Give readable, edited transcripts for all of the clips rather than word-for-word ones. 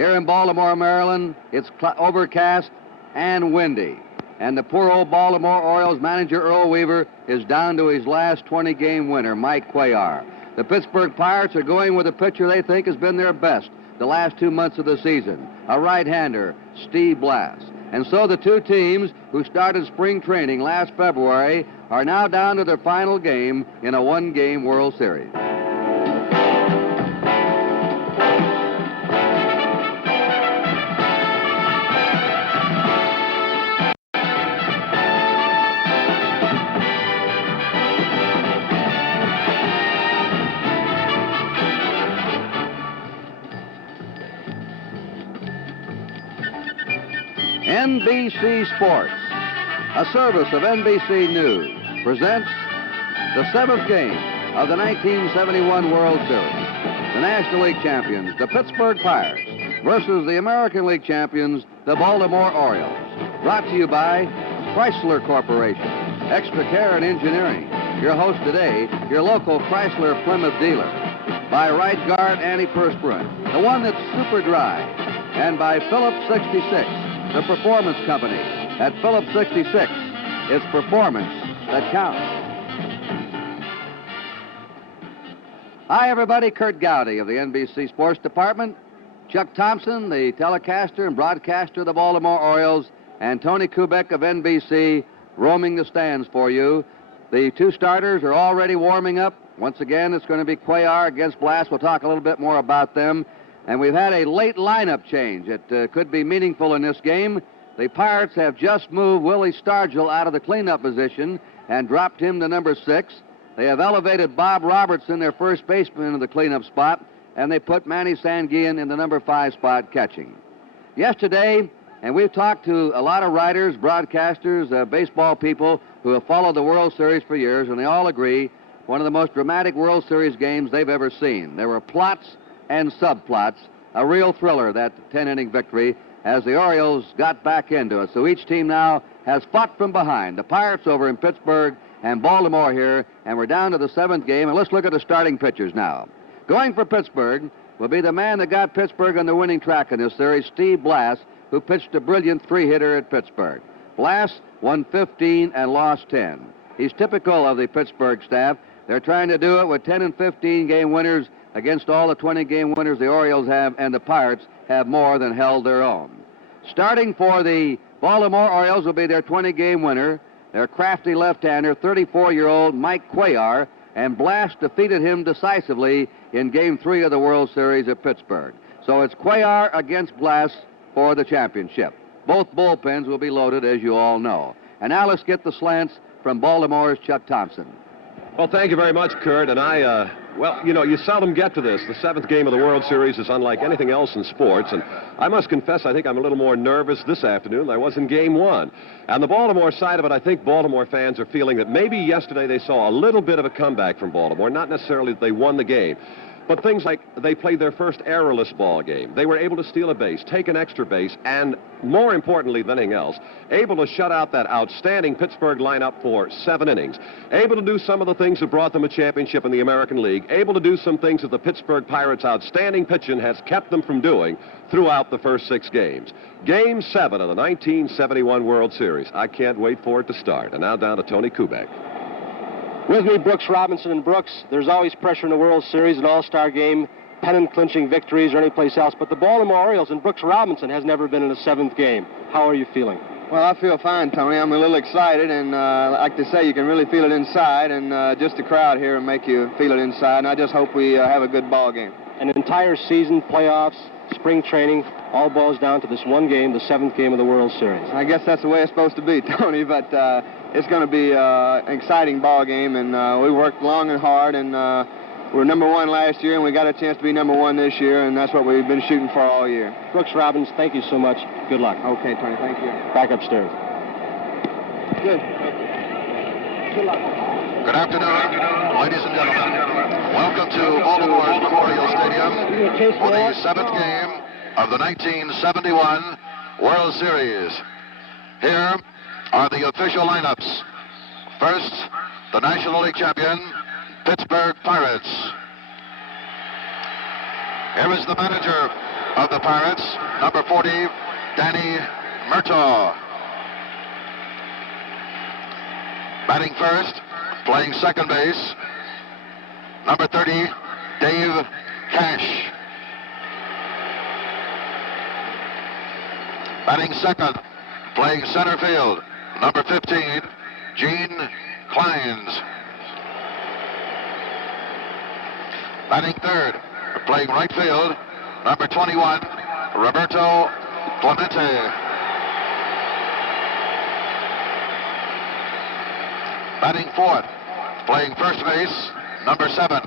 Here in Baltimore, Maryland, it's overcast and windy. And the poor old Baltimore Orioles manager Earl Weaver is down to his last 20-game winner, Mike Cuellar. The Pittsburgh Pirates are going with a pitcher they think has been their best the last 2 months of the season, a right-hander, Steve Blass. And so the two teams who started spring training last February are now down to their final game in a one-game World Series. NBC Sports, a service of NBC News, presents the seventh game of the 1971 World Series. The National League champions, the Pittsburgh Pirates, versus the American League champions, the Baltimore Orioles. Brought to you by Chrysler Corporation, Extra Care and Engineering. Your host today, your local Chrysler Plymouth dealer. By Right Guard Antiperspirant, the one that's super dry. And by Phillips 66. The Performance Company. At Phillips 66, it's performance that counts. Hi, everybody. Kurt Gowdy of the NBC Sports Department. Chuck Thompson, the telecaster and broadcaster of the Baltimore Orioles, and Tony Kubek of NBC roaming the stands for you. The two starters are already warming up. Once again, it's going to be Cuellar against Blass. We'll talk a little bit more about them. And we've had a late lineup change. It could be meaningful in this game. The Pirates have just moved Willie Stargell out of the cleanup position and dropped him to number 6. They have elevated Bob Robertson, their first baseman, into the cleanup spot, and they put Manny Sanguillen in the number 5 spot catching. Yesterday, and we've talked to a lot of writers, broadcasters, baseball people who have followed the World Series for years, and they all agree one of the most dramatic World Series games they've ever seen. There were plots and subplots, a real thriller, that 10-inning victory, as the Orioles got back into it. So each team now has fought from behind. The Pirates over in Pittsburgh and Baltimore here, and we're down to the 7th game, and let's look at the starting pitchers now. Going for Pittsburgh will be the man that got Pittsburgh on the winning track in this series, Steve Blass, who pitched a brilliant 3-hitter at Pittsburgh. Blass won 15 and lost 10. He's typical of the Pittsburgh staff. They're trying to do it with 10 and 15-game winners against all the 20-game winners the Orioles have, and the Pirates have more than held their own. Starting for the Baltimore Orioles will be their 20-game winner, their crafty left-hander, 34-year-old Mike Cuellar, and Blass defeated him decisively in Game 3 of the World Series at Pittsburgh. So it's Cuellar against Blass for the championship. Both bullpens will be loaded, as you all know. And now let's get the slants from Baltimore's Chuck Thompson. Well, thank you very much, Kurt. And well, you know, you seldom get to this. The 7th game of the World Series is unlike anything else in sports. And I must confess, I think I'm a little more nervous this afternoon than I was in Game 1. On the Baltimore side of it, I think Baltimore fans are feeling that maybe yesterday they saw a little bit of a comeback from Baltimore. Not necessarily that they won the game, but things like they played their first errorless ball game. They were able to steal a base, take an extra base, and more importantly than anything else, able to shut out that outstanding Pittsburgh lineup for 7 innings. Able to do some of the things that brought them a championship in the American League. Able to do some things that the Pittsburgh Pirates' outstanding pitching has kept them from doing throughout the first 6 games. Game 7 of the 1971 World Series. I can't wait for it to start. And now down to Tony Kubek. With me, Brooks Robinson. And Brooks, there's always pressure in the World Series, an all-star game, pennant-clinching victories or any place else, but the Baltimore Orioles and Brooks Robinson has never been in a 7th game. How are you feeling? Well, I feel fine, Tony. I'm a little excited, and like they say, you can really feel it inside, and just the crowd here will make you feel it inside, and I just hope we have a good ball game. An entire season, playoffs, spring training, all boils down to this one game, the 7th game of the World Series. I guess that's the way it's supposed to be, Tony, but it's going to be an exciting ball game, and we worked long and hard, and we were number 1 last year, and we got a chance to be number 1 this year, and that's what we've been shooting for all year. Brooks Robinson, thank you so much. Good luck. Okay, Tony, thank you. Back upstairs. Good. Good luck. Good afternoon, ladies and gentlemen. Welcome to Baltimore's Memorial Stadium for the 7th game of the 1971 World Series. Here are the official lineups. First, the National League champion, Pittsburgh Pirates. Here is the manager, of the Pirates, number 40, Danny Murtaugh. Batting first, playing second base, number 30, Dave Cash. Batting second, playing center field, number 15, Gene Clines. Batting third, playing right field, number 21, Roberto Clemente. Batting fourth, playing first base, number 7,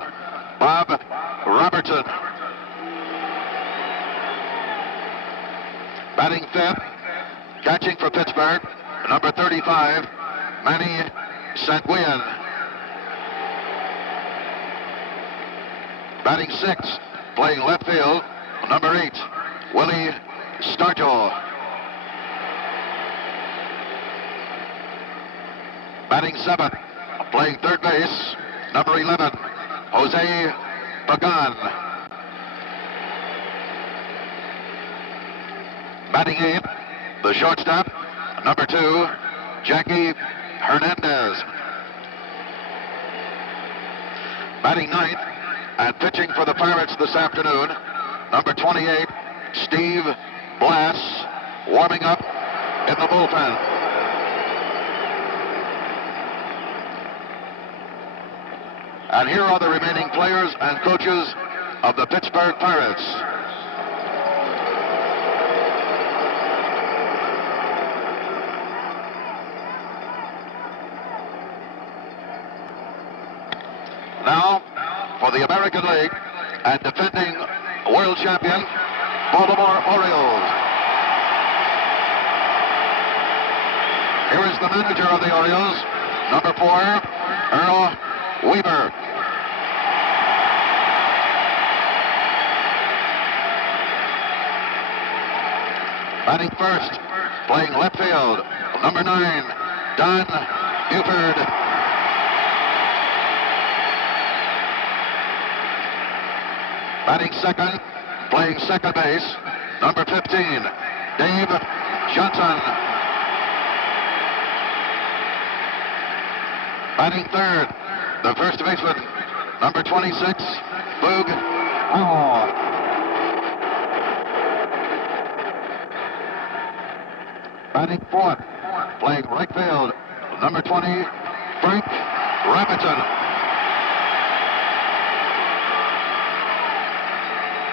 Bob Robertson. Batting fifth, catching for Pittsburgh, number 35, Manny Sanguillen. Batting sixth, playing left field, number 8, Willie Stargell. Batting seventh, playing third base, number 11, Jose Pagan. Batting eighth, the shortstop, number 2, Jackie Hernandez. Batting ninth, and pitching for the Pirates this afternoon, number 28, Steve Blass, warming up in the bullpen. And here are the remaining players and coaches of the Pittsburgh Pirates. Now, for the American League and defending world champion, Baltimore Orioles. Here is the manager of the Orioles, number 4, Earl Weaver. Batting first, playing left field, number 9, Don Buford. Batting second, playing second base, number 15, Dave Johnson. Batting third, the first baseman, number 26, Boog Powell. Batting fourth, playing right field, number 20, Frank Robinson.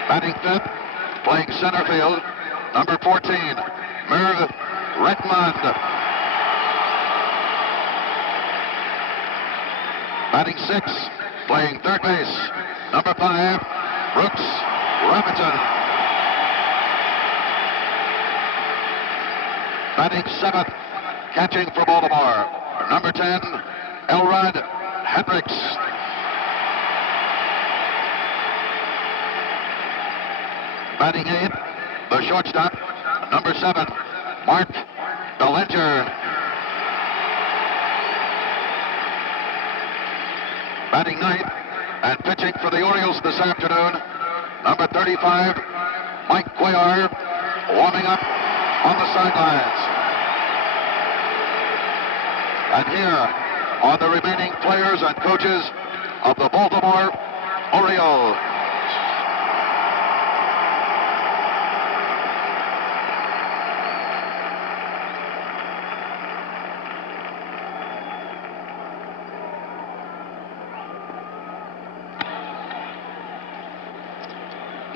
Batting fifth, playing center field, number 14, Merv Redmond. Batting sixth, playing third base, number 5, Brooks Robinson. Batting seventh, catching for Baltimore, number 10, Elrod Hendricks. Batting eighth, the shortstop, number 7, Mark Bellinger. Batting ninth and pitching for the Orioles this afternoon, number 35, Mike Cuellar, warming up on the sidelines. And here are the remaining players and coaches of the Baltimore Orioles.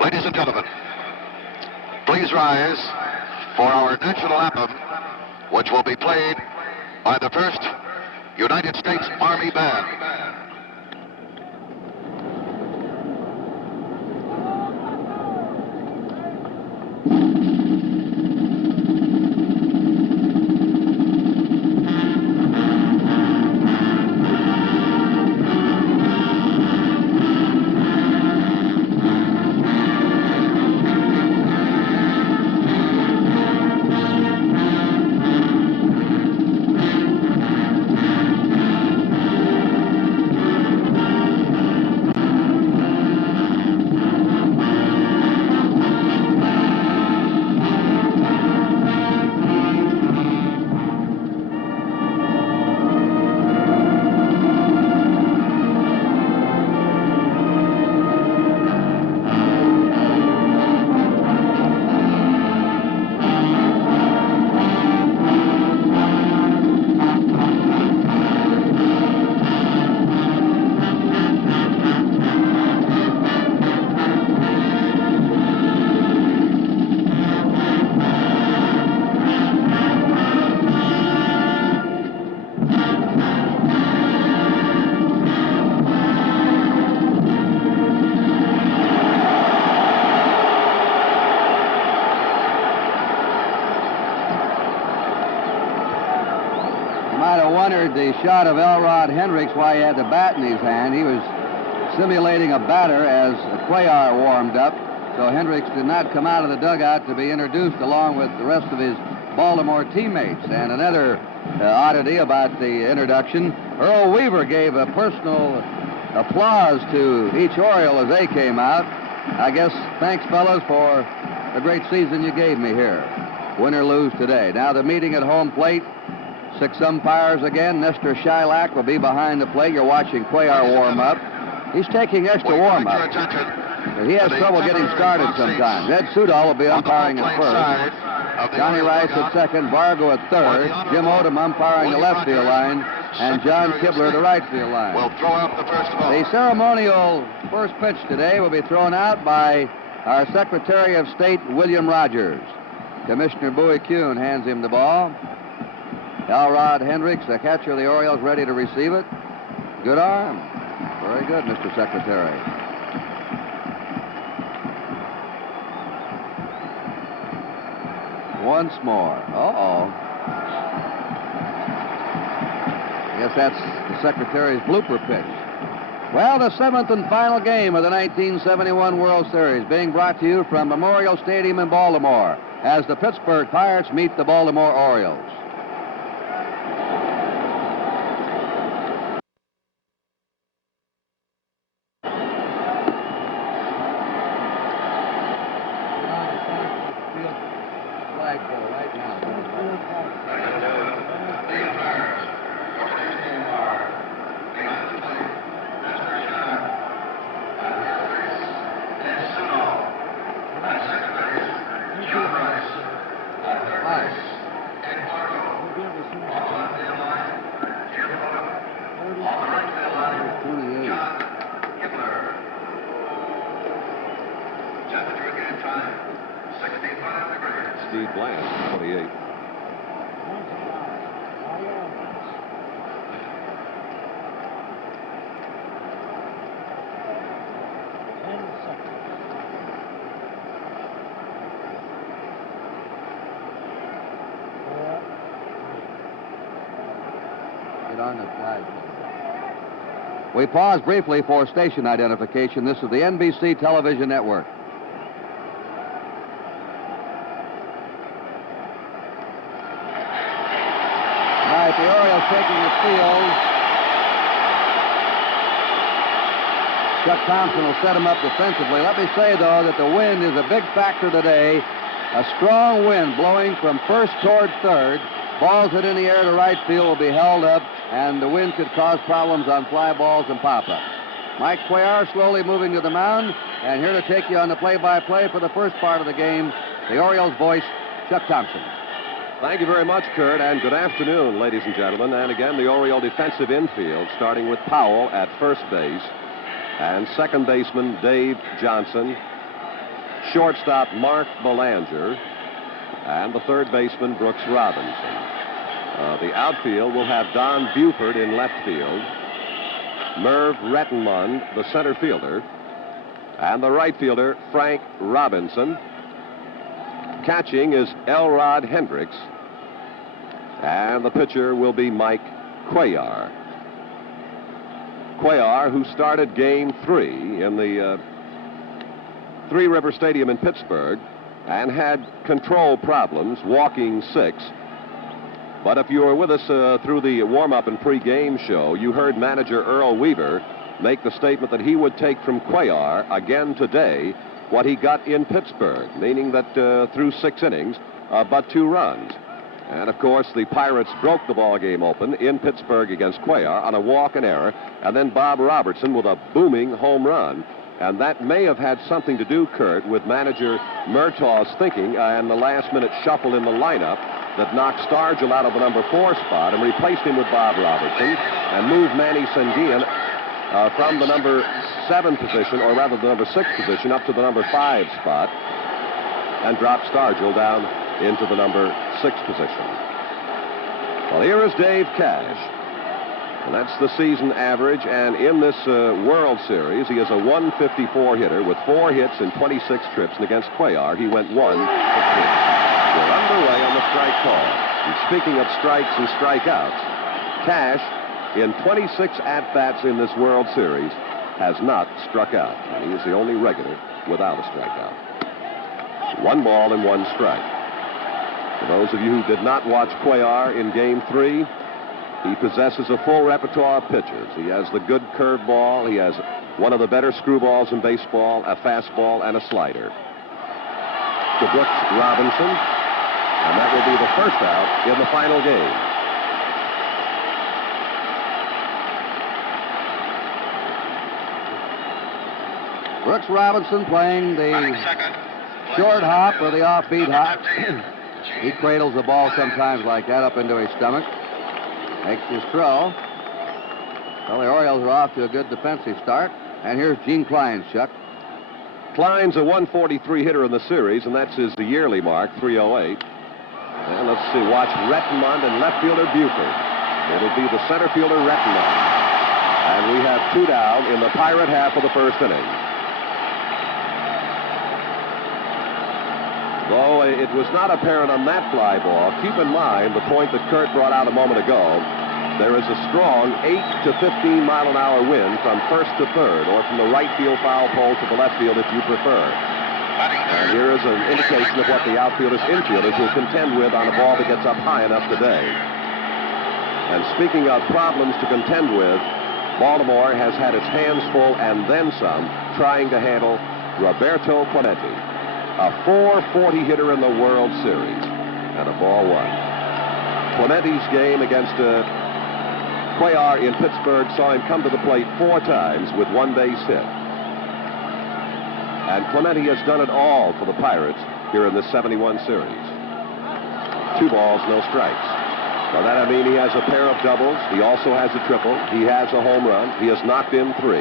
Ladies and gentlemen, please rise for our national anthem, which will be played by the 1st United States Army Band. honored the shot of Elrod Hendricks while he had the bat in his hand. He was simulating a batter as Cuellar warmed up. So Hendricks did not come out of the dugout to be introduced along with the rest of his Baltimore teammates. And another oddity about the introduction, Earl Weaver gave a personal applause to each Oriole as they came out. I guess thanks, fellas, for the great season you gave me here. Win or lose today. Now the meeting at home plate. 6 umpires again. Nestor Shylock will be behind the plate. You're watching Cuellar warm up. He's taking extra warm up. He has trouble getting started sometimes. Ed Sudol will be umpiring at first. Johnny Rice at second, Vargo at third, Jim Odom umpiring the left field line, and John Kibler the right field line. We'll throw out the first ball. The ceremonial first pitch today will be thrown out by our Secretary of State, William Rogers. Commissioner Bowie Kuhn hands him the ball. Elrod Hendricks, the catcher of the Orioles, ready to receive it. Good arm. Very good, Mr. Secretary. Once more. Uh-oh. I guess that's the Secretary's blooper pitch. Well, the 7th and final game of the 1971 World Series being brought to you from Memorial Stadium in Baltimore as the Pittsburgh Pirates meet the Baltimore Orioles. Steve Bland, 28. Get on the flag. We pause briefly for station identification. This is the NBC television network. The Orioles taking the field. Chuck Thompson will set him up defensively. Let me say, though, that the wind is a big factor today. A strong wind blowing from first toward third. Balls hit in the air to right field will be held up, and the wind could cause problems on fly balls and pop-ups. Mike Cuellar slowly moving to the mound, and here to take you on the play-by-play for the first part of the game, the Orioles' voice, Chuck Thompson. Thank you very much, Kurt, and good afternoon, ladies and gentlemen. And again, the Oriole defensive infield, starting with Powell at first base, and second baseman Dave Johnson, shortstop Mark Belanger, and the third baseman Brooks Robinson. The outfield will have Don Buford in left field, Merv Rettenlund, the center fielder, and the right fielder Frank Robinson. Catching is Elrod Hendricks, and the pitcher will be Mike Cuellar. Cuellar, who started Game 3 in the Three River Stadium in Pittsburgh and had control problems, walking 6. But if you were with us through the warm-up and pre-game show, you heard manager Earl Weaver make the statement that he would take from Cuellar again today what he got in Pittsburgh, meaning that through 6 innings, but 2 runs. And, of course, the Pirates broke the ball game open in Pittsburgh against Cuellar on a walk and error, and then Bob Robertson with a booming home run. And that may have had something to do, Kurt, with manager Murtaugh's thinking and the last-minute shuffle in the lineup that knocked Stargell out of the number 4 spot and replaced him with Bob Robertson and moved Manny Senguian from the number 7 position, or rather the number 6 position, up to the number 5 spot, and dropped Stargell down into the number 6 position. Well, here is Dave Cash, and that's the season average, and in this World Series, he is a 154 hitter with 4 hits and 26 trips, and against Cuellar, he went 1 for 3. We're underway on the strike call. And speaking of strikes and strikeouts, Cash, in 26 at-bats in this World Series, has not struck out. And he is the only regular without a strikeout. 1 ball and 1 strike. For those of you who did not watch Cuellar in Game 3, he possesses a full repertoire of pitches. He has the good curveball. He has one of the better screwballs in baseball, a fastball, and a slider. To Brooks Robinson, and that will be the first out in the final game. Brooks Robinson playing the short hop or the offbeat hop. He cradles the ball sometimes like that up into his stomach. Makes his throw. Well, the Orioles are off to a good defensive start. And here's Gene Klein's, Chuck. Klein's a 143 hitter in the series, and that's his yearly mark, 308. And let's see, watch Rettenmund and left fielder Buford. It'll be the center fielder Rettenmund. And we have 2 down in the Pirate half of the first inning. Though it was not apparent on that fly ball, keep in mind the point that Kurt brought out a moment ago. There is a strong 8 to 15 mile an hour wind from first to third, or from the right field foul pole to the left field if you prefer. And here is an indication of what the outfielders, infielders will contend with on a ball that gets up high enough today. And speaking of problems to contend with, Baltimore has had its hands full and then some trying to handle Roberto Clemente, a 440 hitter in the World Series, and a ball 1. Clemente's game against Cuellar in Pittsburgh saw him come to the plate 4 times with 1 base hit. And Clemente has done it all for the Pirates here in the 71 series. 2 balls, no strikes. By that I mean he has a pair of doubles. He also has a triple. He has a home run. He has knocked in 3.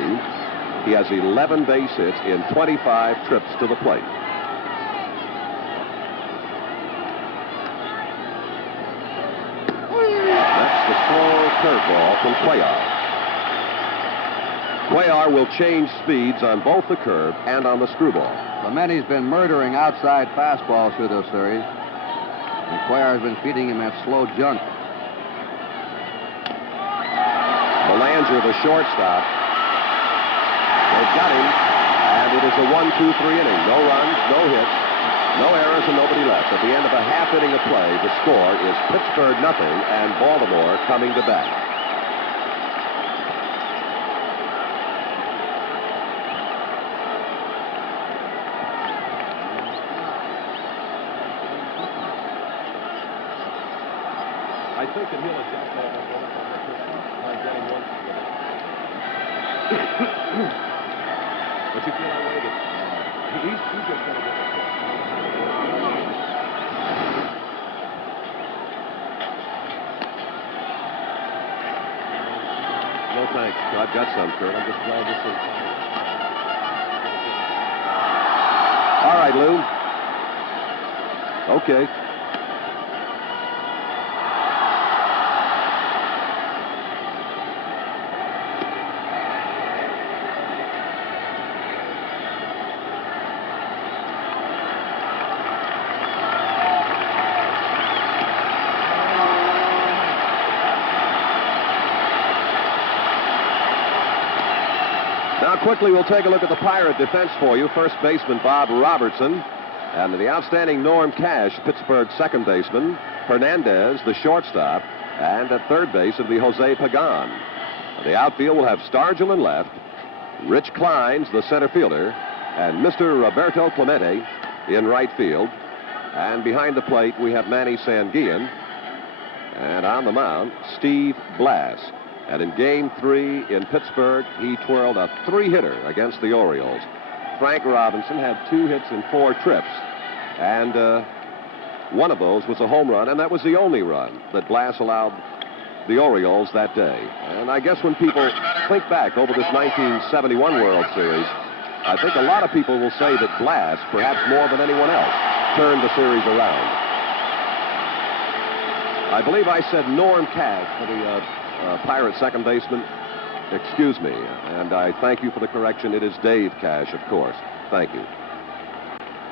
He has 11 base hits in 25 trips to the plate. That's the slow curveball from Cuellar. Cuellar will change speeds on both the curve and on the screwball. Clemente's been murdering outside fastballs through this series. And Cuellar's been feeding him that slow junk. Belanger, the shortstop. They've got him, and it is a 1-2-3 inning. No runs, no hits, no errors, and nobody left. At the end of a half inning of play, the score is Pittsburgh 0 and Baltimore coming to bat. I think that he'll adjust all that by getting one. But you feel that way that he's just going to get it. No thanks. I've got some, Kurt. I'm just glad this is. All right, Lou. Okay. Now, quickly, we'll take a look at the Pirate defense for you. First baseman, Bob Robertson. And the outstanding Norm Cash, Pittsburgh second baseman. Hernandez, the shortstop. And at third base, it'll be Jose Pagan. The outfield will have Stargell in left. Rich Kleins, the center fielder. And Mr. Roberto Clemente in right field. And behind the plate, we have Manny Sanguillen. And on the mound, Steve Blass. And in Game 3 in Pittsburgh, he twirled a 3-hitter against the Orioles. Frank Robinson had 2 hits in 4 trips. And one of those was a home run, and that was the only run that Blass allowed the Orioles that day. And I guess when people think back over this 1971 World Series, I think a lot of people will say that Blass, perhaps more than anyone else, turned the series around. I believe I said Norm Cash for the Pirate second baseman. Excuse me, and I thank you for the correction. It is Dave Cash, of course. Thank you.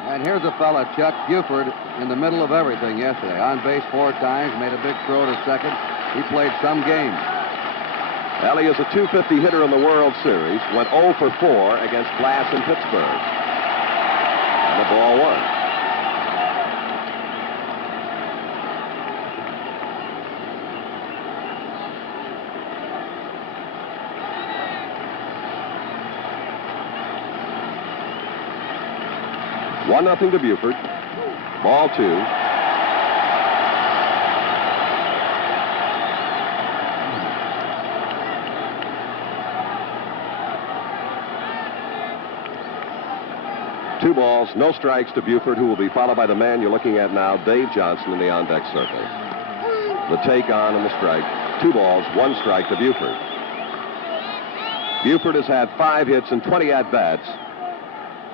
And here's a fella, Chuck Buford, in the middle of everything yesterday. On base 4 times, made a big throw to second, He played some games. Ellie is a .250 hitter in the World Series. Went 0 for 4 against Glass in Pittsburgh. And a ball one. One nothing to Buford. Ball two. Two balls, no strikes to Buford, who will be followed by the man you're looking at now, Dave Johnson, in the on-deck circle. The take on and the strike. 2 balls, 1 strike to Buford. Buford has had 5 hits and 20 at-bats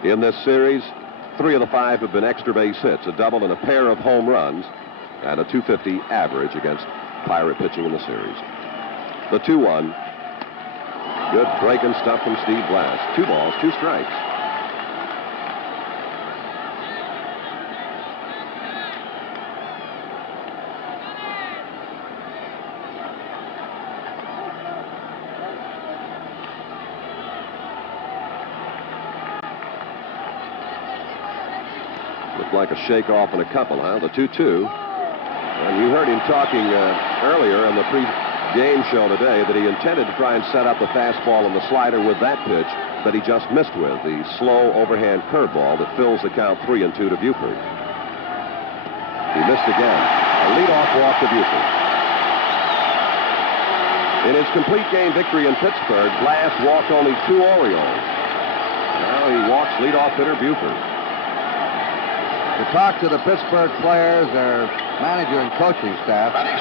in this series. 3 of the 5 have been extra base hits, a double and a pair of home runs, and a .250 average against Pirate pitching in the series. The 2-1. Good breaking stuff from Steve Blass. 2 balls, 2 strikes. Like a shake-off and a couple, huh? The 2-2. And you heard him talking earlier in the pre-game show today that he intended to try and set up the fastball and the slider with that pitch that he just missed with, the slow overhand curveball that fills the count 3-2 to Buford. He missed again. A leadoff walk to Buford. In his complete game victory in Pittsburgh, Blass walked only 2 Orioles. Now he walks leadoff hitter Buford. To talk to the Pittsburgh players, their manager and coaching staff, they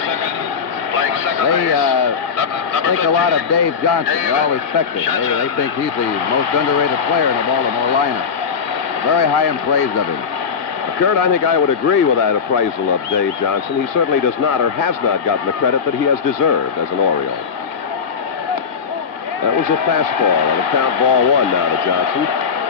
think a lot of Dave Johnson. They all respect him. They think he's the most underrated player in the Baltimore lineup. Very high in praise of him. Kurt, I think I would agree with that appraisal of Dave Johnson. He certainly does not or has not gotten the credit that he has deserved as an Oriole. That was a fastball and a count ball 1 now to Johnson.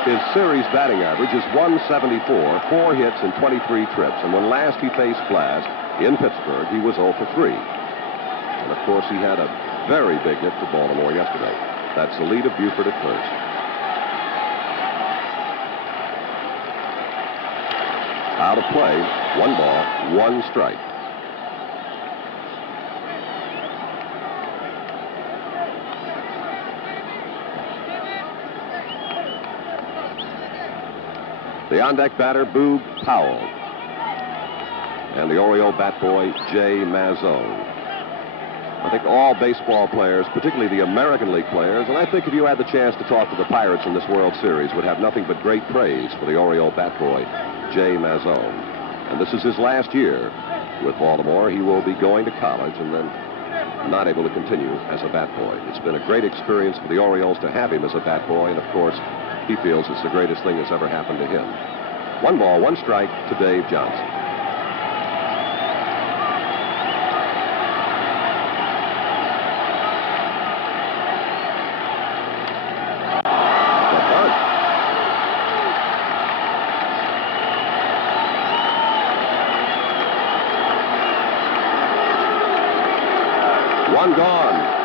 His series batting average is .174, 4 hits and 23 trips. And when last he faced Blass in Pittsburgh, he was 0 for 3. And of course, he had a very big hit for Baltimore yesterday. That's the lead of Buford at first. Out of play, 1 ball, 1 strike. The on-deck batter, Boog Powell. And the Oriole bat boy, Jay Mazzone. I think all baseball players, particularly the American League players, and I think if you had the chance to talk to the Pirates in this World Series, would have nothing but great praise for the Oriole bat boy, Jay Mazzone. And this is his last year with Baltimore. He will be going to college and then not able to continue as a bat boy. It's been a great experience for the Orioles to have him as a bat boy, and of course, he feels it's the greatest thing that's ever happened to him. 1 ball, 1 strike to Dave Johnson. The bunt. One gone.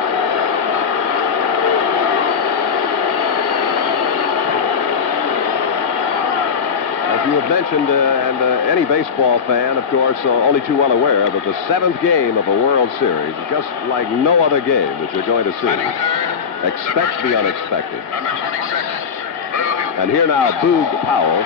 You have mentioned, and any baseball fan, of course, only too well aware that the 7th game of a World Series, just like no other game that you're going to see, expects the unexpected. And here now, Boog Powell.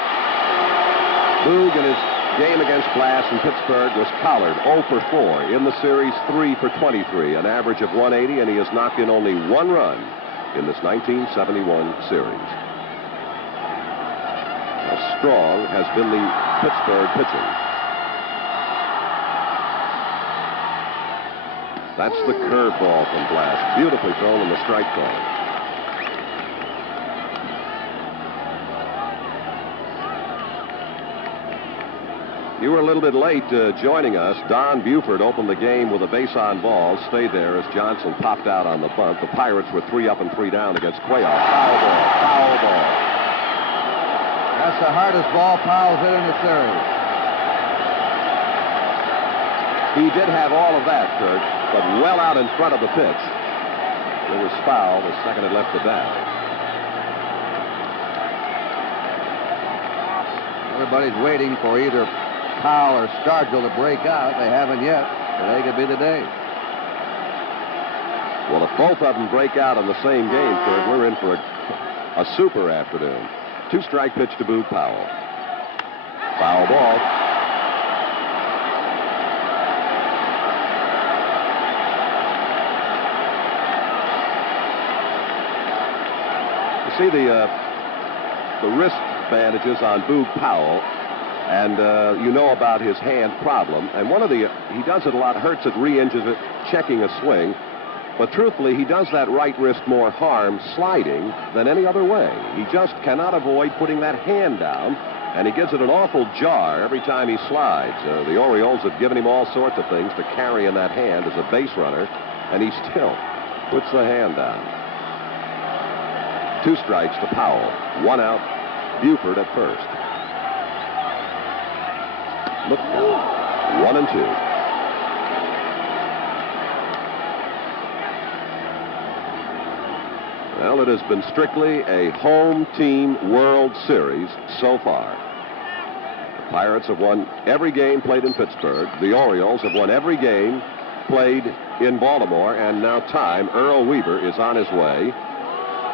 Boog in his game against Blass in Pittsburgh was collared 0 for 4. In the series, 3 for 23, an average of 180, and he has knocked in only 1 run in this 1971 series. Strong has been the Pittsburgh pitching. That's the curveball from Blass. Beautifully thrown in the strike zone. You were a little bit late joining us. Don Buford opened the game with a base on ball, stayed there as Johnson popped out on the bunt. The Pirates were 3 up and 3 down against Quayoff. Foul ball, foul ball. That's the hardest ball Powell's hit in the series. He did have all of that, Kurt, but well out in front of the pitch. It was foul the second it left the bat. Everybody's waiting for either Powell or Stargell to break out. They haven't yet. Today could be the day. Well, if both of them break out in the same game, Kurt, we're in for a super afternoon. 2-strike pitch to Boog Powell. Foul ball. You see the wrist bandages on Boog Powell, and you know about his hand problem. And he does it a lot, hurts it, re-injures it, checking a swing. But truthfully, he does that right wrist more harm sliding than any other way. He just cannot avoid putting that hand down, and he gives it an awful jar every time he slides. The Orioles have given him all sorts of things to carry in that hand as a base runner, and he still puts the hand down. 2 strikes to Powell. 1 out. Buford at first. Look now. 1 and 2. Well, it has been strictly a home team World Series so far. The Pirates have won every game played in Pittsburgh. The Orioles have won every game played in Baltimore, and now Earl Weaver is on his way.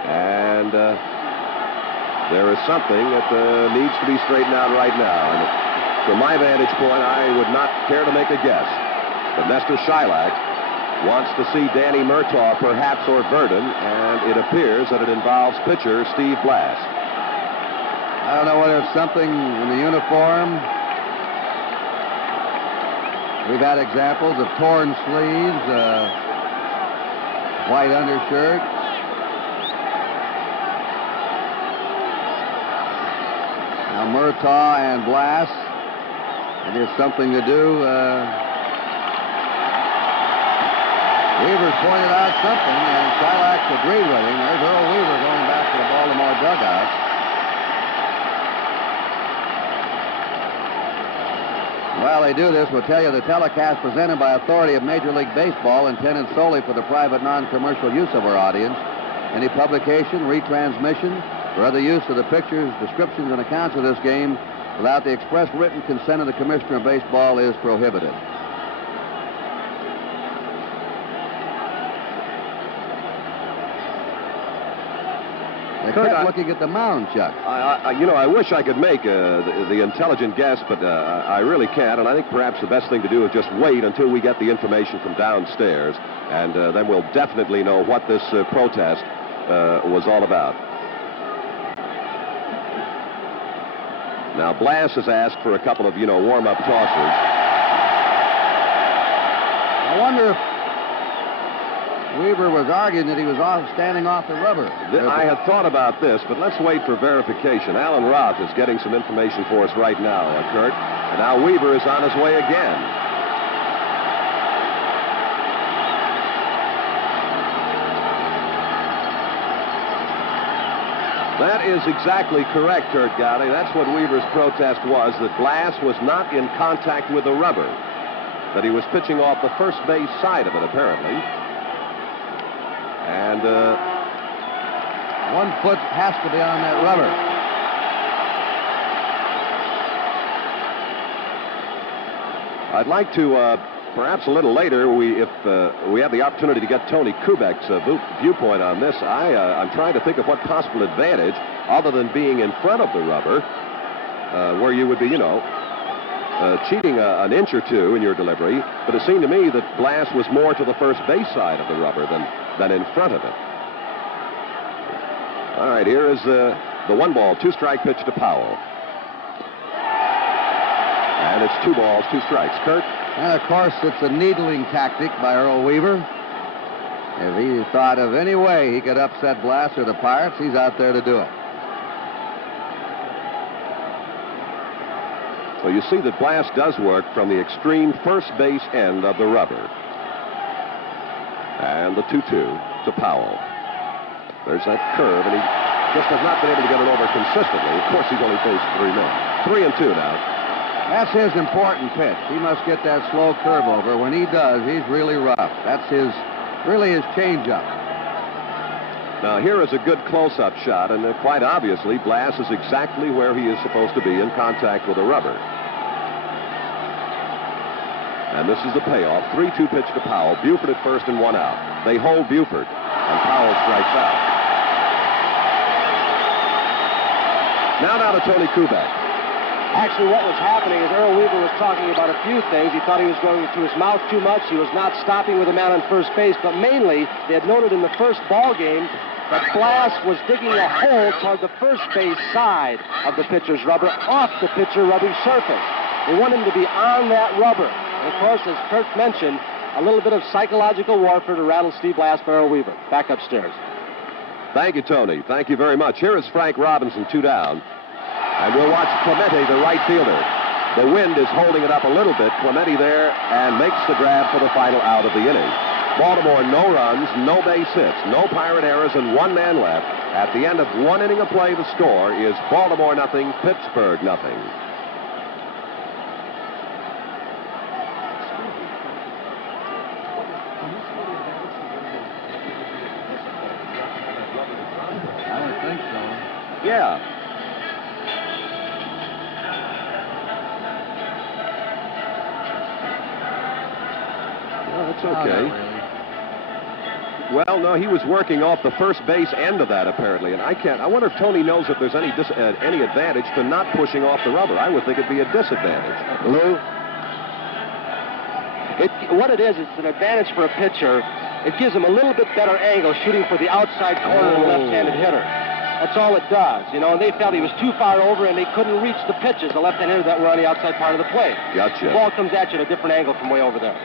And there is something that needs to be straightened out right now. And from my vantage point, I would not care to make a guess. But Nestor Shylock wants to see Danny Murtaugh, perhaps, or Verdon, and it appears that it involves pitcher Steve Blass. I don't know whether it's something in the uniform. We've had examples of torn sleeves, white undershirt. Now Murtaugh and Blass, it is something to do. Weaver's pointed out something, and Shylock's agreed with him. There's Earl Weaver going back to the Baltimore dugout. While they do this, we'll tell you the telecast presented by authority of Major League Baseball, intended solely for the private, non-commercial use of our audience. Any publication, retransmission, or other use of the pictures, descriptions, and accounts of this game without the express written consent of the Commissioner of Baseball is prohibited. They kept looking at the mound, Chuck. I wish I could make the intelligent guess, but I really can't. And I think perhaps the best thing to do is just wait until we get the information from downstairs, and then we'll definitely know what this protest was all about. Now, Blass has asked for a couple of, warm-up tosses. I wonder if Weaver was arguing that he was standing off the rubber. I had thought about this, but let's wait for verification. Alan Roth is getting some information for us right now, Kurt. And now Weaver is on his way again. That is exactly correct, Kurt Gowdy. That's what Weaver's protest was, that Blass was not in contact with the rubber, that he was pitching off the first base side of it, apparently. And 1 foot has to be on that rubber. I'd like to, perhaps a little later, if we have the opportunity to get Tony Kubek's viewpoint on this. I'm trying to think of what possible advantage, other than being in front of the rubber, where you would be, cheating an inch or two in your delivery. But it seemed to me that Blass was more to the first base side of the rubber than in front of it. All right, here is the 1-ball, 2-strike pitch to Powell. And it's 2 balls, 2 strikes. Kurt? And, of course, it's a needling tactic by Earl Weaver. If he thought of any way he could upset Blass or the Pirates, he's out there to do it. So you see that Blass does work from the extreme first base end of the rubber. And the 2-2 to Powell. There's that curve, and he just has not been able to get it over consistently. Of course, he's only faced 3 men. 3-2 now. That's his important pitch. He must get that slow curve over. When he does, he's really rough. That's really his changeup. Now, here is a good close-up shot, and quite obviously, Blass is exactly where he is supposed to be in contact with the rubber. And this is the payoff. 3-2 pitch to Powell. Buford at first and 1 out. They hold Buford, and Powell strikes out. Now to Tony Kubek. Actually, what was happening is Earl Weaver was talking about a few things. He thought he was going to his mouth too much. He was not stopping with a man on first base. But mainly, they had noted in the first ball game that Blass was digging a hole toward the first base side of the pitcher's rubber, off the pitcher rubbing surface. They want him to be on that rubber. And of course, as Kurt mentioned, a little bit of psychological warfare to rattle Steve Blass by Earl Weaver. Back upstairs. Thank you, Tony. Thank you very much. Here is Frank Robinson, 2 down. And we'll watch Clemente, the right fielder. The wind is holding it up a little bit. Clemente there and makes the grab for the final out of the inning. Baltimore, no runs, no base hits, no Pirate errors, and 1 man left. At the end of 1 inning of play, the score is Baltimore nothing, Pittsburgh nothing. I would think so. Yeah. Well, that's okay. Well, no, he was working off the first base end of that, apparently. And I wonder if Tony knows if there's any advantage to not pushing off the rubber. I would think it'd be a disadvantage. Lou? What it is, it's an advantage for a pitcher. It gives him a little bit better angle shooting for the outside corner of the left-handed hitter. That's all it does, you know, and they felt he was too far over and they couldn't reach the pitches, the left-hand hitter that were on the outside part of the plate. Gotcha. The ball comes at you at a different angle from way over there.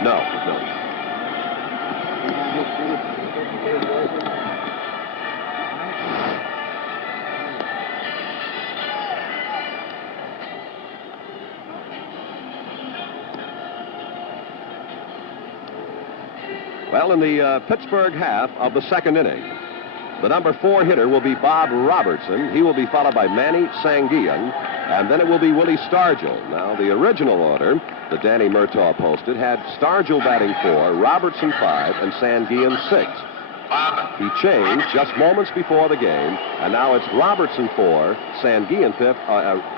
No. Well, in the Pittsburgh half of the second inning, the number 4 hitter will be Bob Robertson. He will be followed by Manny Sanguillen, and then it will be Willie Stargell. Now, the original order that Danny Murtaugh posted had Stargell batting 4, Robertson 5, and Sanguillen 6. He changed just moments before the game, and now it's Robertson 4, Sanguillen 5th,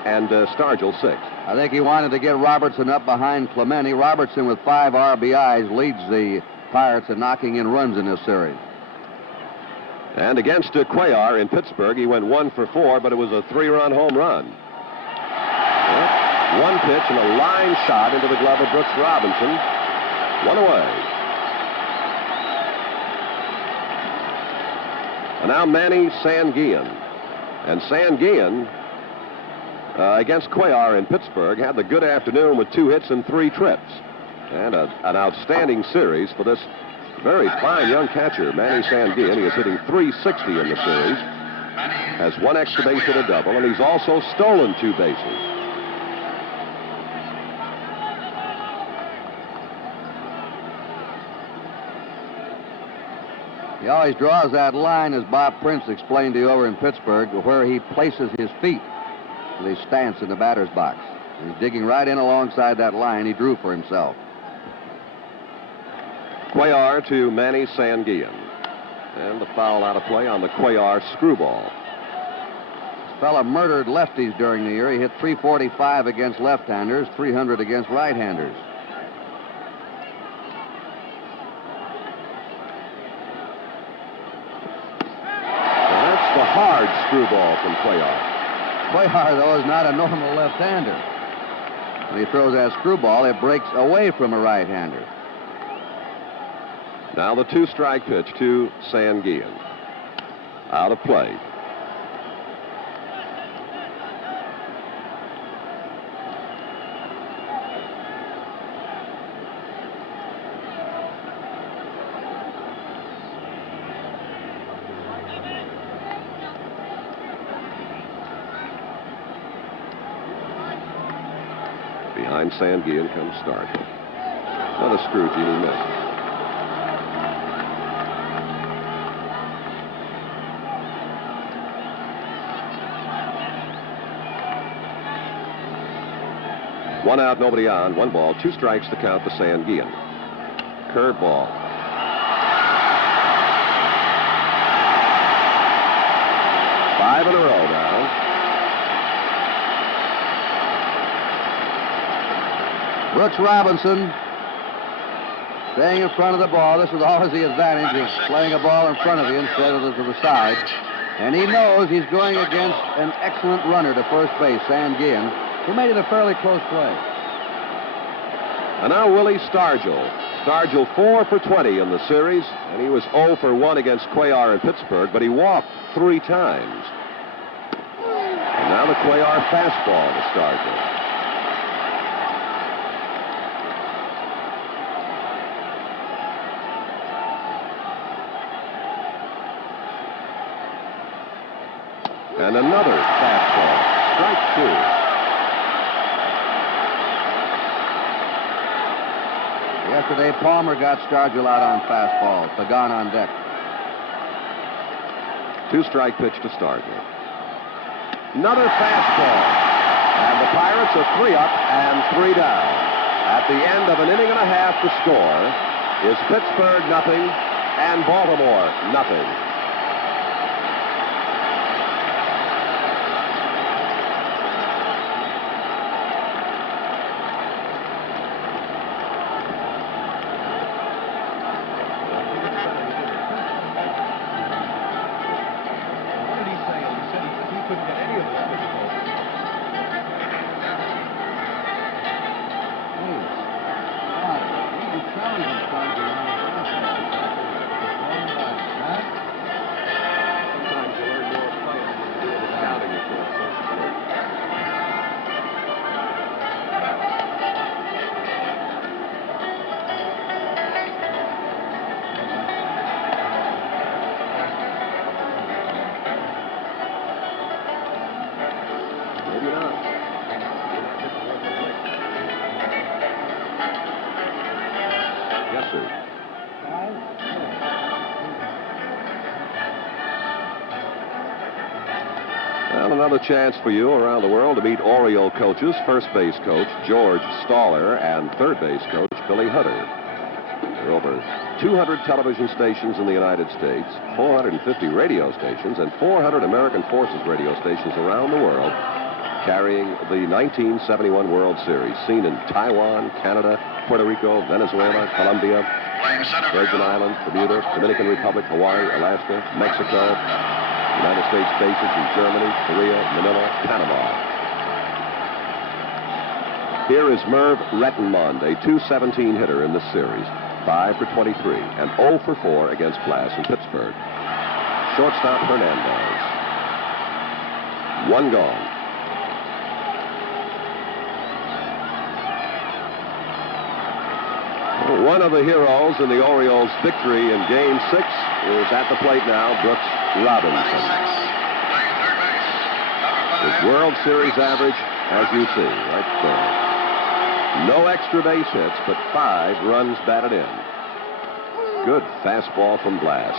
and Stargell 6. I think he wanted to get Robertson up behind Clemente. Robertson with 5 RBIs leads the Pirates in knocking in runs in this series. And against Cuellar in Pittsburgh, he went 1 for 4, but it was a 3-run home run. Well, 1 pitch and a line shot into the glove of Brooks Robinson. 1 away. And now Manny Sanguillen. And Sanguillen, against Cuellar in Pittsburgh, had the good afternoon with 2 hits and 3 trips. And an outstanding series for this very fine young catcher, Manny Sanguillen. He is hitting .360 in the series. Has 1 extra base hit, a double, and he's also stolen 2 bases. He always draws that line, as Bob Prince explained to you over in Pittsburgh, where he places his feet with his stance in the batter's box. He's digging right in alongside that line he drew for himself. Cuellar to Manny Sanguillen. And the foul out of play on the Cuellar screwball. This fella murdered lefties during the year. He hit .345 against left-handers, .300 against right-handers. That's the hard screwball from Cuellar. Cuellar, though, is not a normal left-hander. When he throws that screwball, it breaks away from a right-hander. Now the 2-strike pitch to Sanguillen. Out of play. Behind Sanguillen comes Stargell. Another screw, Gene, missed. 1 out, nobody on. 1 ball, 2 strikes to count to Sanguillen. Curveball. Five in a row now. Brooks Robinson staying in front of the ball. This is always the advantage of playing a ball in front of you instead of to the side. And he knows he's going against an excellent runner to first base, Sanguillen, who made it a fairly close play. And now Willie Stargell. Stargell 4 for 20 in the series, and he was 0 for 1 against Cuellar in Pittsburgh, but he walked 3 times. And now the Cuellar fastball to Stargell. And another fastball, strike 2. Yesterday, Palmer got Stargell out on fastballs. Pagan on deck. 2-strike pitch to Stargell. Another fastball. And the Pirates are 3 up and 3 down. At the end of an inning and a half to score is Pittsburgh nothing and Baltimore nothing. Well, another chance for you around the world to meet Oriole coaches, first base coach George Staller and third base coach Billy Hutter. There are over 200 television stations in the United States, 450 radio stations, and 400 American Forces radio stations around the world carrying the 1971 World Series, seen in Taiwan, Canada, Puerto Rico, Venezuela, Colombia, Virgin Islands, Bermuda, Dominican Republic, Hawaii, Alaska, Mexico, United States bases in Germany, Korea, Manila, Panama. Here is Merv Rettenmund, a .217 hitter in this series, 5 for 23, and 0 for 4 against Glass in Pittsburgh. Shortstop Hernandez. 1 gone. One of the heroes in the Orioles' victory in Game 6 is at the plate now, Brooks Robinson. His World Series average, as you see, right there. No extra base hits, but 5 runs batted in. Good fastball from Glass.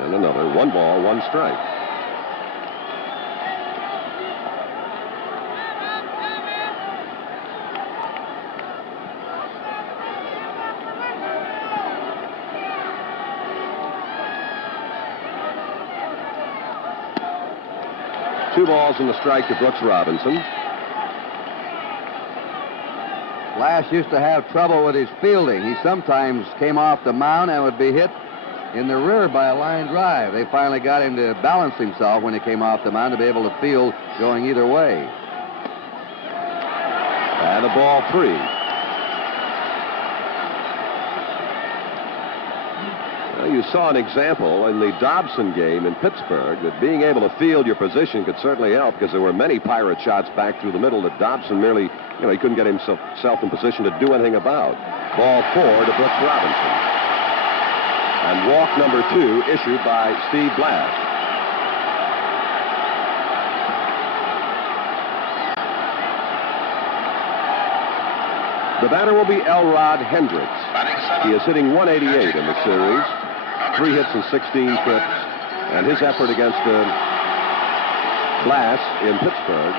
And another 1 ball, 1 strike. Two balls and a strike to Brooks Robinson. Glass used to have trouble with his fielding. He sometimes came off the mound and would be hit in the rear by a line drive. They finally got him to balance himself when he came off the mound to be able to field going either way. And a ball 3. Well, you saw an example in the Dobson game in Pittsburgh that being able to field your position could certainly help, because there were many Pirate shots back through the middle that Dobson merely, he couldn't get himself in position to do anything about. Ball 4 to Brooks Robinson. And walk number 2 issued by Steve Blass. The batter will be Elrod Hendricks. He is hitting 188 in the series, 3 hits and 16 trips, and his effort against Glass in Pittsburgh,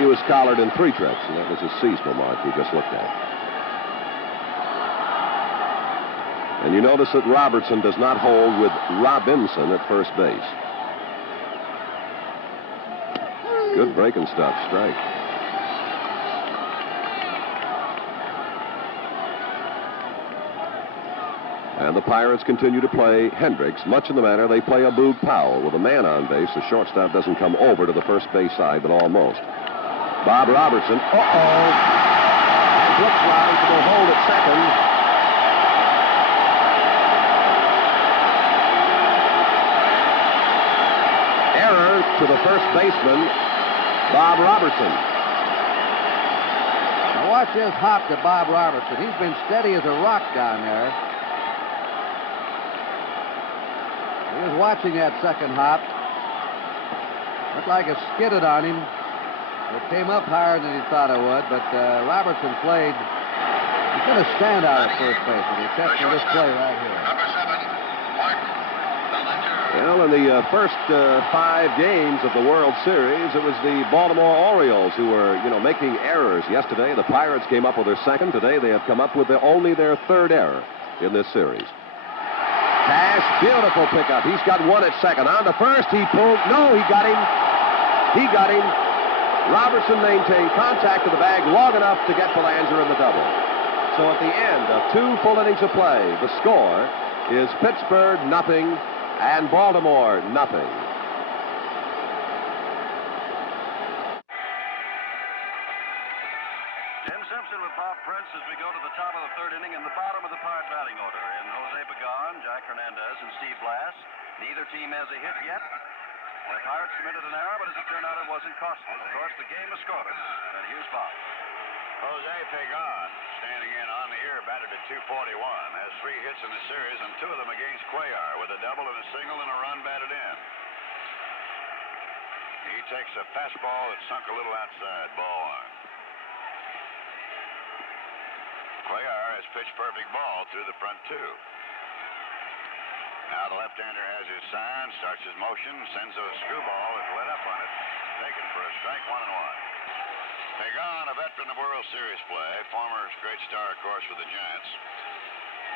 he was collared in 3 trips, and that was his seasonal mark we just looked at. And you notice that Robertson does not hold with Robinson at first base. Good breaking stuff, strike. And the Pirates continue to play Hendricks, much in the manner they play a Boog Powell. With a man on base, the shortstop doesn't come over to the first base side, but almost. Bob Robertson, and Brooks Robinson will hold at second. Error to the first baseman, Bob Robertson. Now watch this hop to Bob Robertson. He's been steady as a rock down there. He was watching that second hop. Looked like it skidded on him. It came up higher than he thought it would, but Robertson played. He's going to stand out at first base, except for this play right here. Well, in the first 5 games of the World Series, it was the Baltimore Orioles who were, making errors. Yesterday, the Pirates came up with their second. Today, they have come up with only their 3rd error in this series. Cash, beautiful pickup. He's got 1 at second. On to first, he pulled. No, he got him. He got him. Robertson maintained contact with the bag long enough to get Belanger in the double. So at the end of 2 full innings of play, the score is Pittsburgh 0 and Baltimore 0. Jim Simpson with Bob Prince as we go to the top of the 3rd inning in the bottom of the Pirate batting order. In Jose Pagan, Jack Hernandez, and Steve Blass. Neither team has a hit yet. The Pirates committed an error, but as it turned out, it wasn't costly. Of course, the game is scoreless. And here's Bob. Jose Pagan, standing in on the year, batted at .241, has 3 hits in the series, and 2 of them against Cuellar, with a double and a single and a run batted in. He takes a fastball that sunk a little outside, ball 1. Cuellar has pitched perfect ball through the front 2. Now the left-hander has his sign, starts his motion, sends a screwball that's let up on it, taken for a strike, 1-1. Pagan, a veteran of World Series play, former great star, of course, with the Giants.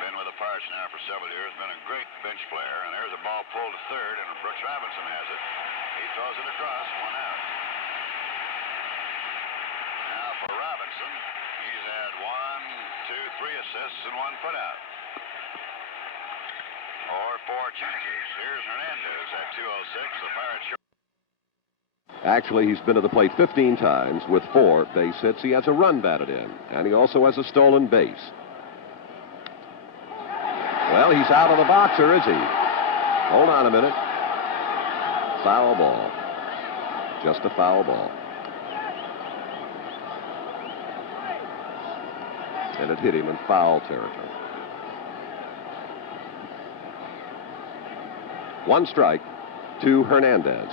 Been with the Pirates now for several years, been a great bench player, and there's a ball pulled to third, and Brooks Robinson has it. He throws it across, 1 out. Now for Robinson, he's had 1, 2, 3 assists and 1 putout. Or 4 chances. Here's Hernandez at 2:06. The Pirates. Actually, he's been to the plate 15 times with 4 base hits. He has a run batted in, and he also has a stolen base. Well, he's out of the box, or is he? Hold on a minute. Foul ball. Just a foul ball. And it hit him in foul territory. 1 strike to Hernandez.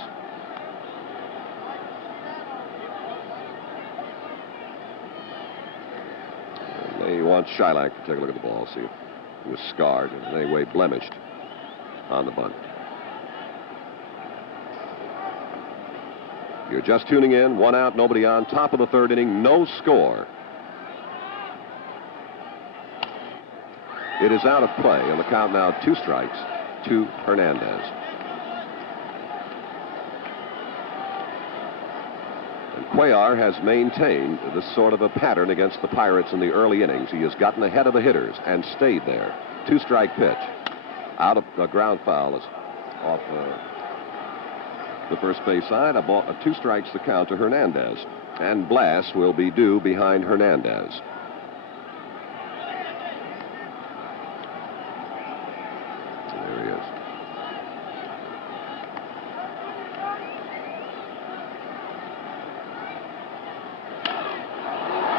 And they want Shylock to take a look at the ball, see if he was scarred and in any way blemished on the bunt. You're just tuning in, 1 out, nobody on, top of the 3rd inning, no score. It is out of play on the count now, 2 strikes to Hernandez. And Cuellar has maintained this sort of a pattern against the Pirates in the early innings. He has gotten ahead of the hitters and stayed there. 2-strike pitch. Out of the ground foul is off the first base side. 2 strikes the count to Hernandez. And Blass will be due behind Hernandez.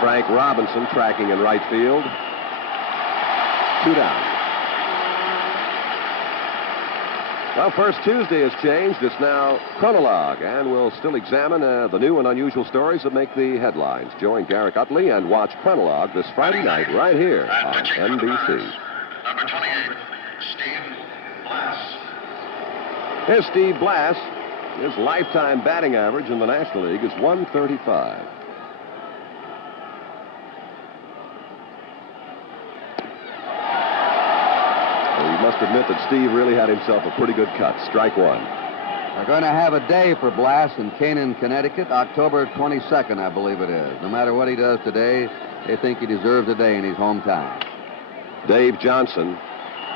Frank Robinson tracking in right field. 2 down. Well, First Tuesday has changed. It's now Chronologue, and we'll still examine the new and unusual stories that make the headlines. Join Garrick Utley and watch Chronologue this Friday night right here on NBC. Number 28, Steve Blass. Here's Steve Blass. His lifetime batting average in the National League is 135. You must admit that Steve really had himself a pretty good cut. Strike one. They're going to have a day for Blass in Canaan, Connecticut, October 22nd, I believe it is. No matter what he does today, they think he deserves a day in his hometown. Dave Johnson,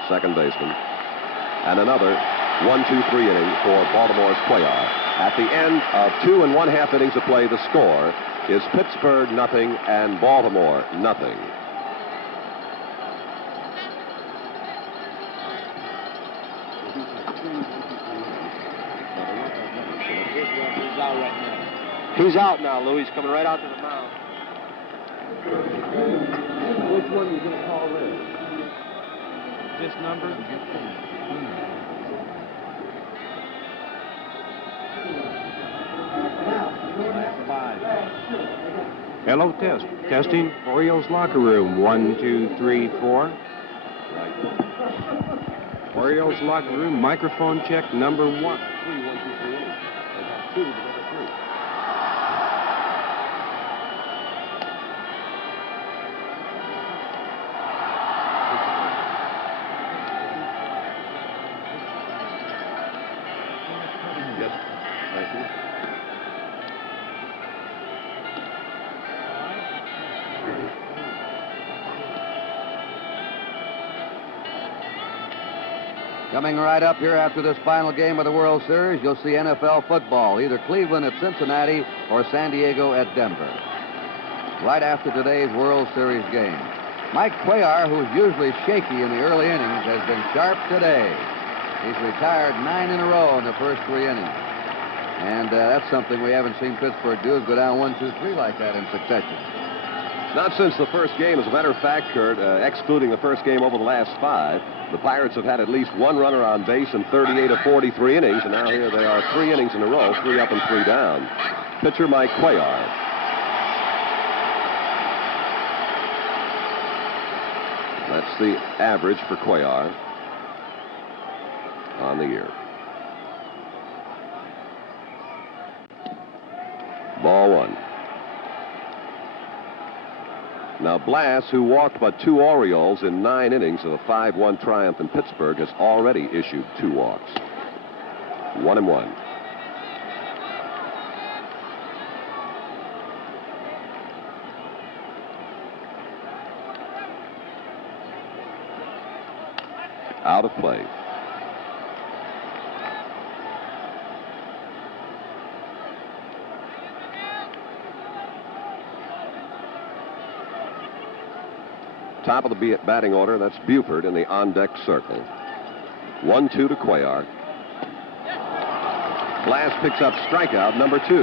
second baseman, and another 1-2-3 inning for Baltimore's Cuellar. At the end of 2 1/2 innings of play, the score is Pittsburgh 0 and Baltimore 0. He's out now, Lou. He's coming right out to the mound. Which one are you going to call this? This number? Hello, test. Testing. Orioles locker room. 1, 2, 3, 4. Orioles locker room. Microphone check number 1. 3, 1, 2, 3. They got 2 to number 3. Yes. Thank you. Coming right up here after this final game of the World Series, you'll see NFL football, either Cleveland at Cincinnati or San Diego at Denver. Right after today's World Series game. Mike Cuellar, who's usually shaky in the early innings, has been sharp today. He's retired 9 in a row in the first 3 innings. And that's something we haven't seen Pittsburgh do, is go down 1, 2, 3 like that in succession. Not since the first game. As a matter of fact, Kurt, excluding the first game over the last 5, the Pirates have had at least 1 runner on base in 38 of 43 innings, and now here they are 3 innings in a row, 3 up and 3 down. Pitcher Mike Cuellar. That's the average for Cuellar on the year. Ball 1. Now, Blass, who walked but 2 Orioles in 9 innings of a 5-1 triumph in Pittsburgh, has already issued 2 walks. 1-1. Out of play. Top of the batting order, that's Buford in the on-deck circle. 1-2 to Cuellar. Blass picks up strikeout number 2.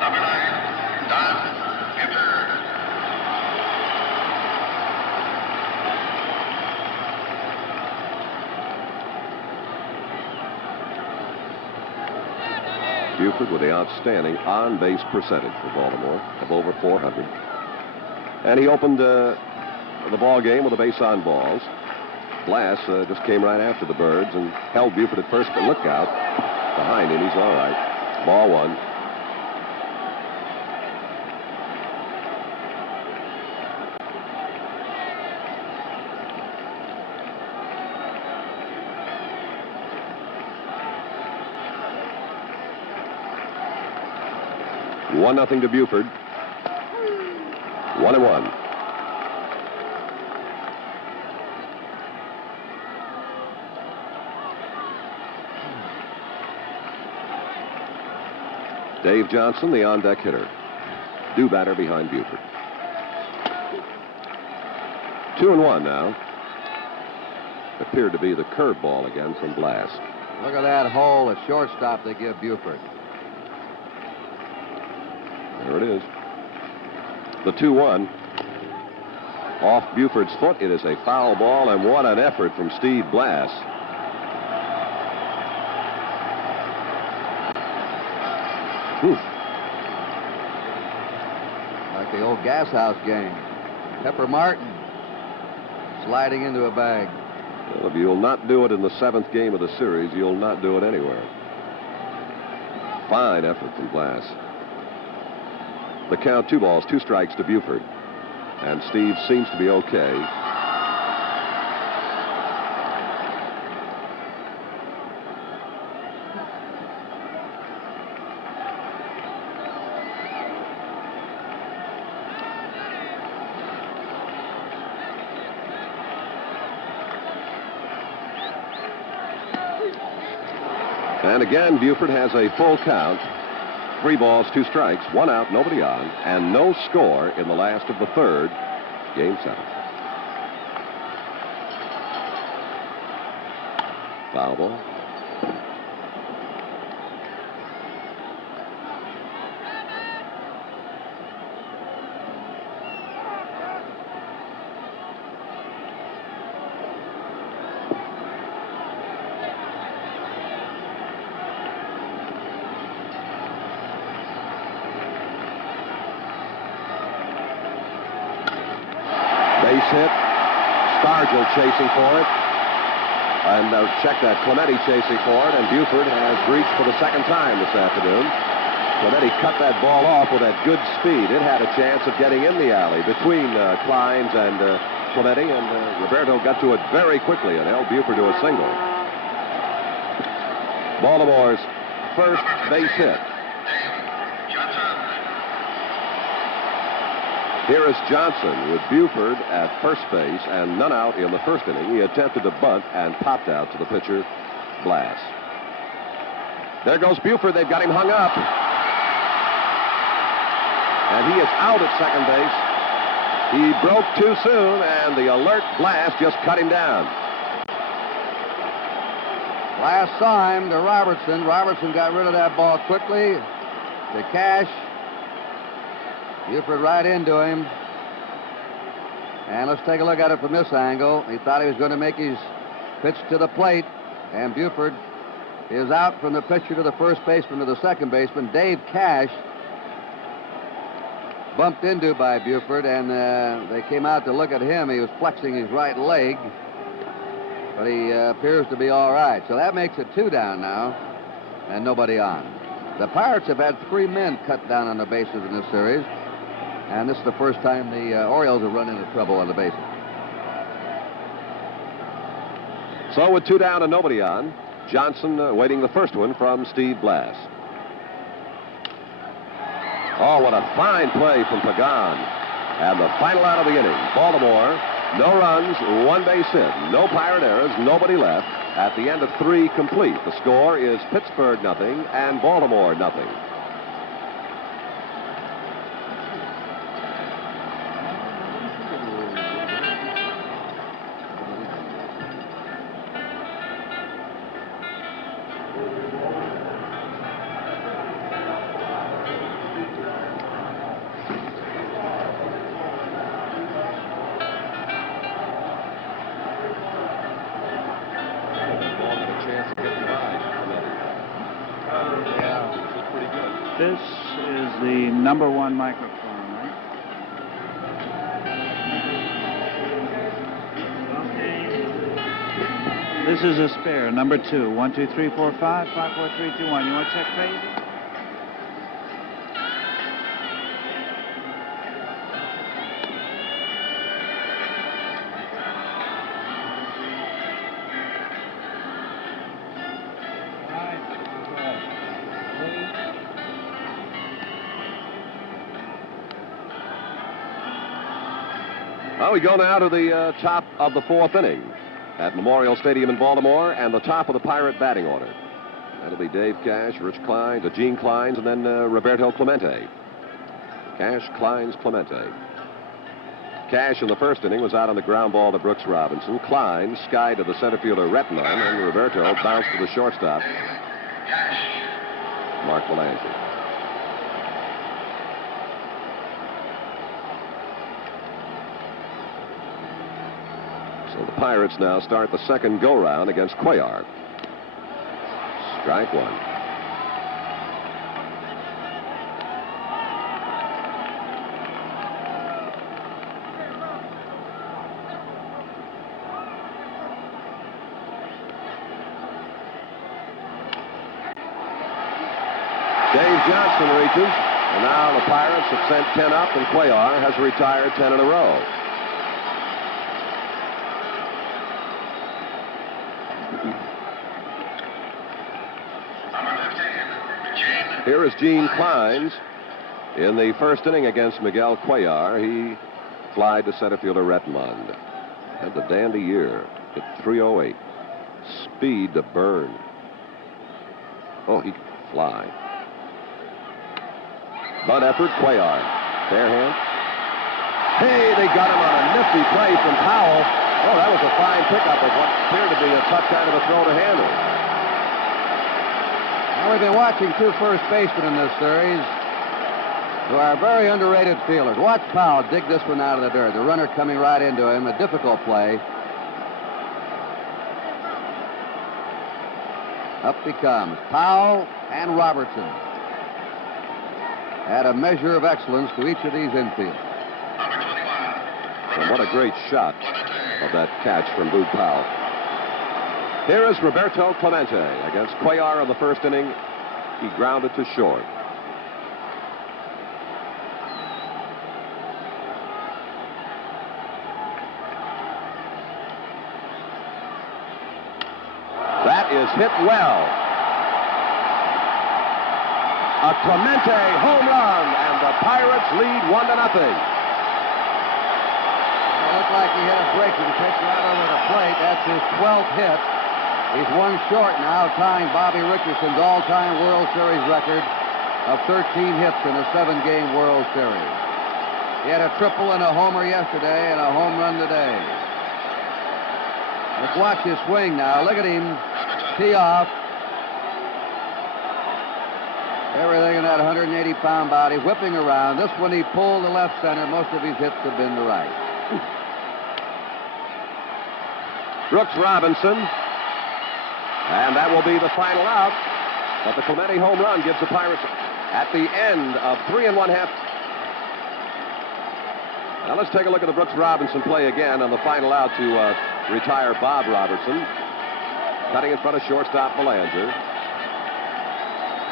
Number 9, Don Buford. Buford with the outstanding on-base percentage for Baltimore of over 400. And he opened the ball game with a base on balls. Blass just came right after the Birds and held Buford at first, but look out. Behind him, he's all right. Ball 1. One nothing to Buford. 1-1. Dave Johnson, the on-deck hitter. Due batter behind Buford. 2-1 now. Appeared to be the curveball again from Blass. Look at that hole at shortstop they give Buford. There it is. the 2-1. Off Buford's foot. It is a foul ball, and what an effort from Steve Blass. Like the old gas house game. Pepper Martin sliding into a bag. Well, if you'll not do it in the 7th game of the series, you'll not do it anywhere. Fine effort from Blass. The count, 2 balls, 2 strikes to Buford. And Steve seems to be okay. And again, Buford has a full count. 3 balls, 2 strikes, 1 out, nobody on, and no score in the last of the 3rd, game 7. Foul ball. Base hit. Stargell chasing for it. And check that, Clemente chasing for it, and Buford has reached for the 2nd time this afternoon. Clemente cut that ball off with that good speed. It had a chance of getting in the alley between Clines and Clemente, and Roberto got to it very quickly and held Buford to a single. Baltimore's first base hit. Here is Johnson with Buford at first base and none out in the 1st inning. He attempted to bunt and popped out to the pitcher, Blass. There goes Buford. They've got him hung up. And he is out at 2nd base. He broke too soon, and the alert Blass just cut him down. Blass saw him to Robertson. Robertson got rid of that ball quickly to Cash. Buford right into him. And let's take a look at it from this angle. He thought he was going to make his pitch to the plate. And Buford is out from the pitcher to the first baseman to the second baseman. Dave Cash bumped into by Buford, and they came out to look at him. He was flexing his right leg, but he appears to be all right. So that makes it 2 down now, and nobody on. The Pirates have had 3 men cut down on the bases in this series. And this is the first time the Orioles have run into trouble on the bases. So with 2 down and nobody on, Johnson waiting the first one from Steve Blass. Oh, what a fine play from Pagan. And the final out of the inning. Baltimore, no runs, 1 base hit, no Pirate errors, nobody left. At the end of 3 complete, the score is Pittsburgh 0 and Baltimore 0. This is the #1 microphone, right? This is a spare, number 2. 1, 2, 3, 4, 5, 5, 4, 3, 2, 1. You want to check crazy? Well, we go now to the top of the 4th inning at Memorial Stadium in Baltimore, and the top of the Pirate batting order. That'll be Dave Cash, Rich Clines, Gene Clines, and then Roberto Clemente. Cash, Clines, Clemente. Cash in the 1st inning was out on the ground ball to Brooks Robinson. Clines skied to the center fielder Rettenman, and Roberto bounced to the shortstop, Mark Belanger. Pirates now start the second go-round against Cuellar. Strike one. Dave Johnson reaches, and now the Pirates have sent 10 up, and Cuellar has retired 10 in a row. Here is Gene Kleins in the first inning against Miguel Cuellar. He flied to center fielder Retmond. Had the dandy year at 308. Speed to burn. Oh, he can fly. Bunt effort, Cuellar. Fair hand. Hey, they got him on a nifty play from Powell. Oh, that was a fine pickup of what appeared to be a tough kind of a throw to handle. Now, we've been watching two first basemen in this series who are very underrated fielders. Watch Powell dig this one out of the dirt. The runner coming right into him, a difficult play. Up he comes. Powell and Robertson add a measure of excellence to each of these infielders. And what a great shot of that catch from Boog Powell. Here is Roberto Clemente against Cuellar in the first inning. He grounded to short. That is hit well. A Clemente home run, and the Pirates lead 1-0. It looked like he hit a breaking pitch right over the plate. That's his 12th hit. He's one short now, tying Bobby Richardson's all-time World Series record of 13 hits in a 7-game World Series. He had a triple and a homer yesterday and a home run today. Let's watch his swing now. Look at him tee off. Everything in that 180-pound body, whipping around. This one he pulled the left center. Most of his hits have been to right. Brooks Robinson. And that will be the final out. But the Clemente home run gives the Pirates at the end of 3 1/2. Now let's take a look at the Brooks Robinson play again on the final out to retire Bob Robertson. Cutting in front of shortstop Belanger.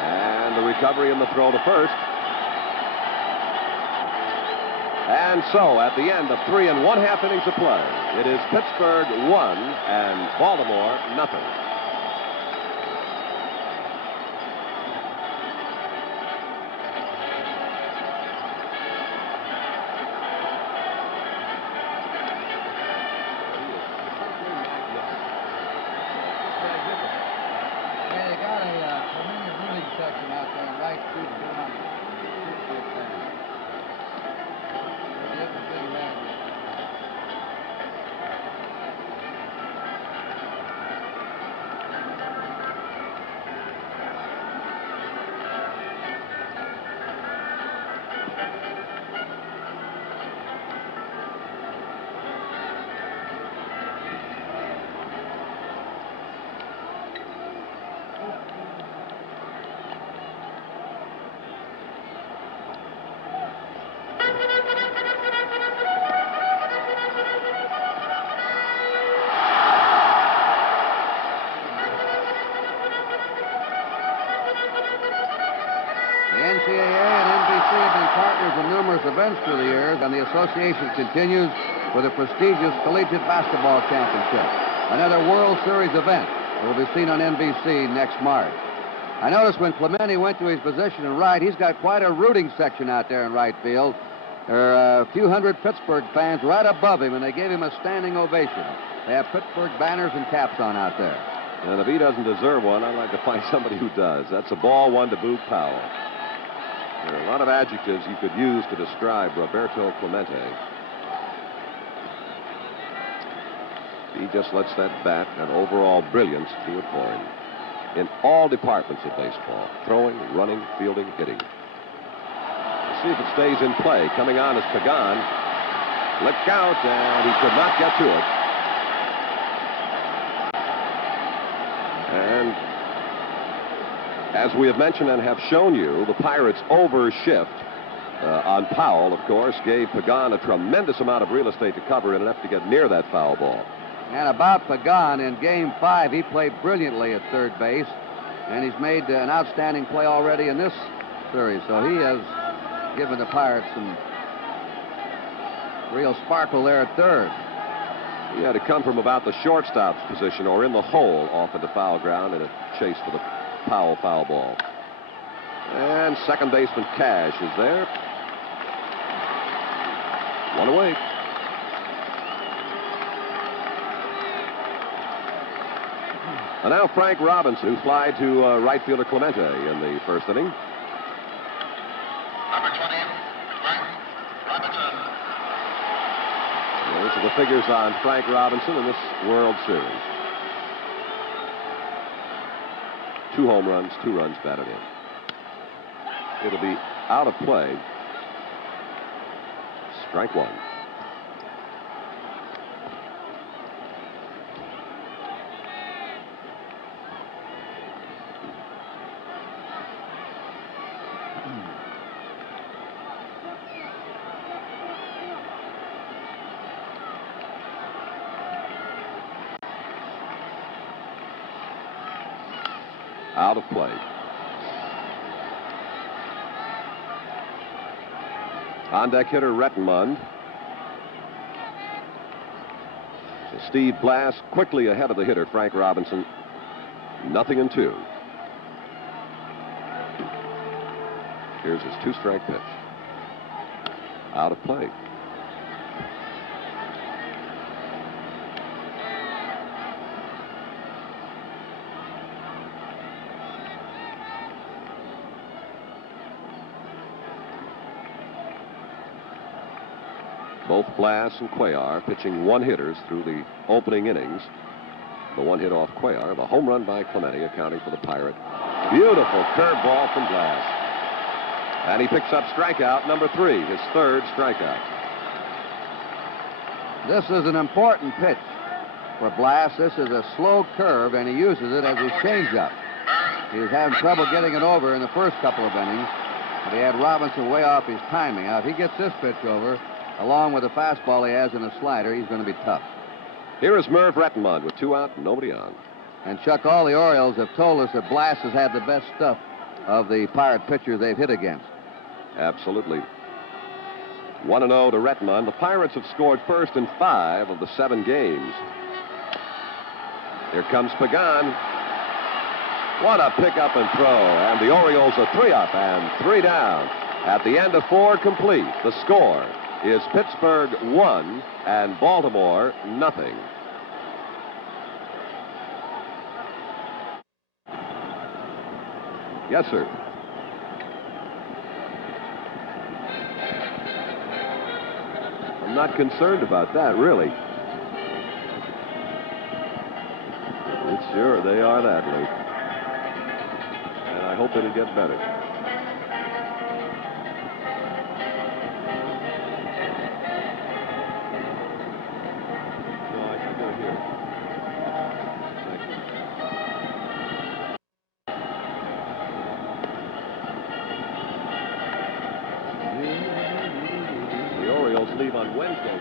And the recovery and the throw to first. And so, at the end of 3 1/2 innings of play, it is Pittsburgh 1 and Baltimore nothing. Events through the years, and the association continues with a prestigious collegiate basketball championship, another World Series event that will be seen on NBC next March. I noticed when Clemente went to his position in right, he's got quite a rooting section out there in right field. There are a few hundred Pittsburgh fans right above him, and they gave him a standing ovation. They have Pittsburgh banners and caps on out there. And if he doesn't deserve one, I'd like to find somebody who does. That's a ball one to Boog Powell. There are a lot of adjectives you could use to describe Roberto Clemente. He just lets that bat and overall brilliance do it for him. In all departments of baseball, throwing, running, fielding, hitting. Let's see if it stays in play. Coming on is Pagan. Look out, and he could not get to it. And as we have mentioned and have shown you, the Pirates overshift on Powell, of course, gave Pagan a tremendous amount of real estate to cover in an effort to get near that foul ball. And about Pagan, in Game 5, he played brilliantly at third base, and he's made an outstanding play already in this series. So he has given the Pirates some real sparkle there at third. He had to come from about the shortstop's position or in the hole off into foul ground in a chase for the Powell foul ball. And second baseman Cash is there. One away. And now Frank Robinson, who flied to right fielder Clemente in the first inning. Number 20, Frank Robinson. Those are the figures on Frank Robinson in this World Series. 2 home runs, 2 runs batted in. It'll be out of play. Strike 1. Out of play. On deck hitter Rettenmund. So Steve Blass quickly ahead of the hitter Frank Robinson. 0-2. Here's his 2-strike pitch. Out of play. Both Blass and Cuellar pitching one-hitters through the opening innings. The one hit off Cuellar, the home run by Clemente accounting for the Pirate. Beautiful curveball from Blass. And he picks up strikeout number 3, his 3rd strikeout. This is an important pitch for Blass. This is a slow curve, and he uses it as his changeup. He was having trouble getting it over in the first couple of innings, but he had Robinson way off his timing. Now, if he gets this pitch over, along with the fastball he has and a slider, he's going to be tough. Here is Merv Rettenmund with 2 out and nobody on. And, Chuck, all the Orioles have told us that Blass has had the best stuff of the Pirate pitchers they've hit against. Absolutely. 1-0 to Rettenmund. The Pirates have scored first in 5 of the 7 games. Here comes Pagan. What a pickup and throw. And the Orioles are 3 up and 3 down. At the end of 4 complete, the score is Pittsburgh 1 and Baltimore 0. Yes, sir. I'm not concerned about that, really. It's sure they are that, Luke. And I hope it'll get better. Leave on Wednesday.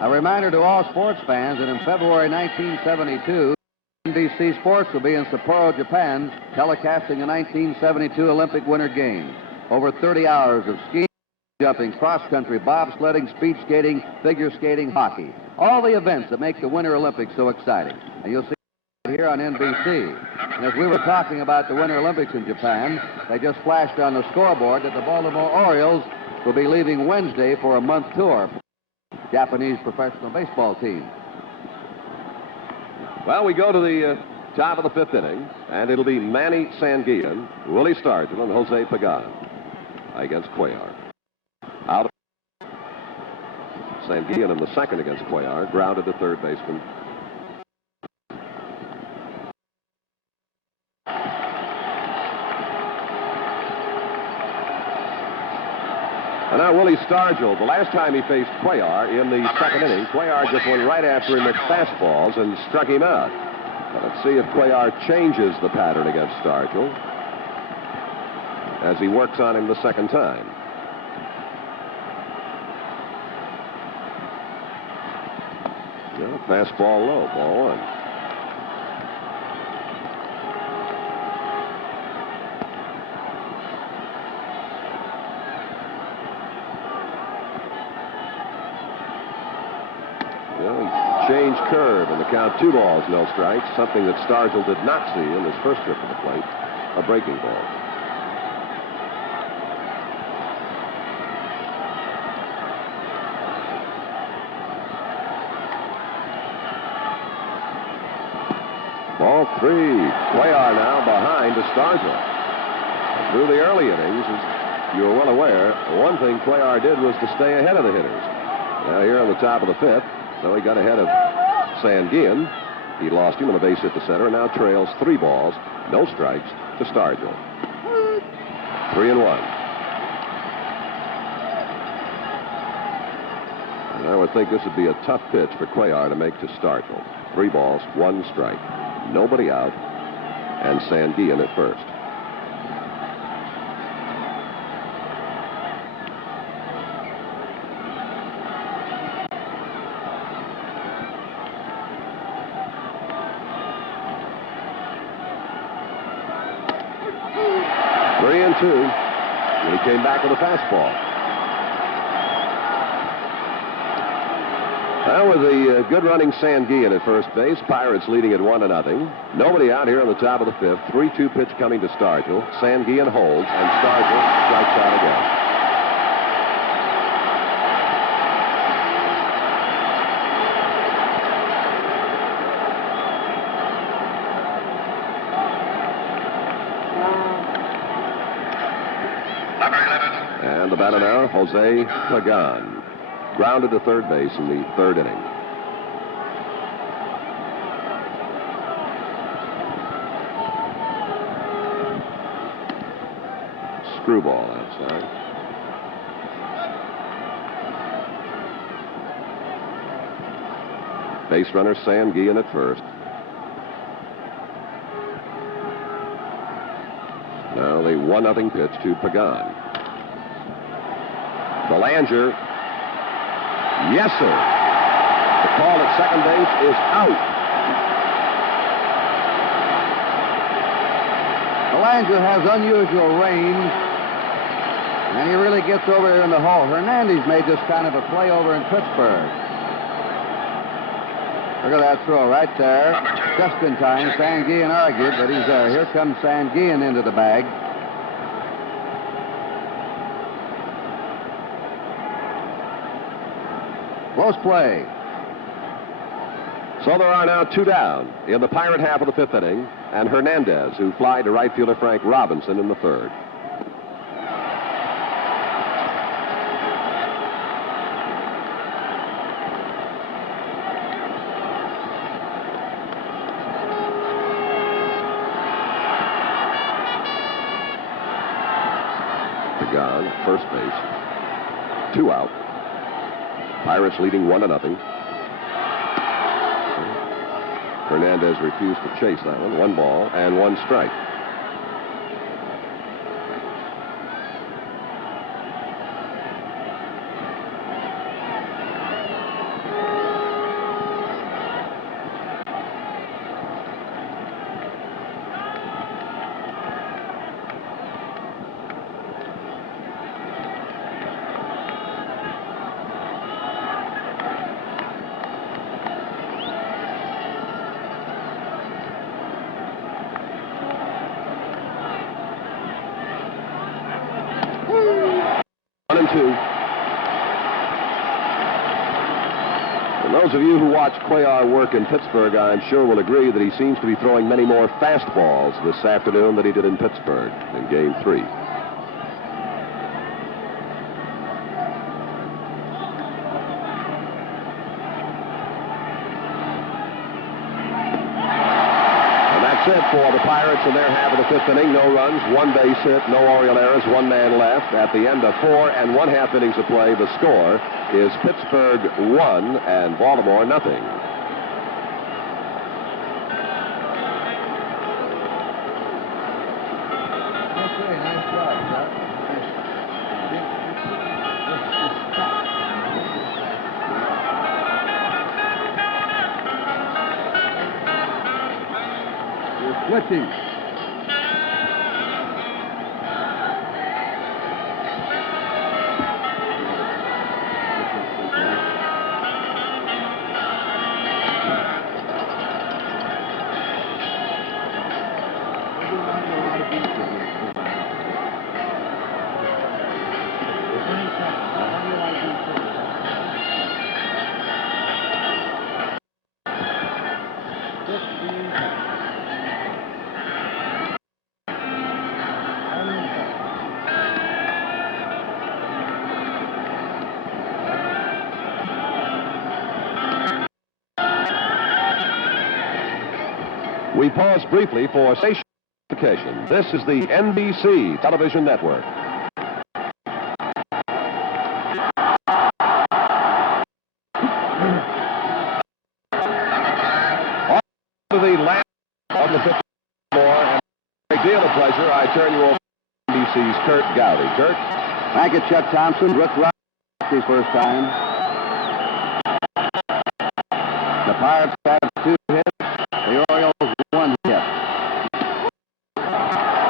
A reminder to all sports fans that in February 1972, NBC Sports will be in Sapporo, Japan, telecasting the 1972 Olympic Winter Games. Over 30 hours of skiing, jumping, cross-country, bobsledding, speed skating, figure skating, hockey. All the events that make the Winter Olympics so exciting. And you'll see it here on NBC. And as we were talking about the Winter Olympics in Japan, they just flashed on the scoreboard that the Baltimore Orioles will be leaving Wednesday for a month tour. Japanese professional baseball team. Well, we go to the top of the 5th inning, and it'll be Manny Sanguillen, Willie Stargell, and Jose Pagan against Cuellar. Out. Sanguillen in the second against Cuellar, grounded to third baseman. And now Willie Stargell. The last time he faced Cuellar in the second inning, Cuellar just went right after him with fastballs and struck him out. But let's see if Cuellar changes the pattern against Stargell as he works on him the second time. Yeah, fastball low, ball one. Change curve and the count 2 balls, no strikes, something that Stargell did not see in his first trip to the plate, a breaking ball. Ball 3. Cuellar now behind to Stargell. And through the early innings, as you are well aware, one thing Cuellar did was to stay ahead of the hitters. Now here on the top of the 5th, so he got ahead of Sanguillen. He lost him on a base hit to center and now trails 3 balls, no strikes to Stargell. 3-1. And I would think this would be a tough pitch for Cuellar to make to Stargell. 3 balls, 1 strike. Nobody out, and Sanguillen at first. And he came back with a fastball. Now with the good running Sanguillen at first base, Pirates leading at 1-0. Nobody out here on the top of the 5th. 3-2 pitch coming to Stargell. Sanguillen holds, and Stargell strikes out again. And the batter now, Jose Pagan. Grounded to third base in the 3rd inning. Screwball outside. Base runner Sanguillen at first. Now the 1-0 pitch to Pagan. Belanger. Yes, sir. The call at second base is out. Belanger has unusual range, and he really gets over here in the hole. Hernandez made this kind of a play over in Pittsburgh. Look at that throw right there. Just in time. Sanguillen argued, but he's there. Here comes Sanguillen into the bag. Close play. So there are now 2 down in the Pirate half of the 5th inning, and Hernandez, who fly to right fielder Frank Robinson in the 3rd. Pagan, first base. 2 out. Pirates leading 1-0. Hernandez refused to chase that one. 1 ball and 1 strike. And those of you who watch Cuellar work in Pittsburgh, I'm sure will agree that he seems to be throwing many more fastballs this afternoon than he did in Pittsburgh in Game 3. hit for the Pirates in their half of the fifth inning. No runs, one base hit, no Oriole errors, one man left. At the end of 4 1/2 innings of play, the score is Pittsburgh 1 and Baltimore nothing. Okay, nice job, Chuck. You're switching. We pause briefly for station identification. This is the NBC television network. On to the last of the fifth floor, and with a great deal of pleasure, I turn you over to NBC's Kurt Gowdy. Kurt? Thank you, Chuck Thompson. Brooks Robinson, his first time. The Pirates have 2 hits. The Orioles 1 hit.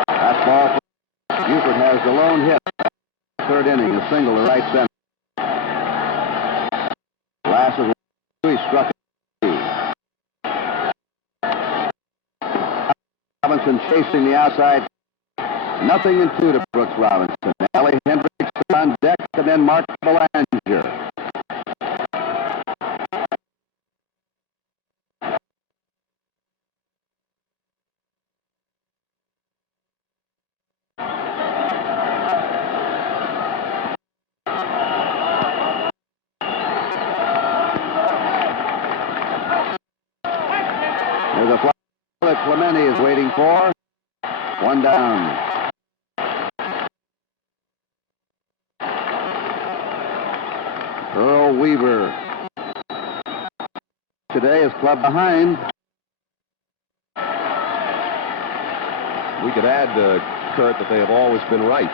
That's ball. Buford has the lone hit. Third inning, a single to right center. Last is he struck it. Robinson chasing the outside. 0-2 to Brooks Robinson. Ellie Hendricks on deck, and then Mark Belanger. There's a fly that Clemente is waiting for. 1 down. Earl Weaver today is clubbed behind. We could add, Kurt, that they have always been right.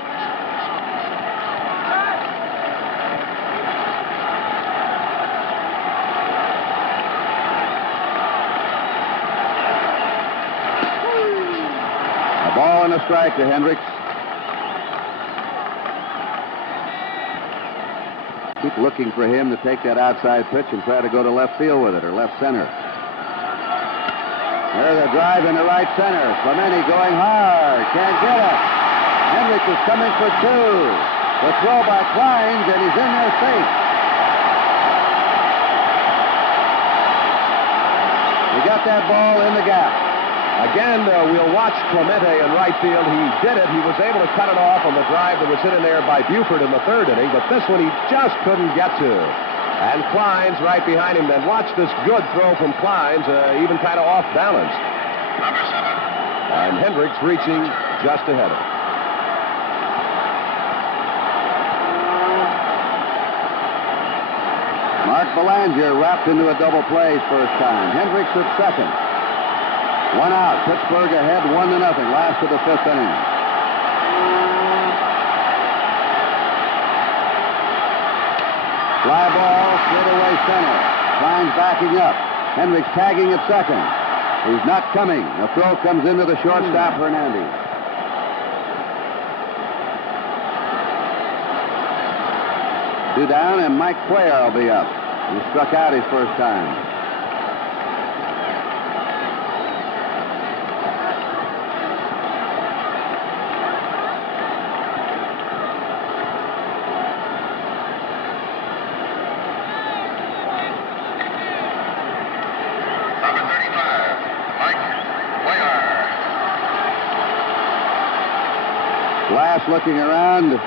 A ball and a strike to Hendricks. Keep looking for him to take that outside pitch and try to go to left field with it, or left center. There's a drive into right center. Clemente going hard. Can't get it. Hendricks is coming for 2. The throw by Kleins, and he's in there safe. He got that ball in the gap. Again, we'll watch Clemente in right field. He did it. He was able to cut it off on the drive that was hit in there by Buford in the third inning, but this one he just couldn't get to. And Kleins right behind him. Then watch this good throw from Kleins, even kind of off balance. Number 7. And Hendricks reaching just ahead of him. Mark Belanger wrapped into a double play his first time. Hendricks at second. 1 out. Pittsburgh ahead 1-0. Last of the 5th inning. Fly ball, straightaway center. Kleins backing up. Hendricks tagging at second. He's not coming. The throw comes into the shortstop, Hernandez. Two down, and Mike Cuellar will be up. He struck out his first time. Glass looking around to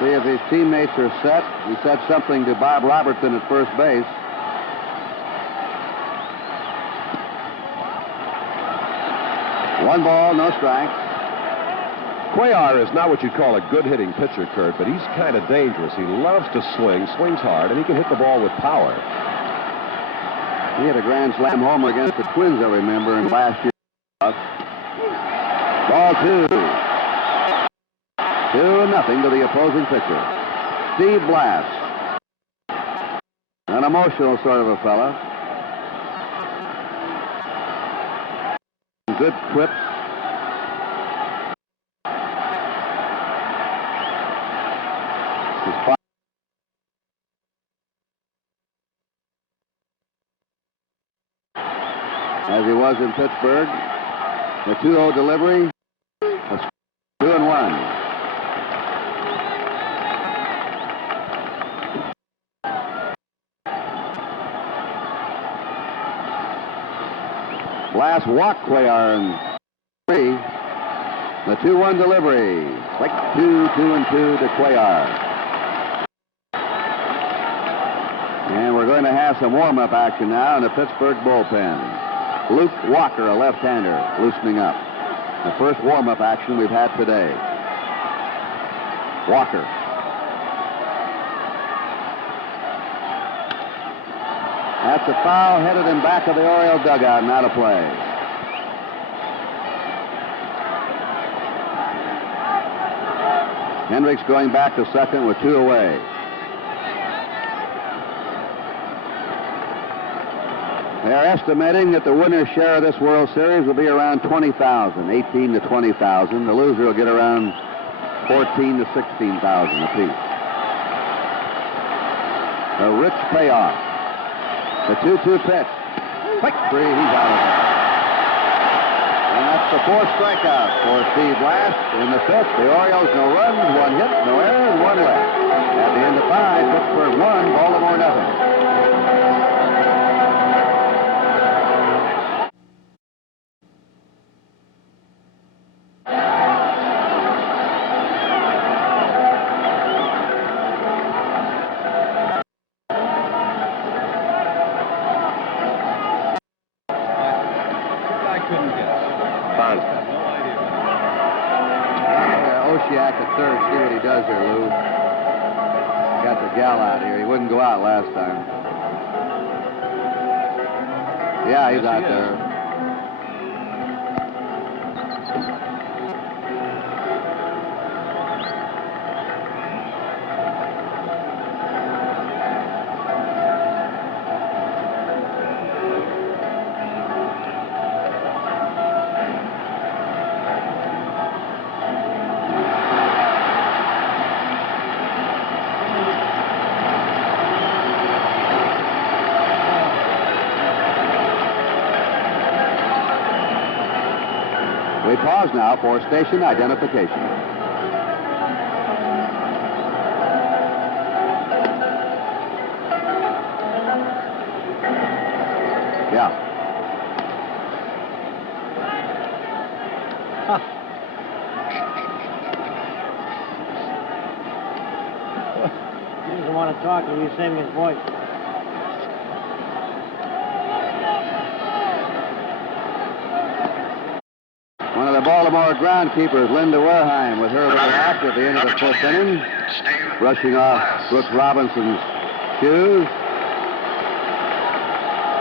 see if his teammates are set. He said something to Bob Robertson at first base. 1 ball, no strikes. Cuellar is not what you'd call a good-hitting pitcher, Kurt, but he's kind of dangerous. He loves to swing, swings hard, and he can hit the ball with power. He had a grand slam homer against the Twins, I remember, in last year. Ball 2. 2-0 to the opposing pitcher. Steve Blass. An emotional sort of a fella. Good quips. As he was in Pittsburgh. The 2-0 delivery. 2-1. Blass walked Cuellar in 3. The 2-1 delivery. Like 2-2 to Cuellar. And we're going to have some warm-up action now in the Pittsburgh bullpen. Luke Walker, a left-hander, loosening up. The first warm-up action we've had today. Walker. That's a foul headed in back of the Oriole dugout and out of play. Hendricks going back to second with 2 away. They're estimating that the winner's share of this World Series will be around 20,000, 18 to 20,000. The loser will get around 14 to 16,000 apiece. A rich payoff. The 2-2 pitch. Quick 3, he's out of it. And that's the 4th strikeout for Steve Blass. In the 5th, the Orioles, no runs, 1 hit, no errors, 1 left. At the end of 5, Pittsburgh 1, Baltimore nothing. At third, see what he does here, Lou. Got the gal out here. He wouldn't go out last time. Yeah, he's out there. We pause now for station identification. Yeah. Huh. He doesn't want to talk, he's saving his voice. One of the Baltimore groundkeepers, Linda Wareheim, with her little act at the end of the 4th inning, brushing off Brooks Robinson's shoes.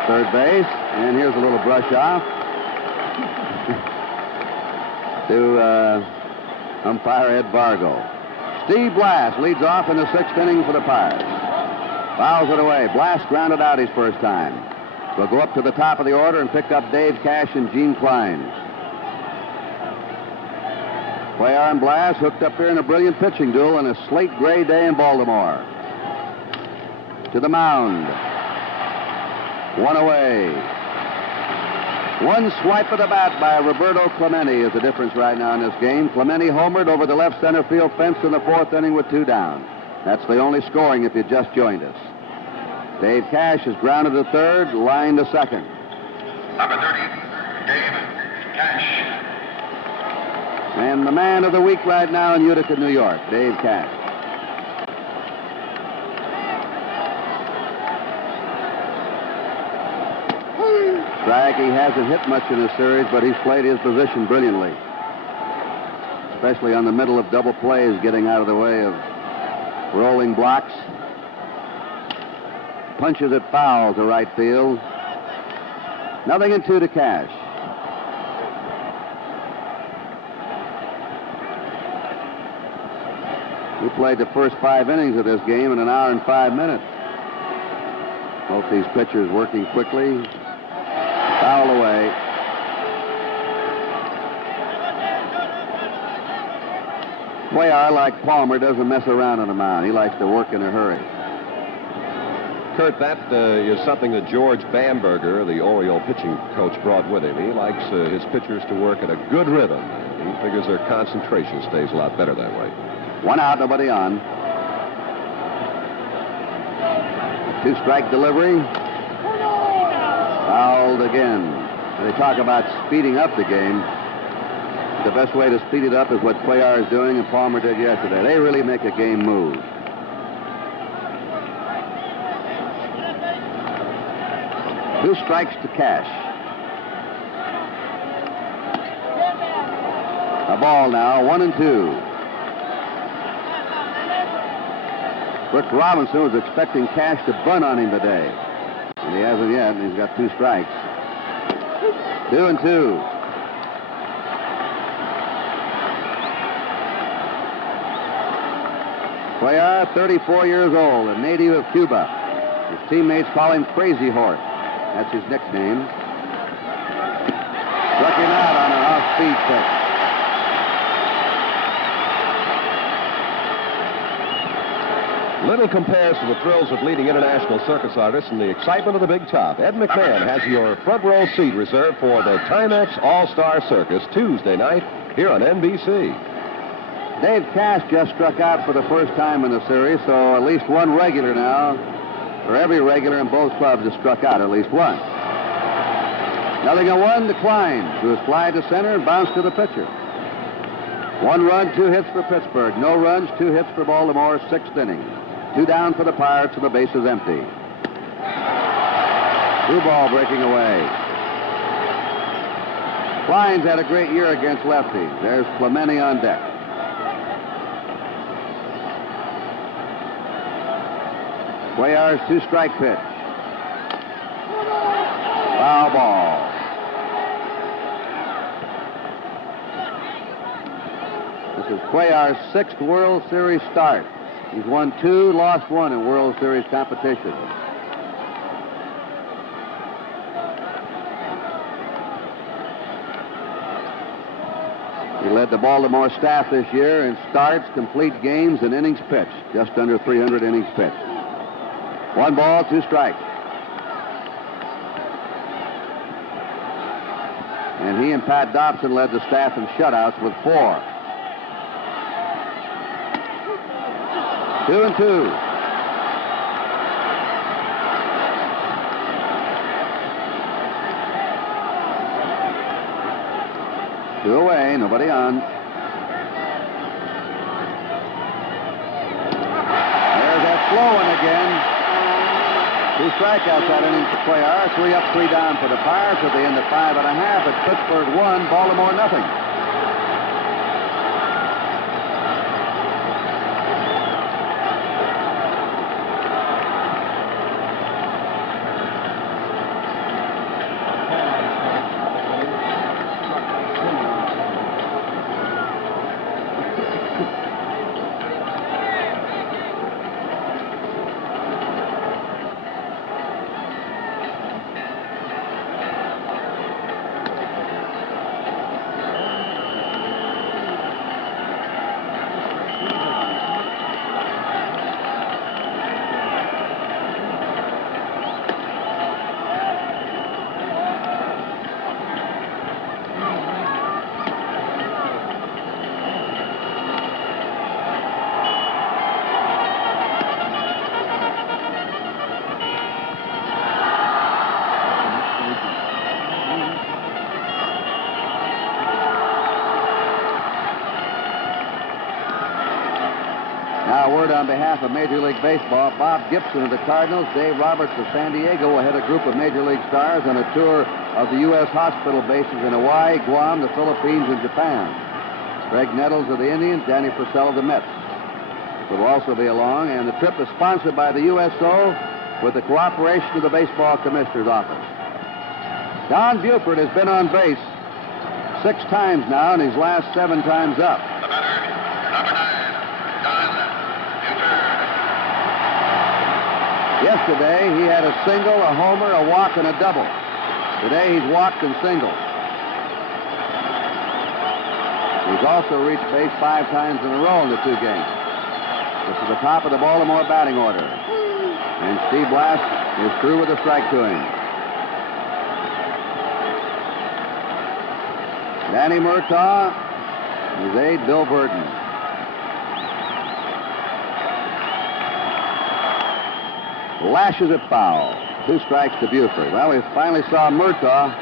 Third base, and here's a little brush off to umpire Ed Vargo. Steve Blass leads off in the 6th inning for the Pirates. Fouls it away. Blass grounded out his first time. We'll go up to the top of the order and pick up Dave Cash and Gene Klein. Cuellar and Blass hooked up here in a brilliant pitching duel on a slate gray day in Baltimore. To the mound. 1 away. 1 swipe of the bat by Roberto Clemente is the difference right now in this game. Clemente homered over the left center field fence in the 4th inning with 2 down. That's the only scoring if you just joined us. Dave Cash is grounded to third, line to second. Number 30, Dave Cash. And the man of the week right now in Utica, New York, Dave Cash. Strike. He hasn't hit much in this series, but he's played his position brilliantly. Especially on the middle of double plays, getting out of the way of rolling blocks. Punches it foul to right field. 0-2 to Cash. We played the first 5 innings of this game in 1 hour and 5 minutes. Both these pitchers working quickly. Fouled away. Cuellar, like Palmer, doesn't mess around on the mound. He likes to work in a hurry. Kurt, that is something that George Bamberger, the Oriole pitching coach, brought with him. He likes his pitchers to work at a good rhythm. He figures their concentration stays a lot better that way. 1 out, nobody on. 2-strike delivery. Fouled again. They talk about speeding up the game. The best way to speed it up is what Cuellar is doing and Palmer did yesterday. They really make a game move. Two strikes to Cash. A ball now, 1-2. Rick Robinson was expecting Cash to bunt on him today. And he hasn't yet, and he's got 2 strikes. 2-2. Cuellar, 34 years old, a native of Cuba. His teammates call him Crazy Horse. That's his nickname. Struck him out on an off-speed pitch. Little compares to the thrills of leading international circus artists and the excitement of the big top. Ed McMahon has your front row seat reserved for the Timex All-Star Circus Tuesday night here on NBC. Dave Cash just struck out for the first time in the series, so at least one regular now, or every regular in both clubs has struck out at least once. 0-1 to Klein, who has fly to center and bounced to the pitcher. 1 run, 2 hits for Pittsburgh. No runs, 2 hits for Baltimore, 6th inning. 2 down for the Pirates, and the base is empty. 2 ball breaking away. Klein's had a great year against lefties. There's Clemente on deck. Cuellar's 2-strike pitch. Foul ball. This is Cuellar's 6th World Series start. He's won 2, lost 1 in World Series competition. He led the Baltimore staff this year in starts, complete games, and innings pitched. Just under 300 innings pitched. 1 ball, 2 strikes. And he and Pat Dobson led the staff in shutouts with 4. 2-2. Two away, nobody on. There's that slow one again. 2 strikeouts that inning for Cuellar. 3 up, 3 down for the Pirates at the end of 5 1/2. It's Pittsburgh 1, Baltimore nothing. on behalf of Major League Baseball, Bob Gibson of the Cardinals, Dave Roberts of San Diego will head a group of Major League stars on a tour of the U.S. hospital bases in Hawaii, Guam, the Philippines, and Japan. Greg Nettles of the Indians, Danny Purcell of the Mets will also be along, and the trip is sponsored by the USO with the cooperation of the Baseball Commissioner's Office. Don Buford has been on base 6 times now, and his last 7 times up. The batter, number 9, Don Buford. Yesterday, he had a single, a homer, a walk, and a double. Today, he's walked and singled. He's also reached base 5 times in a row in the 2 games. This is the top of the Baltimore batting order. And Steve Blass is through with a strike to him. Danny Murtaugh, his aide, Bill Burton. Lashes it foul. 2 strikes to Buford. Well, we finally saw Murtaugh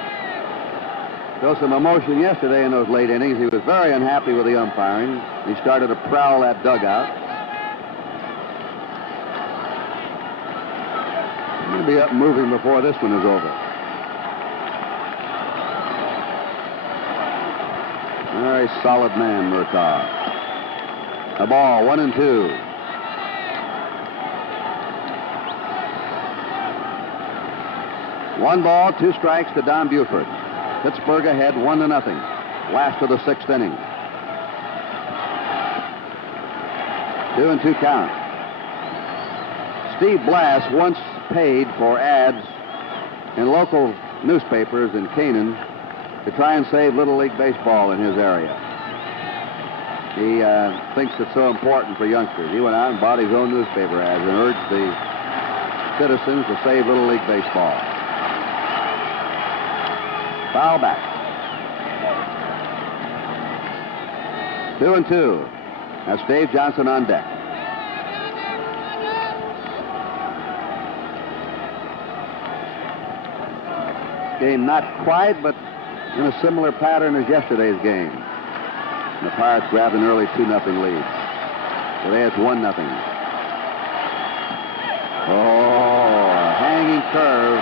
show some emotion yesterday in those late innings. He was very unhappy with the umpiring. He started to prowl that dugout. He'll be up moving before this one is over. Very solid man, Murtaugh. A ball, 1-2. One ball, 2 strikes to Don Buford. Pittsburgh ahead, 1-0. Last of the 6th inning. 2-2 count. Steve Blass once paid for ads in local newspapers in Canaan to try and save Little League Baseball in his area. He thinks it's so important for youngsters. He went out and bought his own newspaper ads and urged the citizens to save Little League Baseball. Foul back. 2-2. That's Dave Johnson on deck. Game not quite, but in a similar pattern as yesterday's game. And the Pirates grabbed an early 2-0 lead. Today it's 1-0. Oh, a hanging curve.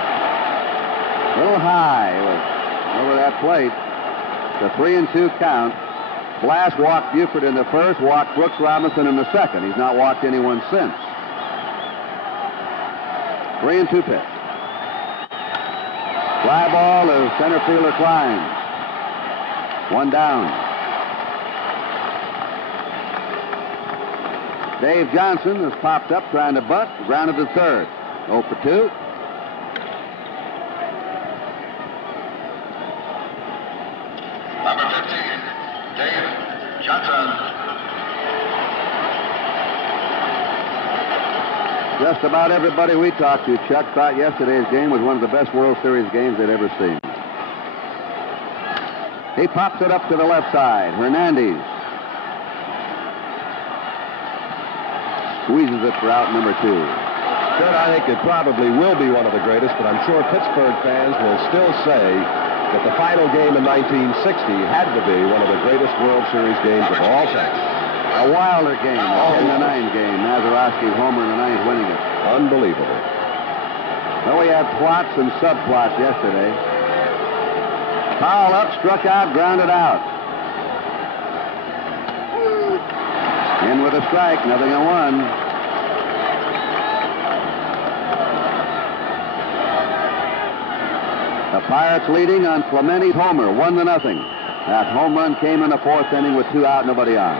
A little high. It was over that plate. The 3-2 count. Blass walked Buford in the first, walked Brooks Robinson in the second. He's not walked anyone since. 3-2 pitch. Fly ball to center fielder Klein. 1 down. Dave Johnson has popped up trying to bunt, grounded to third. 0 for 2. Number 15, Dave Johnson. Just about everybody we talked to, Chuck, thought yesterday's game was one of the best World Series games they'd ever seen. He pops it up to the left side. Hernandez squeezes it for out number 2. Good, I think it probably will be one of the greatest, but I'm sure Pittsburgh fans will still say that the final game in 1960 had to be one of the greatest World Series games of all time. A wilder game, a 10-9 game. Mazeroski's homer in the 9th winning it. Unbelievable. Well, we had plots and subplots yesterday. Foul up, struck out, grounded out. In with a strike, 0-1. The Pirates leading on Clementi's homer, 1-0. That home run came in the 4th inning with 2 out, nobody on.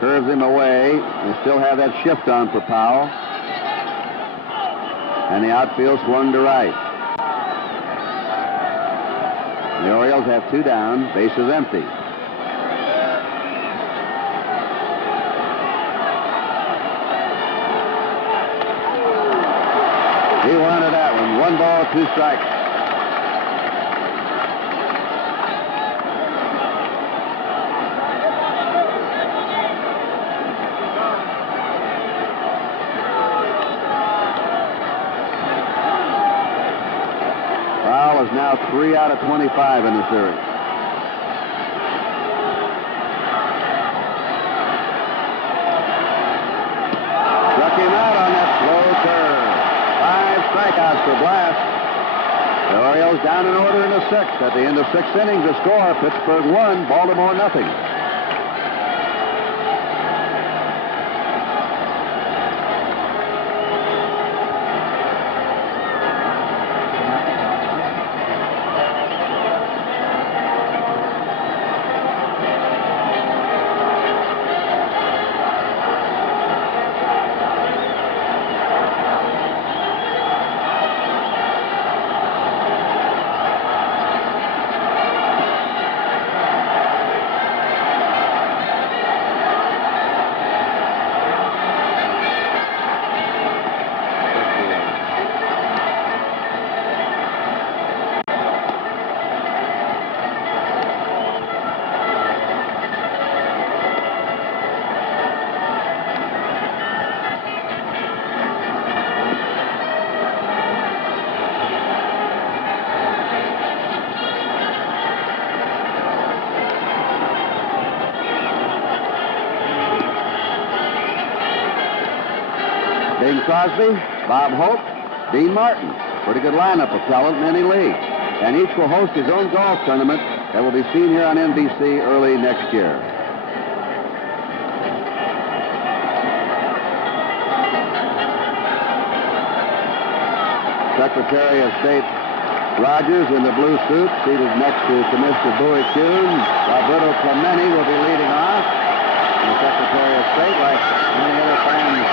Curves him away. They still have that shift on for Powell. And the outfield swung to right. The Orioles have 2 down, bases empty. He wanted that one. 1 ball, 2 strikes. Powell is now 3 out of 25 in the series. strikeouts for Blast. The Orioles down in order in the sixth. At the end of 6 innings, the score, Pittsburgh 1, Baltimore nothing. Bing Crosby, Bob Hope, Dean Martin. Pretty good lineup of talent in any league. And each will host his own golf tournament that will be seen here on NBC early next year. Secretary of State Rogers in the blue suit, seated next to Commissioner Bowie Kuhn. Roberto Clemente will be leading off. And the Secretary of State, like many other fans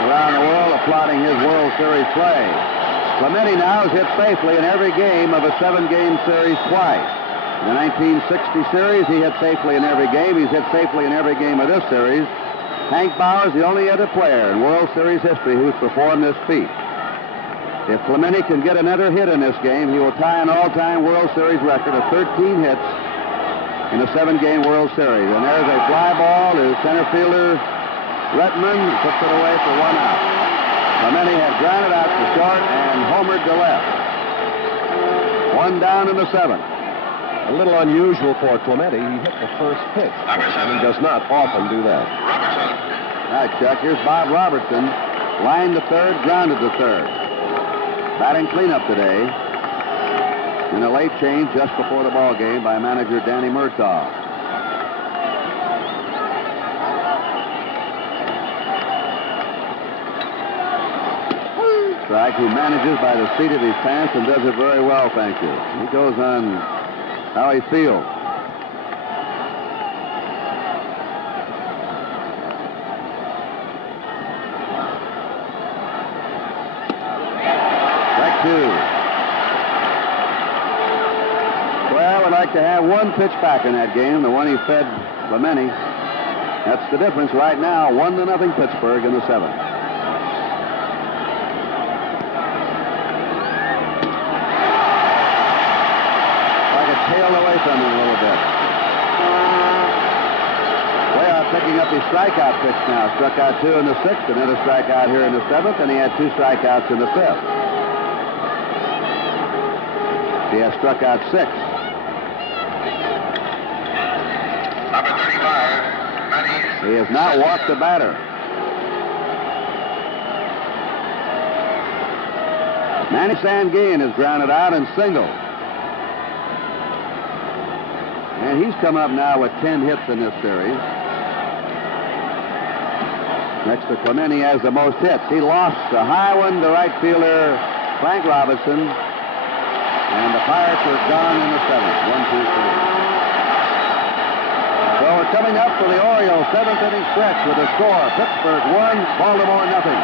around the world, applauding his World Series play. Clemente now has hit safely in every game of a 7-game series twice. In the 1960 series, he hit safely in every game. He's hit safely in every game of this series. Hank Bauer is the only other player in World Series history who's performed this feat. If Clemente can get another hit in this game, he will tie an all-time World Series record of 13 hits in a 7-game World Series. And there's a fly ball to center fielder Redmond, puts it away for 1 out. Clemente had grounded out to short and homered to left. 1 down in the 7th. A little unusual for Clemente. He hit the first pitch. And he does not often do that. All right, Chuck, here's Bob Robertson. Lined to third, grounded to third. Batting cleanup today in a late change just before the ball game by manager Danny Murtaugh. Strike, who manages by the seat of his pants and does it very well, thank you. He goes on how he feels. Strike 2. Well, I'd like to have one pitch back in that game, the one he fed Clemente. That's the difference right now, 1-0 Pittsburgh in the 7th. Tailed away from him a little bit. Way picking up his strikeout pitch now. Struck out 2 in the 6th, another strikeout here in the 7th, and he had 2 strikeouts in the 5th. He has struck out 6. Number 35, Manny. He has not walked the batter. Manny Sanguin is grounded out and singled. And he's come up now with 10 hits in this series. Next to Clemente has the most hits. He lost a high one to right fielder Frank Robinson. And the Pirates are gone in the 7th. 1, 2, 3. So we're coming up for the Orioles' 7th inning stretch with a score. Pittsburgh 1, Baltimore nothing.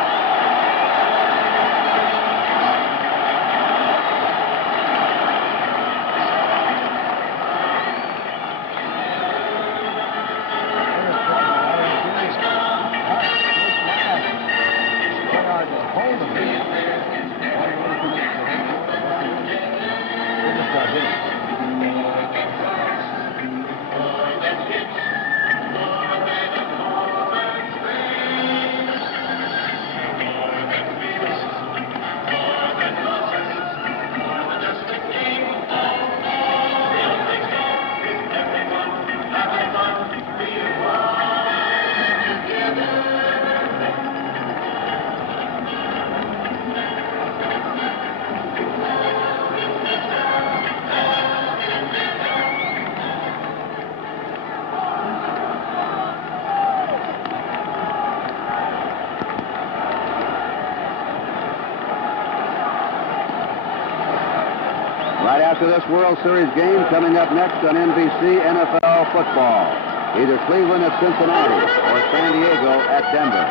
Right after this World Series game, coming up next on NBC, NFL football. Either Cleveland at Cincinnati or San Diego at Denver.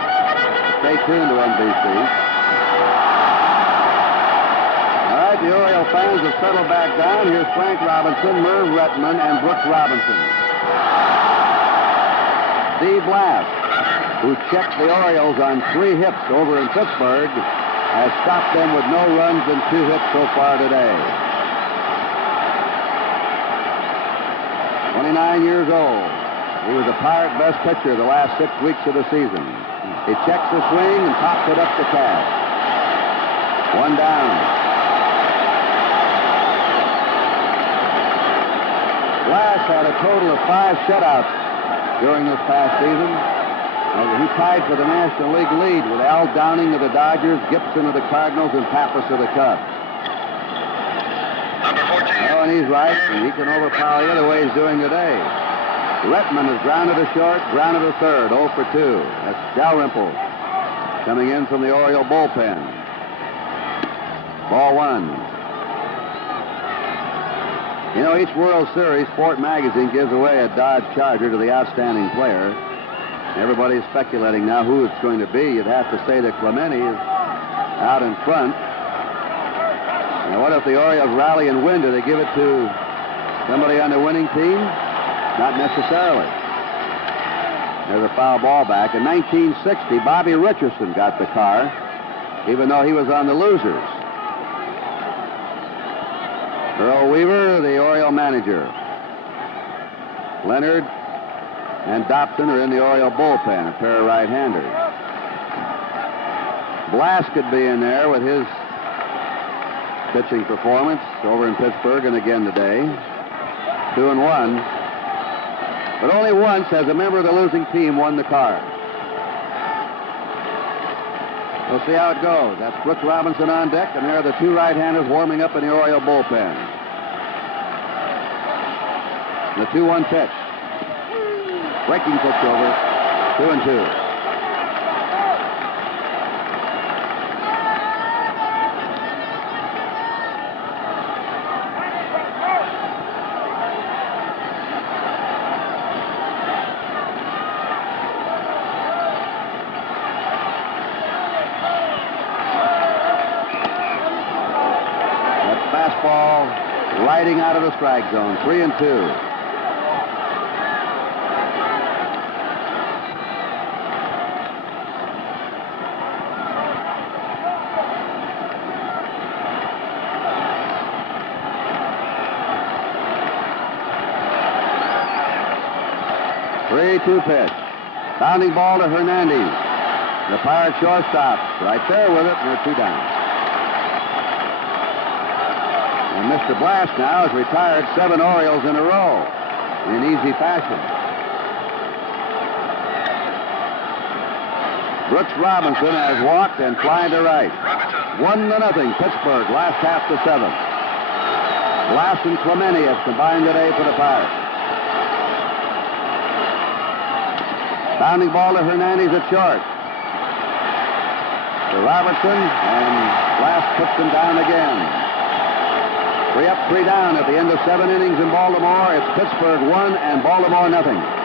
Stay tuned to NBC. All right, the Oriole fans have settled back down. Here's Frank Robinson, Merv Retman, and Brooks Robinson. Steve Blass, who checked the Orioles on 3 hits over in Pittsburgh, has stopped them with no runs and 2 hits so far today. 29 years old. He was a Pirate best pitcher the last 6 weeks of the season. He checks the swing and pops it up the catch. 1 down. Blass had a total of 5 shutouts during this past season. He tied for the National League lead with Al Downing of the Dodgers, Gibson of the Cardinals, and Pappas of the Cubs. Number 14. Oh, and he's right, and he can overpower the other way he's doing today. Retman has grounded to short, grounded to third, 0 for 2. That's Dalrymple coming in from the Oriole bullpen. Ball 1. You know, each World Series, Sport Magazine gives away a Dodge Charger to the outstanding player. Everybody's speculating now who it's going to be. You'd have to say that Clemente is out in front. Now, what if the Orioles rally and win? Do they give it to somebody on the winning team? Not necessarily. There's a foul ball back. In 1960, Bobby Richardson got the car, even though he was on the losers. Earl Weaver, the Oriole manager. Leonard and Dobson are in the Oriole bullpen, a pair of right-handers. Blass could be in there with his pitching performance over in Pittsburgh and again today. 2-1. But only once has a member of the losing team won the car. We'll see how it goes. That's Brooks Robinson on deck, and there are the 2 right-handers warming up in the Oriole bullpen. The 2-1 pitch. Breaking pitch over. 2-2. Fastball riding out of the strike zone. 3-2. Pitch. Bounding ball to Hernandez. The Pirate shortstop right there with it, and they're 2 down. And Mr. Blass now has retired 7 Orioles in a row in easy fashion. Brooks Robinson has walked and flying to right. 1-0 Pittsburgh, last half the 7th. Blass and Clemente have combined today for the Pirates. Bounding ball to Hernandez at short. To Robertson, and Blass puts him down again. 3 up, 3 down at the end of 7 innings in Baltimore. It's Pittsburgh 1 and Baltimore 0.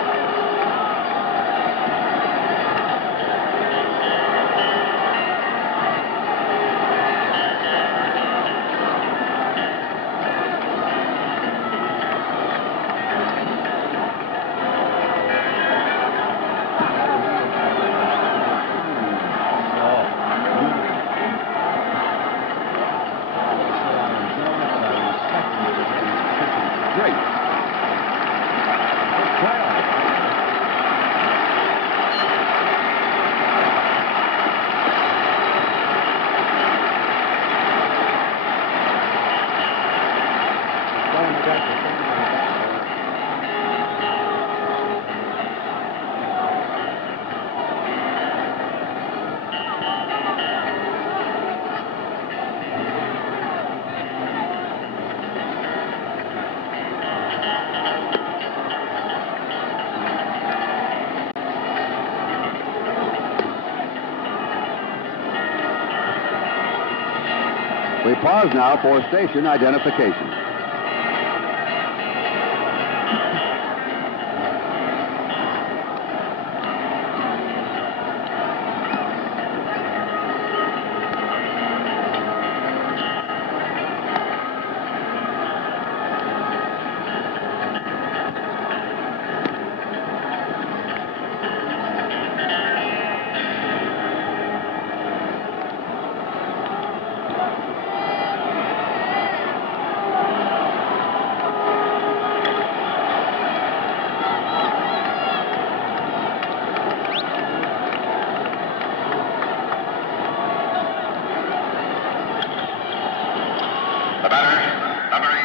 We pause now for station identification.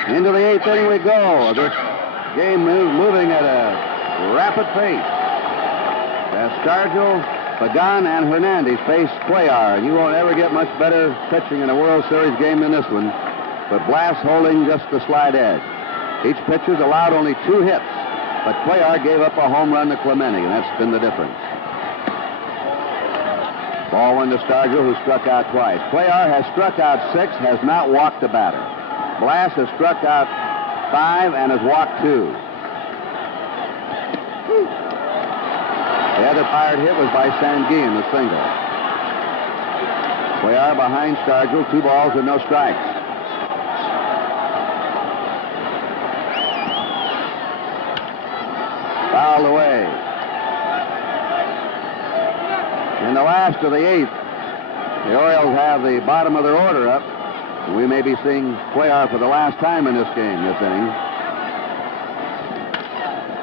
Into the 8th inning we go. This game moving at a rapid pace. As Stargell, Pagan, and Hernandez face Cuellar. You won't ever get much better pitching in a World Series game than this one. But Blas holding just the slight edge. Each pitcher's allowed only 2 hits. But Cuellar gave up a home run to Clemente, and that's been the difference. Ball 1 to Stargell, who struck out twice. Cuellar has struck out 6, has not walked a batter. Blas has struck out 5 and has walked 2. The other Pirate hit was by Sanguin, the single. Cuellar behind Stargell, 2 balls and no strikes. Fouled away. In the last of the 8th, the Orioles have the bottom of their order up. We may be seeing Cuellar for the last time in this game, this inning.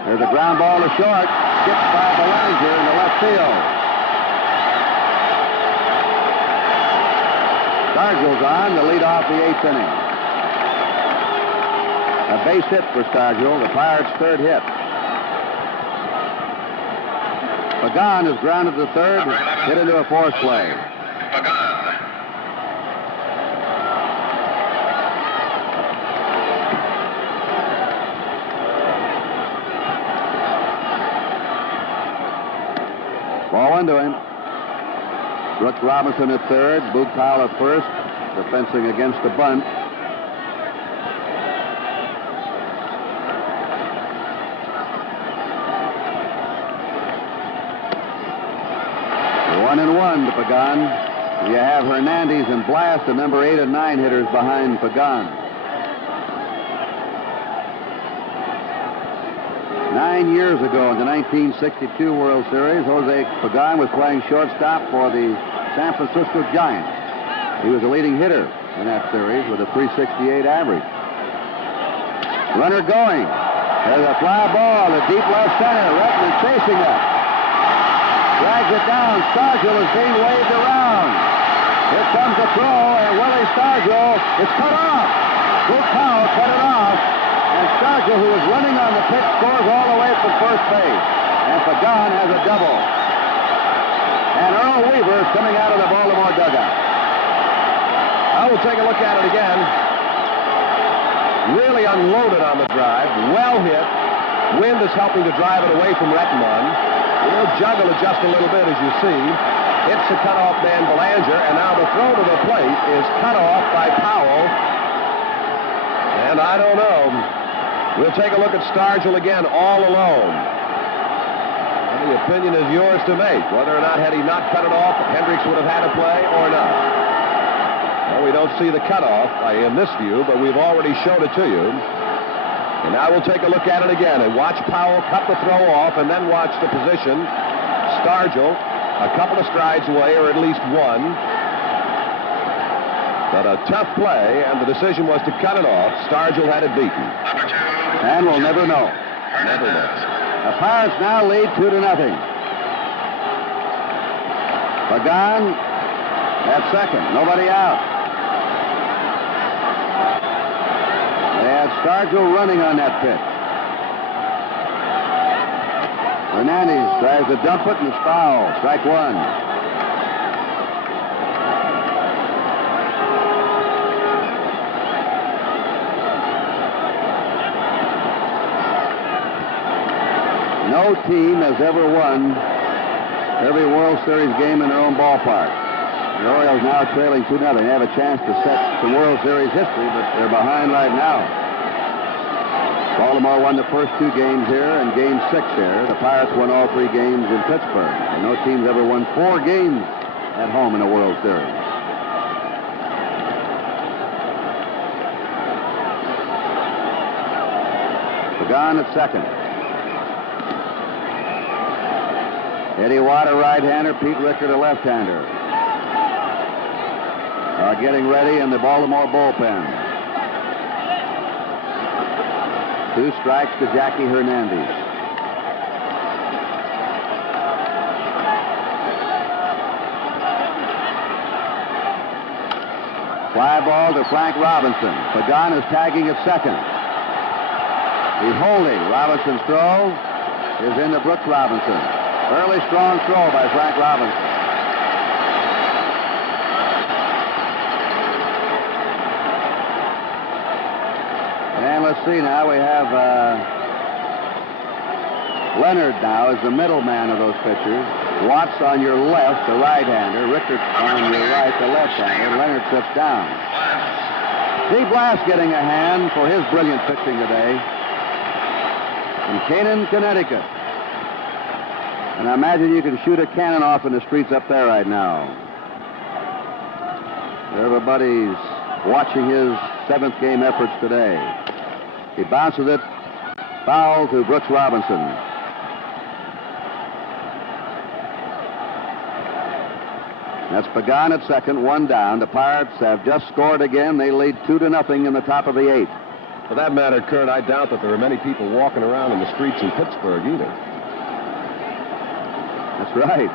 There's a ground ball to short, skipped by Belanger in the left field. Stargell's on to lead off the 8th inning. A base hit for Stargell, the Pirates' 3rd hit. Pagan is grounded to 3rd, hit into a force play. Ball 1 to him. Brooks Robinson at 3rd, Boog Powell at 1st, defending against the bunt. One and 1 to Pagan. You have Hernandez and Blas, the number 8 and 9 hitters behind Pagan. 9 years ago in the 1962 World Series, Jose Pagan was playing shortstop for the San Francisco Giants. He was the leading hitter in that series with a .368 average. Runner going. There's a fly ball to deep left center. Rutman chasing it. Drags it down. Stargell is being waved around. Here comes the throw, and Willie Stargell is cut off. Boog Powell cut it off. And Stargell, who was running on the pitch, scores all the way from first base. And Pagan has a double. And Earl Weaver is coming out of the Baltimore dugout. I will take a look at it again. Really unloaded on the drive. Well hit. Wind is helping to drive it away from Rettenmund. He'll juggle it just a little bit, as you see. Hits the cutoff man, Belanger, and now the throw to the plate is cut off by Powell. And I don't know. We'll take a look at Stargell again, all alone. And the opinion is yours to make, whether or not, had he not cut it off, Hendricks would have had a play or not. Well, we don't see the cutoff in this view, but we've already showed it to you. And now we'll take a look at it again and watch Powell cut the throw off and then watch the position. Stargell a couple of strides away, or at least one. But a tough play, and the decision was to cut it off. Stargell had it beaten. And we'll never know. Never know. The Pirates now lead 2-0. Pagan at second. Nobody out. They had Stargell running on that pitch. Hernandez tries to dump it and it's foul. Strike 1. No team has ever won every World Series game in their own ballpark. The Orioles now trailing 2-0. They have a chance to set some World Series history, but they're behind right now. Baltimore won the first 2 games here and Game 6 here. The Pirates won all 3 games in Pittsburgh. And no team's ever won 4 games at home in a World Series. Pagan at second. Eddie Watt, a right-hander. Pete Rickard, a left-hander. Are getting ready in the Baltimore bullpen. 2 strikes to Jackie Hernandez. Fly ball to Frank Robinson. Pagan is tagging at second. He's holding. Robinson's throw is into Brooks Robinson. Fairly strong throw by Frank Robinson. And let's see now, we have Leonard now is the middleman of those pitchers. Watts on your left, the right-hander. Rickard on your right, the left-hander. Leonard sits down. Steve Blass getting a hand for his brilliant pitching today in Canaan, Connecticut. And I imagine you can shoot a cannon off in the streets up there right now. Everybody's watching his 7th game efforts today. He bounces it foul to Brooks Robinson. That's Pagan at second, 1 down. The Pirates have just scored again. They lead 2-0 in the top of the 8th. For that matter, Kurt, I doubt that there are many people walking around in the streets in Pittsburgh either. That's right.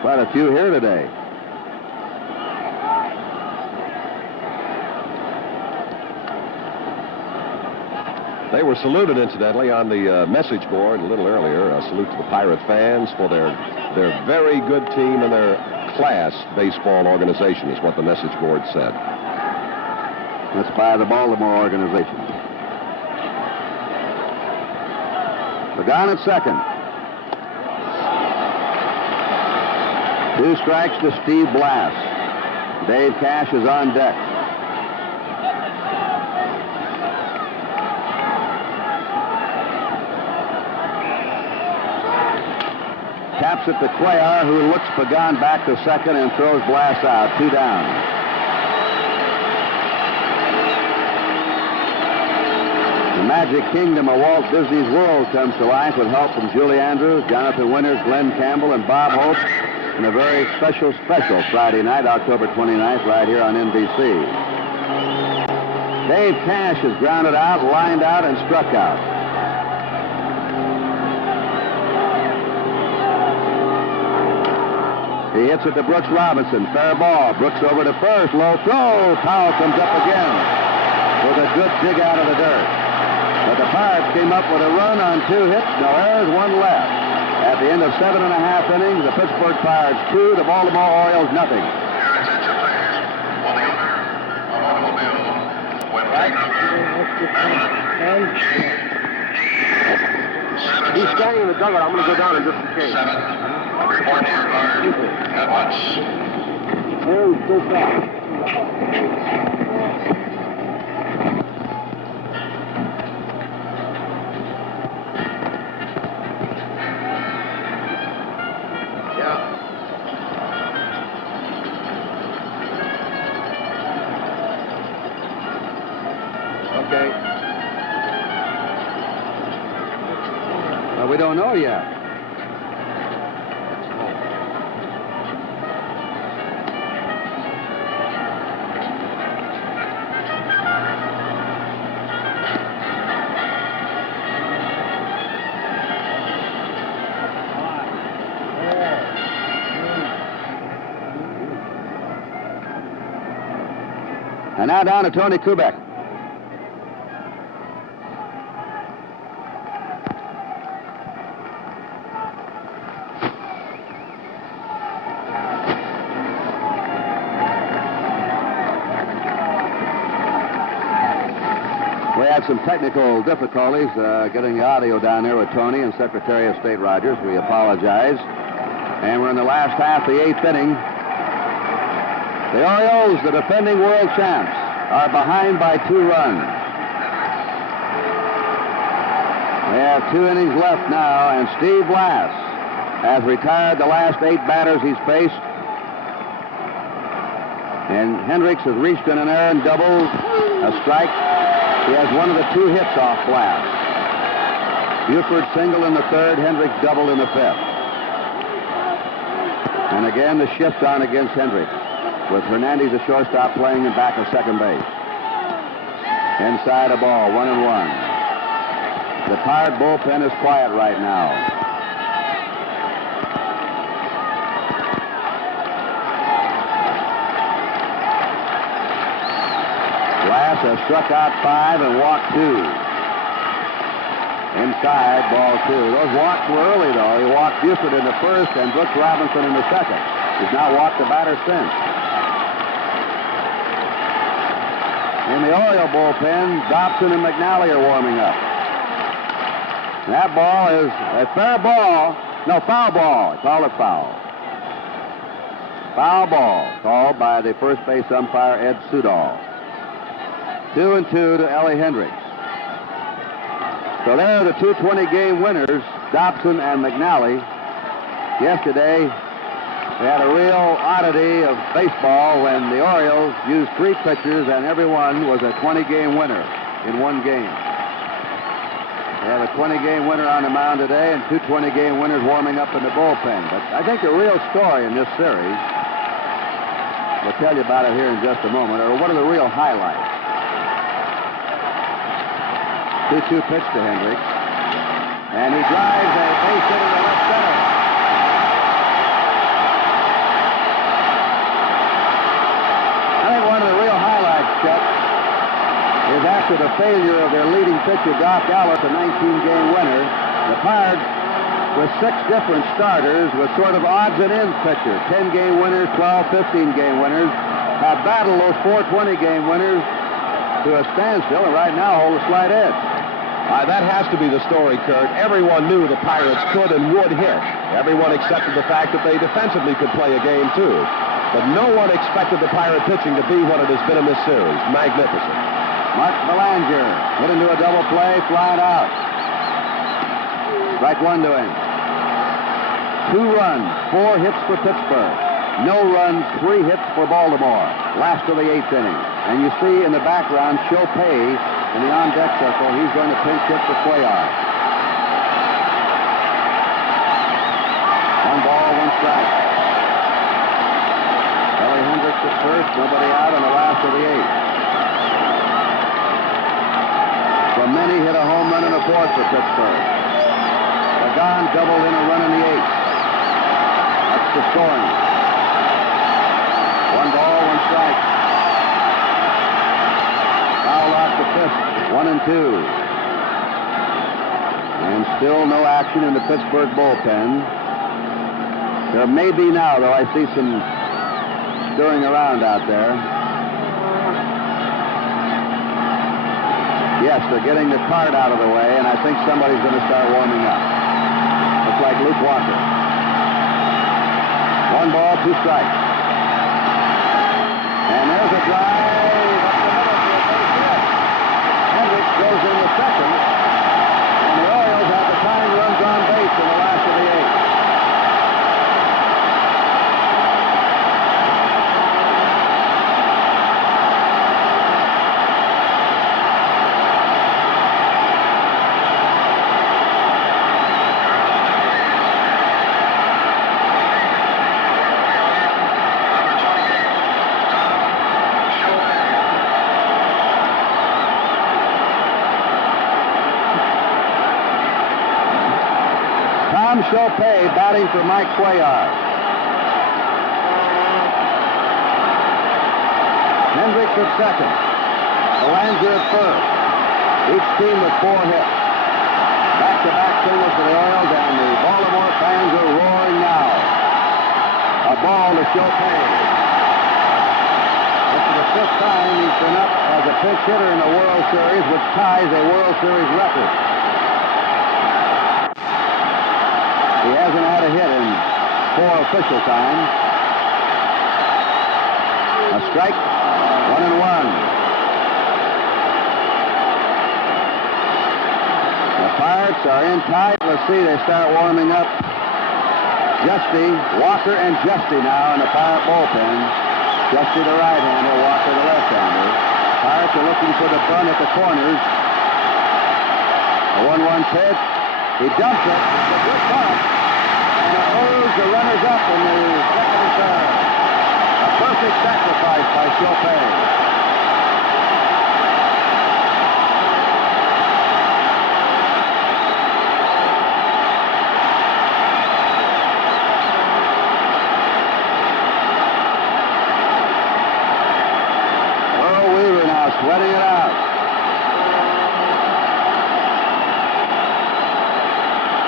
Quite a few here today. They were saluted, incidentally, on the message board a little earlier. A salute to the Pirate fans for their very good team and their class baseball organization is what the message board said. That's by the Baltimore organization. Pagan at second. 2 strikes to Steve Blass. Dave Cash is on deck. Taps it to Cuellar, who looks Pagan back to second and throws Blass out. 2 down. The Magic Kingdom of Walt Disney's World comes to life with help from Julie Andrews, Jonathan Winters, Glenn Campbell, and Bob Hope in a very special Friday night, October 29th, right here on NBC. Dave Cash is grounded out, lined out, and struck out. He hits it to Brooks Robinson. Fair ball. Brooks over to first. Low throw. Powell comes up again with a good dig out of the dirt. But the Pirates came up with a run on 2 hits. No errors, 1 left. At the end of 7.5 innings, the Pittsburgh Pirates 2, the Baltimore Orioles nothing. Your attention, please. Will the owner of automobile, when take number Maryland J.D. He's standing in the dugout. I'm going to go down in just in case. 7. Report to your guard at once. Oh, so fast. Okay. Well, we don't know yet. And now down to Tony Kubek. We had some technical difficulties getting the audio down there with Tony and Secretary of State Rogers. We apologize. And we're in the last half of the 8th inning. The Orioles, the defending world champs, are behind by 2 runs. They have 2 innings left now, and Steve Blass has retired the last 8 batters he's faced. And Hendricks has reached in an errand double, a strike. He has one of the 2 hits off Blass. Buford single in the 3rd, Hendricks double in the 5th. And again, the shift on against Hendricks, with Hernandez, the shortstop, playing in back of second base. Inside a ball, 1-1. The Pirate bullpen is quiet right now. Glass has struck out 5 and walked 2. Inside, ball 2. Those walks were early, though. He walked Buford in the 1st and Brooks Robinson in the 2nd. He's not walked the batter since. In the Oriole bullpen, Dobson and McNally are warming up. That ball is a fair ball. No, foul ball. Call it foul. Foul ball called by the first base umpire, Ed Sudol. 2-2 to Ellie Hendricks. So there are the 2 20-game winners, Dobson and McNally. Yesterday, we had a real oddity of baseball when the Orioles used 3 pitchers and everyone was a 20-game winner in one game. They have a 20-game winner on the mound today and 2 20-game winners warming up in the bullpen. But I think the real story in this series, we'll tell you about it here in just a moment, or what are the real highlights. 2-2 pitch to Hendricks. And he drives a base hit into left center. I think one of the real highlights, Chuck, is after the failure of their leading pitcher, Doc Gallup, the 19-game winner, the Pirates, with 6 different starters, with sort of odds and ends pitchers, 10-game winners, 12, 15-game winners, have battled those 4 20-game winners to a standstill, and right now hold a slight edge. That has to be the story, Kurt. Everyone knew the Pirates could and would hit. Everyone accepted the fact that they defensively could play a game, too. But no one expected the Pirate pitching to be what it has been in this series. Magnificent. Mark Belanger hit into a double play, flying out. Strike 1 to him. 2 runs, 4 hits for Pittsburgh. No runs, 3 hits for Baltimore. Last of the 8th inning. And you see in the background, Chopay in the on-deck circle. He's going to pinch hit for Cuellar. 1 ball, 1 strike. Ellie Hendricks at first, nobody out on the last of the 8th. Clemente hit a home run in the 4th for Pittsburgh. Pagan doubled in a run in the 8th. That's the scoring. 1 ball, 1 strike. Foul out the 5th, 1-2. And still no action in the Pittsburgh bullpen. There may be now, though. I see some stirring around out there. Yes, they're getting the cart out of the way, and I think somebody's going to start warming up. Looks like Luke Walker. 1 ball, 2 strikes. And there's a drive up the middle for a base hit. Hendricks goes in the 2nd, and the Orioles have the tying runs on base in the last of the 8th. Chopay batting for Mike Cuellar. Hendricks at 2nd. Belanger at 1st. Each team with 4 hits. Back-to-back singles for the Orioles, and the Baltimore fans are roaring now. A ball to Chopay. This is the 5th time he's been up as a pinch hitter in the World Series, which ties a World Series record. He hasn't had a hit in 4 official times. strike. 1-1. The Pirates are in tight. Let's see, they start warming up. Walker and Justy now in the Pirate bullpen. Justy the right-hander, Walker the left-hander. Pirates are looking for the bunt at the corners. A 1-1 pitch. He dumps it. It's a good bunt. And it moves the runners up in the second and third. A perfect sacrifice by Chopin. Sweating it out.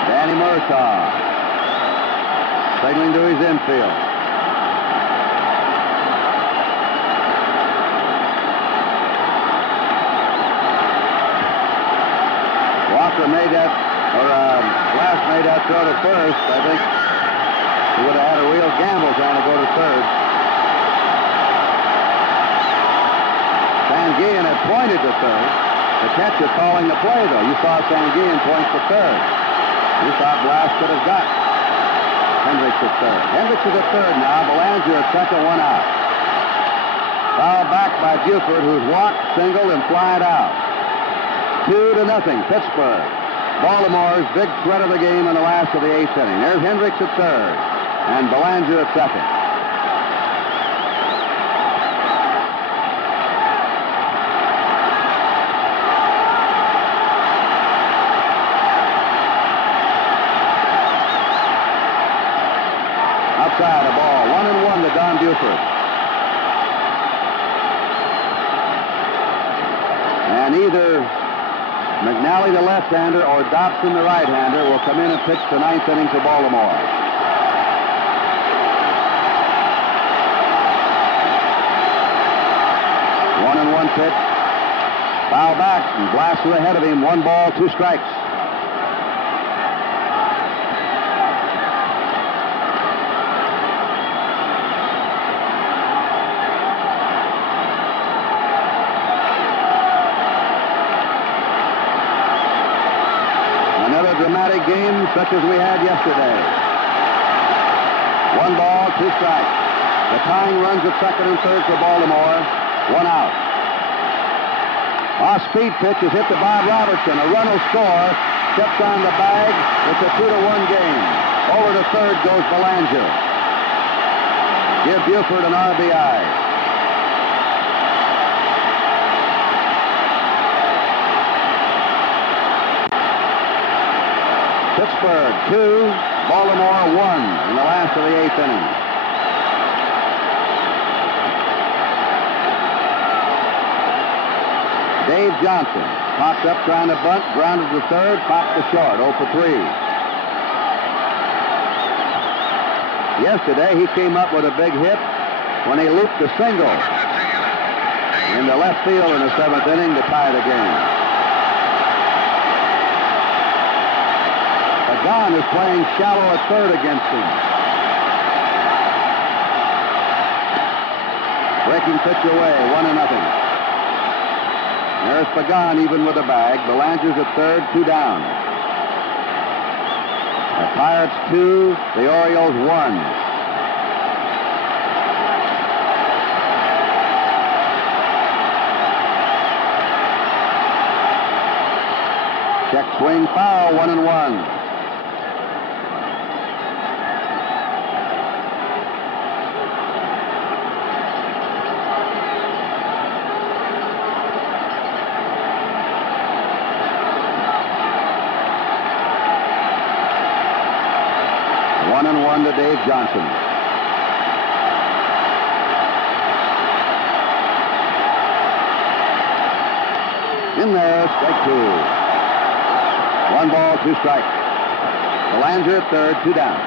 Danny Murtaugh signaling to his infield. Walker made that, Glass made that throw to first. I think he would have had a real gamble trying to go to third. Sanguillen had pointed to third. The catcher calling the play, though. You saw Sanguillen point to third. You thought Glass could have got Hendricks at third. Hendricks is at third now. Belanger at second, one out. Foul back by Buford, who's walked, singled, and flied out. 2-0, Pittsburgh. Baltimore's big threat of the game in the last of the eighth inning. There's Hendricks at third, and Belanger at second. Outside, a ball, 1-1 to Don Buford. And either McNally, the left-hander, or Dobson, the right-hander, will come in and pitch the ninth inning for Baltimore. One and one pitch. Foul back, and Glasser ahead of him. 1 ball, 2 strikes. Dramatic game such as we had yesterday. 1 ball, 2 strikes. The tying runs at second and third for Baltimore. 1 out. Off-speed pitch is hit to Bob Robertson. A run will score. Steps on the bag. It's a 2-1 game. Over to third goes Belanger. Give Buford an RBI. Pittsburgh 2, Baltimore 1 in the last of the eighth inning. Dave Johnson popped up trying to bunt, grounded to third, popped to short, 0 for 3. Yesterday he came up with a big hit when he looped a single in the left field in the seventh inning to tie the game. Pagan is playing shallow at third against him. Breaking pitch away, 1-0. There's Pagan even with the bag. Belanger's at third, 2 down. The Pirates 2, the Orioles 1. Check swing foul, 1-1. To Dave Johnson. In there, strike 2. 1 ball, 2 strikes. Belanger at third, 2 down.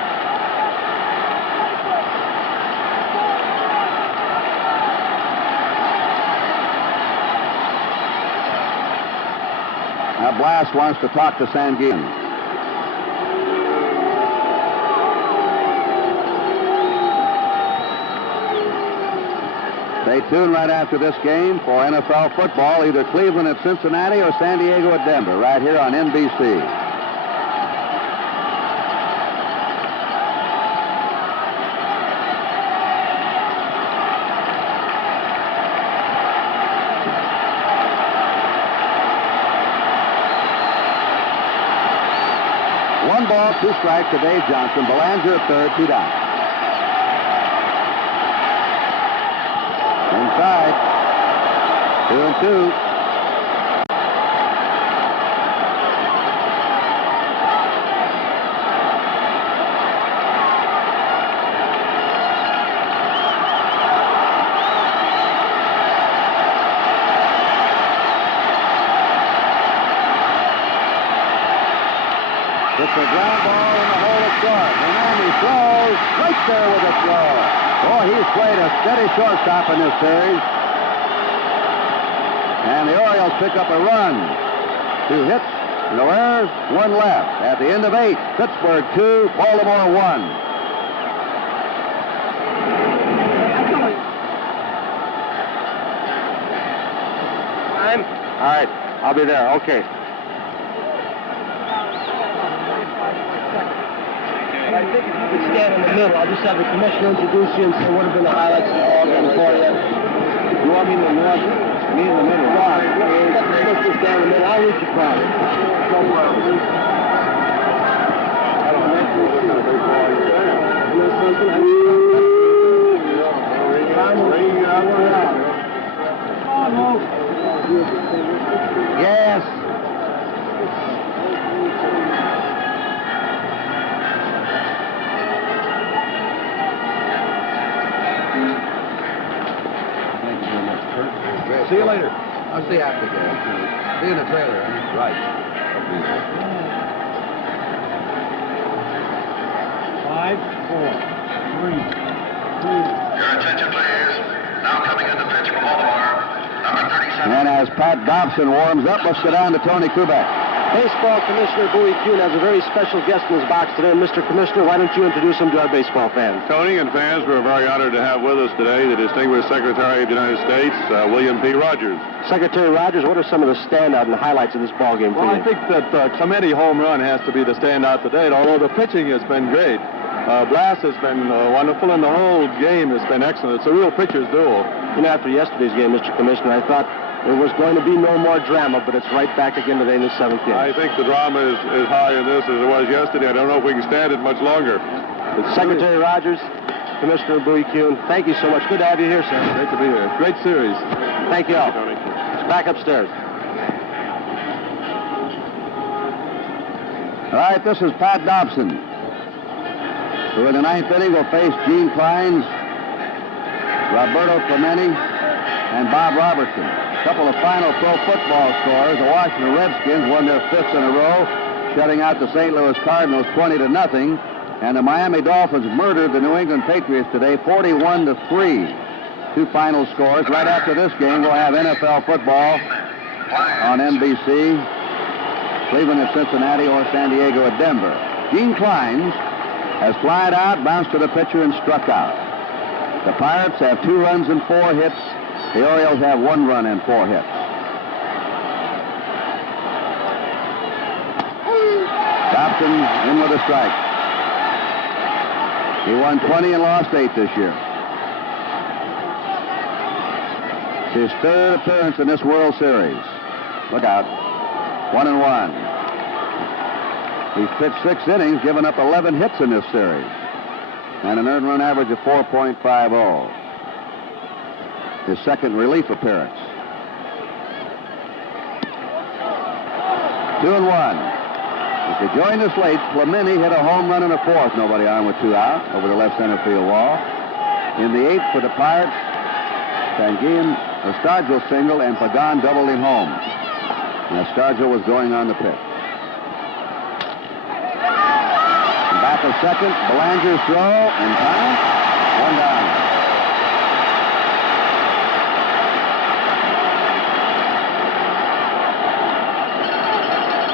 Now Blass wants to talk to Sanguillen. Stay tuned right after this game for NFL football, either Cleveland at Cincinnati or San Diego at Denver, right here on NBC. One ball, 2 strikes to Dave Johnson. Belanger at third, 2 down. Inside. 2-2. It's a ground ball in the hole at short. Miami throws right there with a throw. Oh, he's played a steady shortstop in this series. And the Orioles pick up a run. 2 hits, no errors, 1 left. At the end of 8, Pittsburgh 2, Baltimore 1. Time? All right, I'll be there. Okay. I think if you could stand in the middle, I'll just have the commissioner introduce you and say what have been the highlights of the ball game for you. You want me in the middle? Me in the middle? Let's just stand in the middle. I'll reach across. No problem. I don't know. What kind of baseball are you saying? You know something? Yes. See you later. I'll see you after the game. See you in the trailer. Right. 5, 4, 3, 2. Your attention, please. Now coming in to pitch for Baltimore, number 37. And as Pat Dobson warms up, let's go down to Tony Kubek. Baseball Commissioner Bowie Kuhn has a very special guest in his box today. Mr. Commissioner, why don't you introduce him to our baseball fans? Tony and fans, we're very honored to have with us today the distinguished Secretary of the United States, William P. Rogers. Secretary Rogers, what are some of the standout and highlights of this ball game for Well, you? I think that Clemente home run has to be the standout today, although the pitching has been great. Blas has been wonderful, and the whole game has been excellent. It's a real pitcher's duel. You know, after yesterday's game, Mr. Commissioner, I thought there was going to be no more drama, but it's right back again today in the 7th game. I think the drama is as high in this as it was yesterday. I don't know if we can stand it much longer. Secretary Rogers, Commissioner Bowie Kuhn, thank you so much. Good to have you here, sir. Great to be here. Great series. Thank you all. Tony. Back upstairs. All right, this is Pat Dobson, who in the 9th inning will face Gene Kleins, Roberto Clemente, and Bob Robertson. A couple of final pro football scores. The Washington Redskins won their 5th in a row, shutting out the St. Louis Cardinals 20-0. And the Miami Dolphins murdered the New England Patriots today 41-3. 2 final scores. Right after this game, we'll have NFL football on NBC. Cleveland at Cincinnati or San Diego at Denver. Gene Kleins has flied out, bounced to the pitcher, and struck out. The Pirates have 2 runs and 4 hits. The Orioles have 1 run and 4 hits. Dobson in with a strike. He won 20 and lost 8 this year. It's his 3rd appearance in this World Series. Look out. 1-1. He's pitched 6 innings, given up 11 hits in this series, and an earned run average of 4.50. His 2nd relief appearance. 2-1. If you joined us late, Clemente hit a home run in the 4th. Nobody on with 2 out over the left center field wall. In the 8th for the Pirates, Sanguin, Estargio single, and Pagan doubled him home. And Estargio was going on the pitch. Back of second, Belanger's throw in time. 1 down.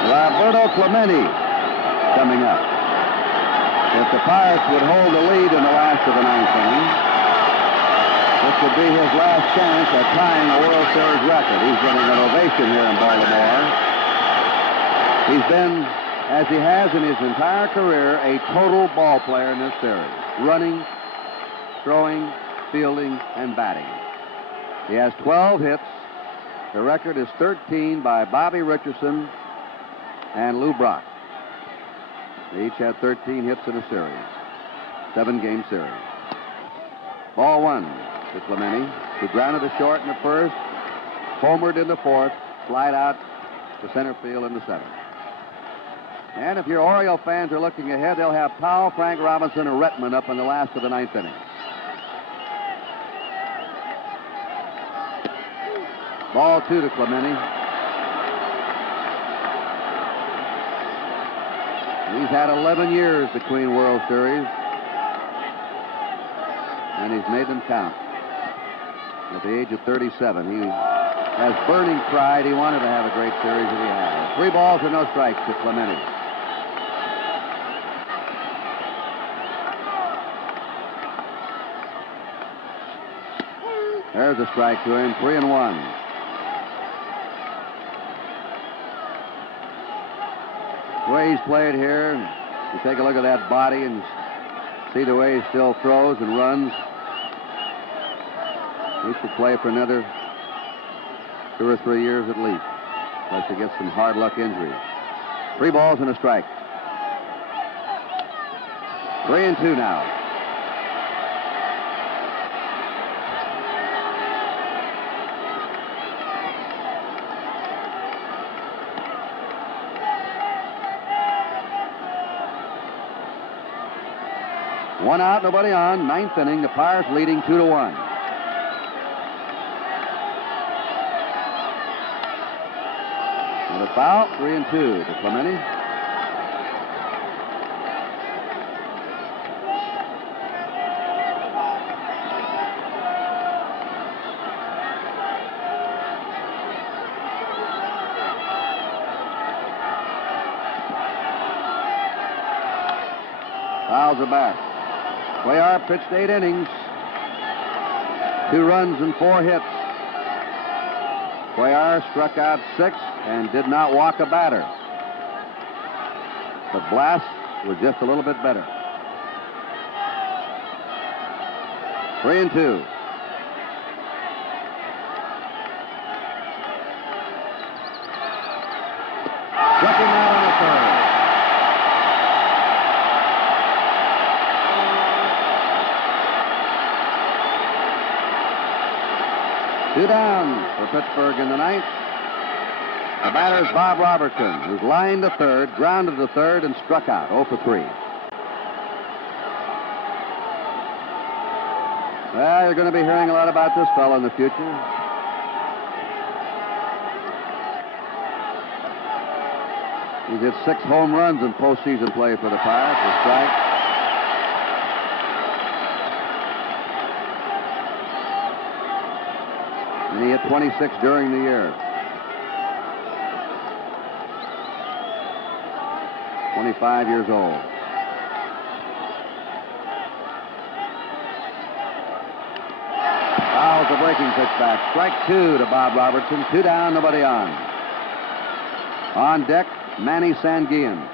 Roberto Clemente coming up. If the Pirates would hold the lead in the last of the 9th inning, this could be his last chance at tying a World Series record. He's getting an ovation here in Baltimore. He's been, as he has in his entire career, a total ball player in this series. Running, throwing, fielding, and batting. He has 12 hits. The record is 13 by Bobby Richardson and Lou Brock. They each had 13 hits in a series. 7-game series. Ball 1 to Clemente, who grounded to short in the first, homered in the fourth, slide out to center field in the seventh. And if your Oriole fans are looking ahead, they'll have Powell, Frank Robinson, and Rettman up in the last of the ninth inning. Ball 2 to Clemente. He's had 11 years between World Series, and he's made them count. At the age of 37, he has burning pride. He wanted to have a great series, and he has. 3 balls and no strikes to Clemente. There's a strike to him, 3-1. The way he's played here, you take a look at that body and see the way he still throws and runs. He should play for another 2 or 3 years at least, unless he gets some hard luck injuries. 3 balls and a strike. 3-2 now. One out, nobody on. Ninth inning, the Pirates leading 2-1. And a foul, 3-2 to Clemente. Fouls are back. Cuellar pitched 8 innings, 2 runs and 4 hits. Cuellar struck out 6 and did not walk a batter. But Blas was just a little bit better. 3-2. Struck him out on the third. Two down for Pittsburgh in the ninth. The batter is Bob Robertson, who's lined to third, grounded to third, and struck out, 0 for 3. Well, you're going to be hearing a lot about this fellow in the future. He's hit 6 home runs in postseason play for the Pirates. A strike. And he hit 26 during the year. 25 years old. Fouls the breaking pitch back. Strike 2 to Bob Robertson. 2 down, nobody on. On deck, Manny Sanguillen.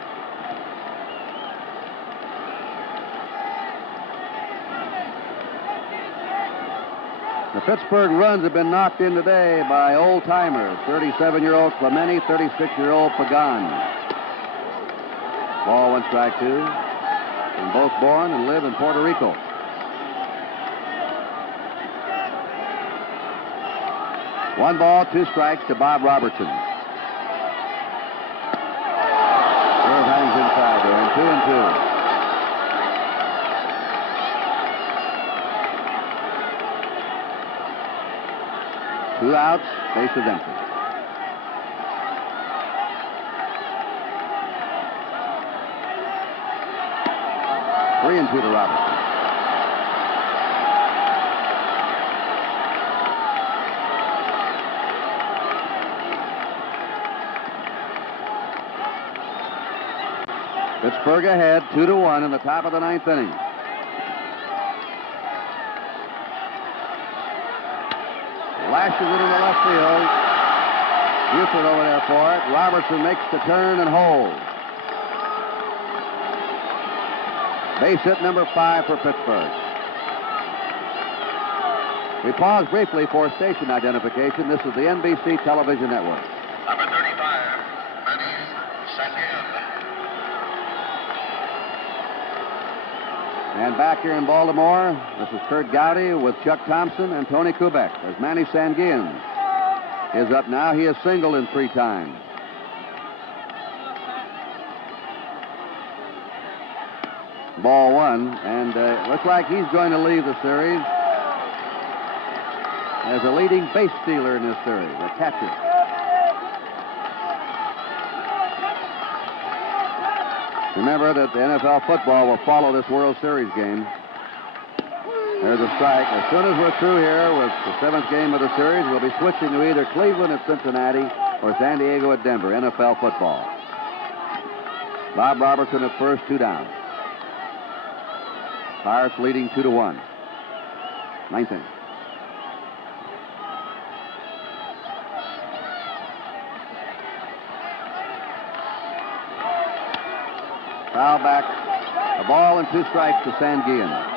The Pittsburgh runs have been knocked in today by old-timers. 37-year-old Clemente, 36-year-old Pagan. Ball 1, strike 2. And both born and live in Puerto Rico. One ball, 2 strikes to Bob Robertson. Curve hangs inside there, and 2-2. 2 outs, bases empty. Three and 2 to Robertson. Pittsburgh ahead, 2-1 in the top of the ninth inning. Flashes it into left field. Buford over there for it. Robertson makes the turn and holds. Base hit number 5 for Pittsburgh. We pause briefly for station identification. This is the NBC Television Network. Number 35, Manny Sanguin. And back here in Baltimore, this is Kurt Gowdy with Chuck Thompson and Tony Kubek as Manny Sanguin is up now. He has singled in 3 times. Ball 1, and looks like he's going to leave the series as a leading base stealer in this series, a catcher. Remember that the NFL football will follow this World Series game. There's a strike. As soon as we're through here with the 7th game of the series, we'll be switching to either Cleveland at Cincinnati or San Diego at Denver, NFL football. Bob Robertson at first, 2 down. Pirates leading 2-1. 9th inning. Foul back. A ball and 2 strikes to Sanguin.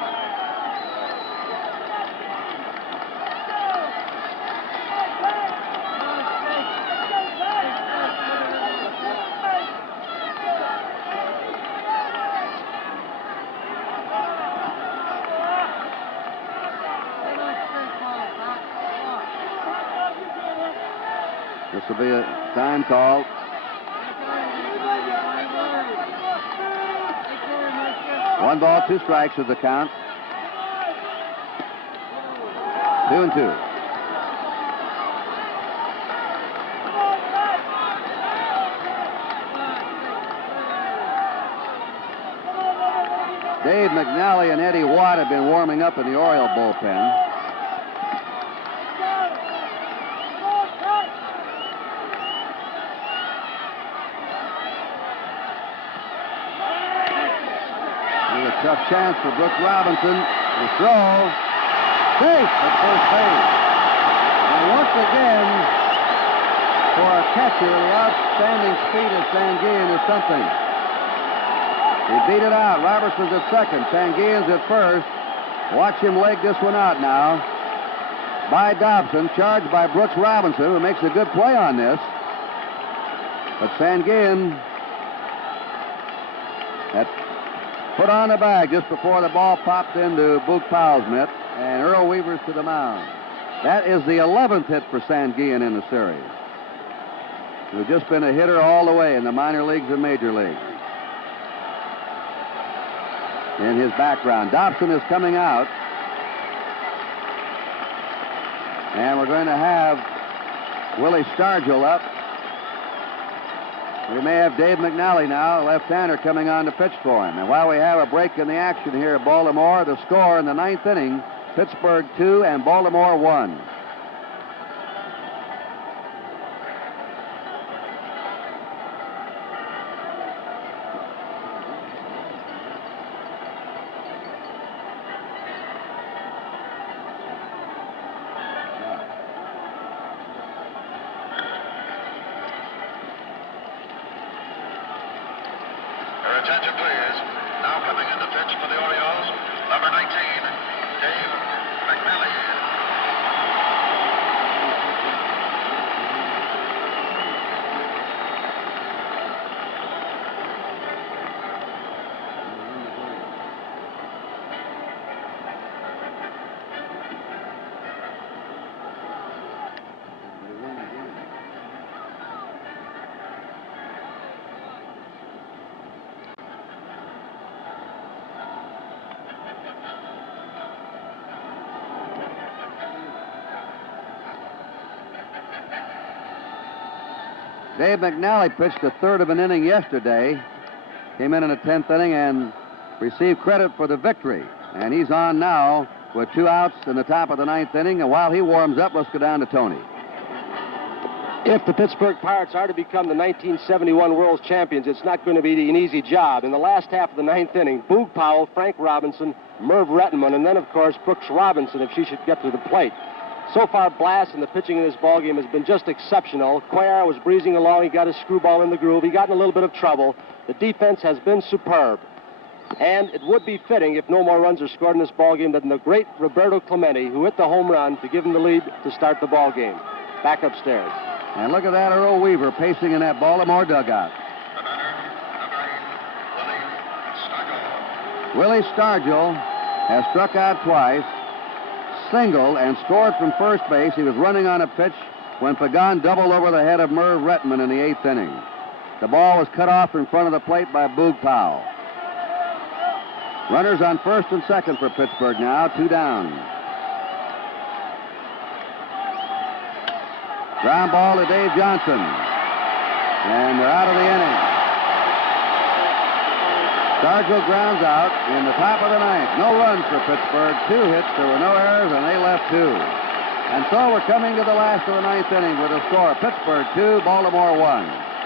This will be a time call. One ball, 2 strikes is the count. 2-2. Dave McNally and Eddie Watt have been warming up in the Oriole bullpen. Tough chance for Brooks Robinson. The throw. Safe at first base. And once again, for a catcher, the outstanding speed of Sanguin is something. He beat it out. Robertson's at second. Sanguin's at first. Watch him leg this one out now. By Dobson, charged by Brooks Robinson, who makes a good play on this. But Sanguin put on the bag just before the ball popped into Boog Powell's mitt, and Earl Weaver's to the mound. That is the 11th hit for Sanguin in the series. He's just been a hitter all the way in the minor leagues and major leagues. In his background, Dobson is coming out, and we're going to have Willie Stargell up. We may have Dave McNally now, left-hander, coming on to pitch for him. And while we have a break in the action here at Baltimore, the score in the 9th inning, Pittsburgh 2 and Baltimore 1. Attention, please. Now coming in the pitch for the Orioles, number 19, Dave McNally. Dave McNally pitched a third of an inning yesterday. Came in the 10th inning and received credit for the victory. And he's on now with 2 outs in the top of the 9th inning. And while he warms up, let's go down to Tony. If the Pittsburgh Pirates are to become the 1971 World Champions, it's not going to be an easy job. In the last half of the 9th inning, Boog Powell, Frank Robinson, Merv Rettenman, and then, of course, Brooks Robinson, if she should get to the plate. So far, Blass and the pitching in this ballgame has been just exceptional. Cuellar was breezing along. He got his screwball in the groove. He got in a little bit of trouble. The defense has been superb. And it would be fitting if no more runs are scored in this ballgame than the great Roberto Clemente, who hit the home run to give him the lead to start the ballgame. Back upstairs. And look at that Earl Weaver pacing in that Baltimore dugout. Willie Stargell has struck out twice, singled, and scored from first base. He was running on a pitch when Pagan doubled over the head of Merv Retman in the 8th inning. The ball was cut off in front of the plate by Boog Powell. Runners on first and second for Pittsburgh now, 2 down. Ground ball to Dave Johnson. And they're out of the inning. Stargell grounds out in the top of the 9th. No runs for Pittsburgh. 2 hits. There were no errors, and they left 2. And so we're coming to the last of the 9th inning with a score: Pittsburgh 2, Baltimore 1.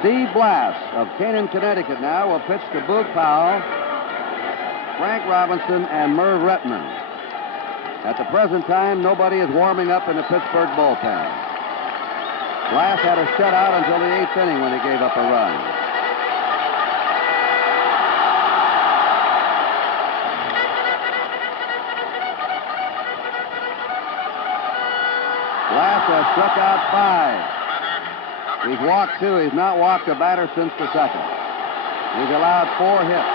Steve Blass of Canaan, Connecticut now will pitch to Boog Powell, Frank Robinson, and Merv Retman. At the present time, nobody is warming up in the Pittsburgh bullpen. Blass had a shutout until the 8th inning when he gave up a run. Blass has struck out 5. He's walked 2. He's not walked a batter since the 2nd. He's allowed 4 hits,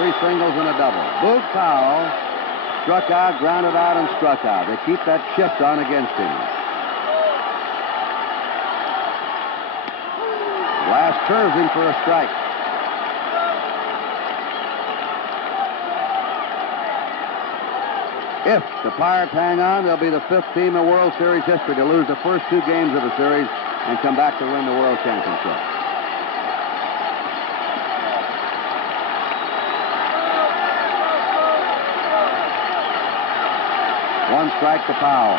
3 singles and a double. Boog Powell struck out, grounded out, and struck out. They keep that shift on against him. Blass curves him for a strike. If the Pirates hang on, they'll be the 5th team in World Series history to lose the first 2 games of the series and come back to win the World Championship. One strike to Powell.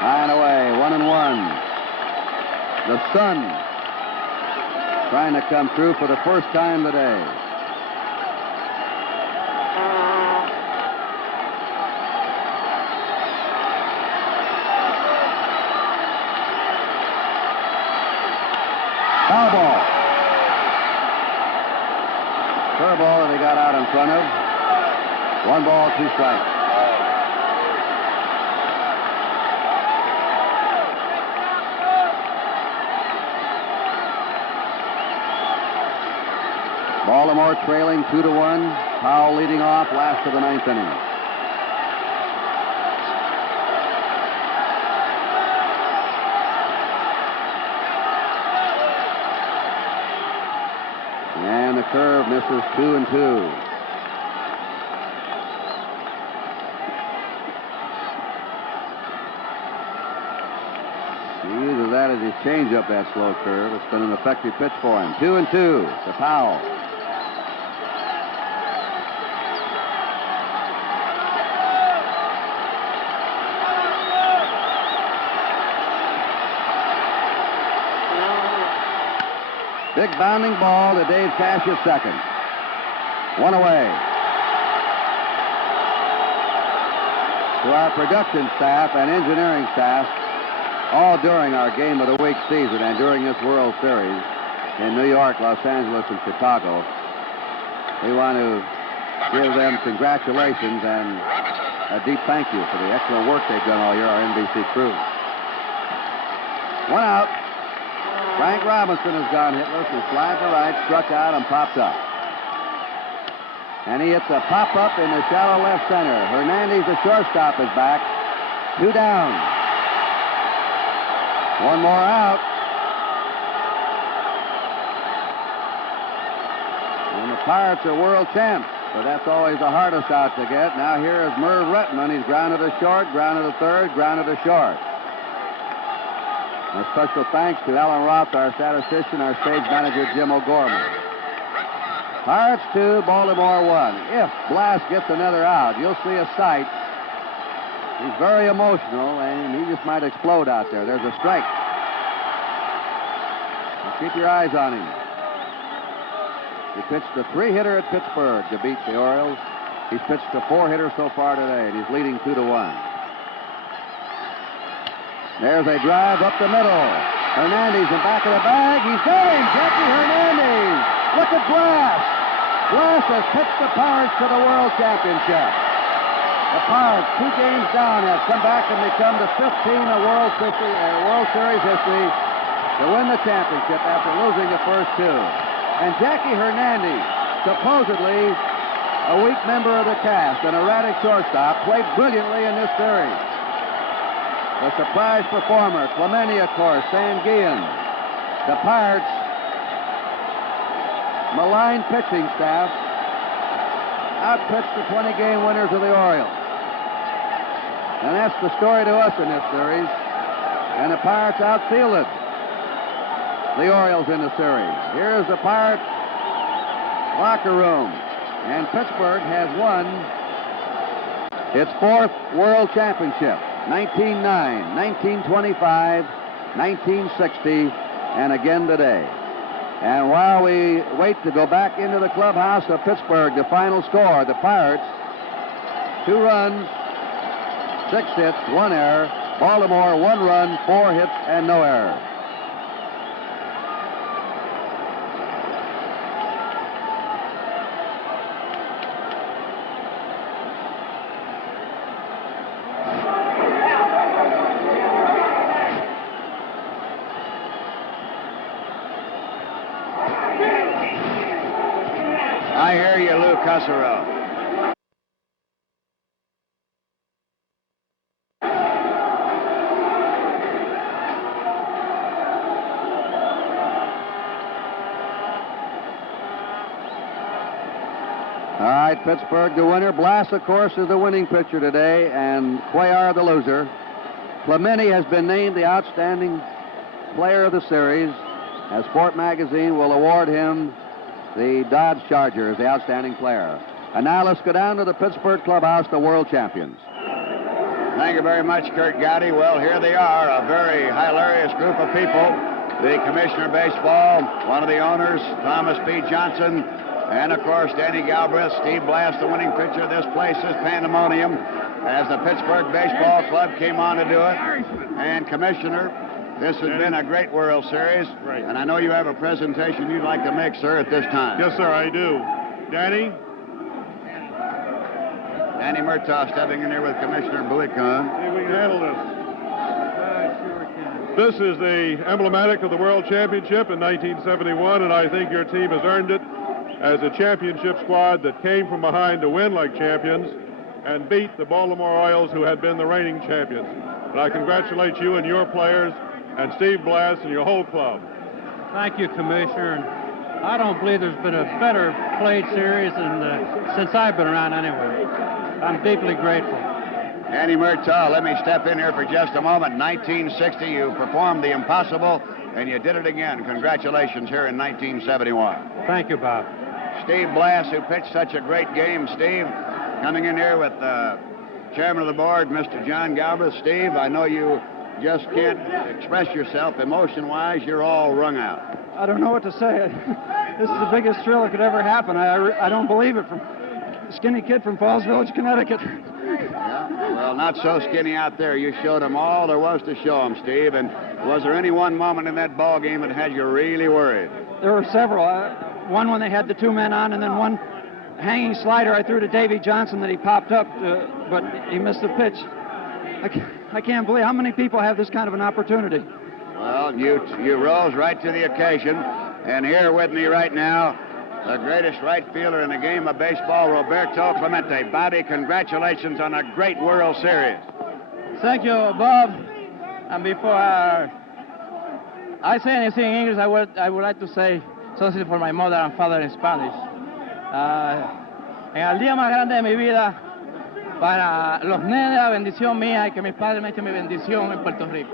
High and away, 1-1. The sun trying to come through for the first time today. Foul ball. Curveball that he got out in front of. 1 ball, 2 strikes. Baltimore trailing 2-1. Powell leading off, last of the 9th inning. And the curve misses 2-2. He uses that as his changeup, that slow curve. It's been an effective pitch for him. 2-2 to Powell. Big bounding ball to Dave Cash's second. 1 away. To our production staff and engineering staff, all during our Game of the Week season and during this World Series in New York, Los Angeles, and Chicago, we want to give them congratulations and a deep thank you for the excellent work they've done all year, our NBC crew. One out. Frank Robinson has gone hitless. He slides to right, struck out, and popped up. And he hits a pop-up in the shallow left center. Hernandez, the shortstop, is back. 2 down. 1 more out. And the Pirates are world champs, but that's always the hardest out to get. Now here is Merv Retman. He's grounded to short, grounded to third, grounded to short. A special thanks to Alan Roth, our statistician, our stage manager, Jim O'Gorman. Pirates 2, Baltimore 1. If Blas gets another out, you'll see a sight. He's very emotional, and he just might explode out there. There's a strike. So keep your eyes on him. He pitched a 3-hitter at Pittsburgh to beat the Orioles. He's pitched a 4-hitter so far today, and he's leading 2-1. There's a drive up the middle. Hernandez in back of the bag. He's got him, Jackie Hernandez. Look at Blas. Blas has pitched the Pirates to the World Championship. The Pirates, 2 games down, have come back and become the 15th in World Series history to win the championship after losing the first 2. And Jackie Hernandez, supposedly a weak member of the cast, an erratic shortstop, played brilliantly in this series. The surprise performer, Clemente, of course, Sanguillen. The Pirates' maligned pitching staff outpitched the 20-game winners of the Orioles. And that's the story to us in this series. And the Pirates outfielded the Orioles in the series. Here's the Pirate locker room. And Pittsburgh has won its 4th World Championship. 1909, 1925, 1960, and again today. And while we wait to go back into the clubhouse of Pittsburgh, the final score, the Pirates, 2 runs, 6 hits, 1 error. Baltimore, 1 run, 4 hits, and no errors. I hear you, Lou Cusero. All right, Pittsburgh the winner. Blas, of course, is the winning pitcher today, and Cuellar the loser. Clemente has been named the outstanding player of the series, as Sport Magazine will award him the Dodge Charger as the outstanding player. And now let's go down to the Pittsburgh clubhouse, the world champions. Thank you very much, Kurt Gowdy. Well, here they are, a very hilarious group of people. The Commissioner of Baseball, one of the owners, Thomas P. Johnson, and, of course, Danny Galbraith, Steve Blas, the winning pitcher. This place is pandemonium as the Pittsburgh Baseball Club came on to do it. And, Commissioner, this has been a great World Series, and I know you have a presentation you'd like to make, sir, at this time. Yes, sir, I do. Danny? Danny Murtaugh stepping in here with Commissioner Buickon. See, we can handle this. Sure can. This is the emblematic of the World Championship in 1971, and I think your team has earned it as a championship squad that came from behind to win like champions and beat the Baltimore Orioles, who had been the reigning champions. And I congratulate you and your players and Steve Blas and your whole club. Thank you, Commissioner. And I don't believe there's been a better played series since I've been around anyway. I'm deeply grateful. Danny Murtaugh, let me step in here for just a moment. 1960, you performed the impossible, and you did it again. Congratulations here in 1971. Thank you, Bob. Steve Blas, who pitched such a great game. Steve, coming in here with Chairman of the Board, Mr. John Galbraith. Steve, I know you just can't express yourself emotion-wise. You're all wrung out. I don't know what to say. This is the biggest thrill that could ever happen. I don't believe it. From a skinny kid from Falls Village, Connecticut. Yeah, well, not so skinny out there. You showed them all there was to show them, Steve. And was there any one moment in that ball game that had you really worried? There were several. One when they had the 2 men on, and then one hanging slider I threw to Davey Johnson that he popped up, but he missed the pitch. I can't believe how many people have this kind of an opportunity. Well, you rose right to the occasion, and here with me right now, the greatest right fielder in the game of baseball, Roberto Clemente. Bobby, congratulations on a great World Series. Thank you, Bob. And before I say anything in English, I would like to say something for my mother and father in Spanish. En el día más grande de mi vida, para los nenes, la bendición mía y que mis padres me echen mi bendición en Puerto Rico.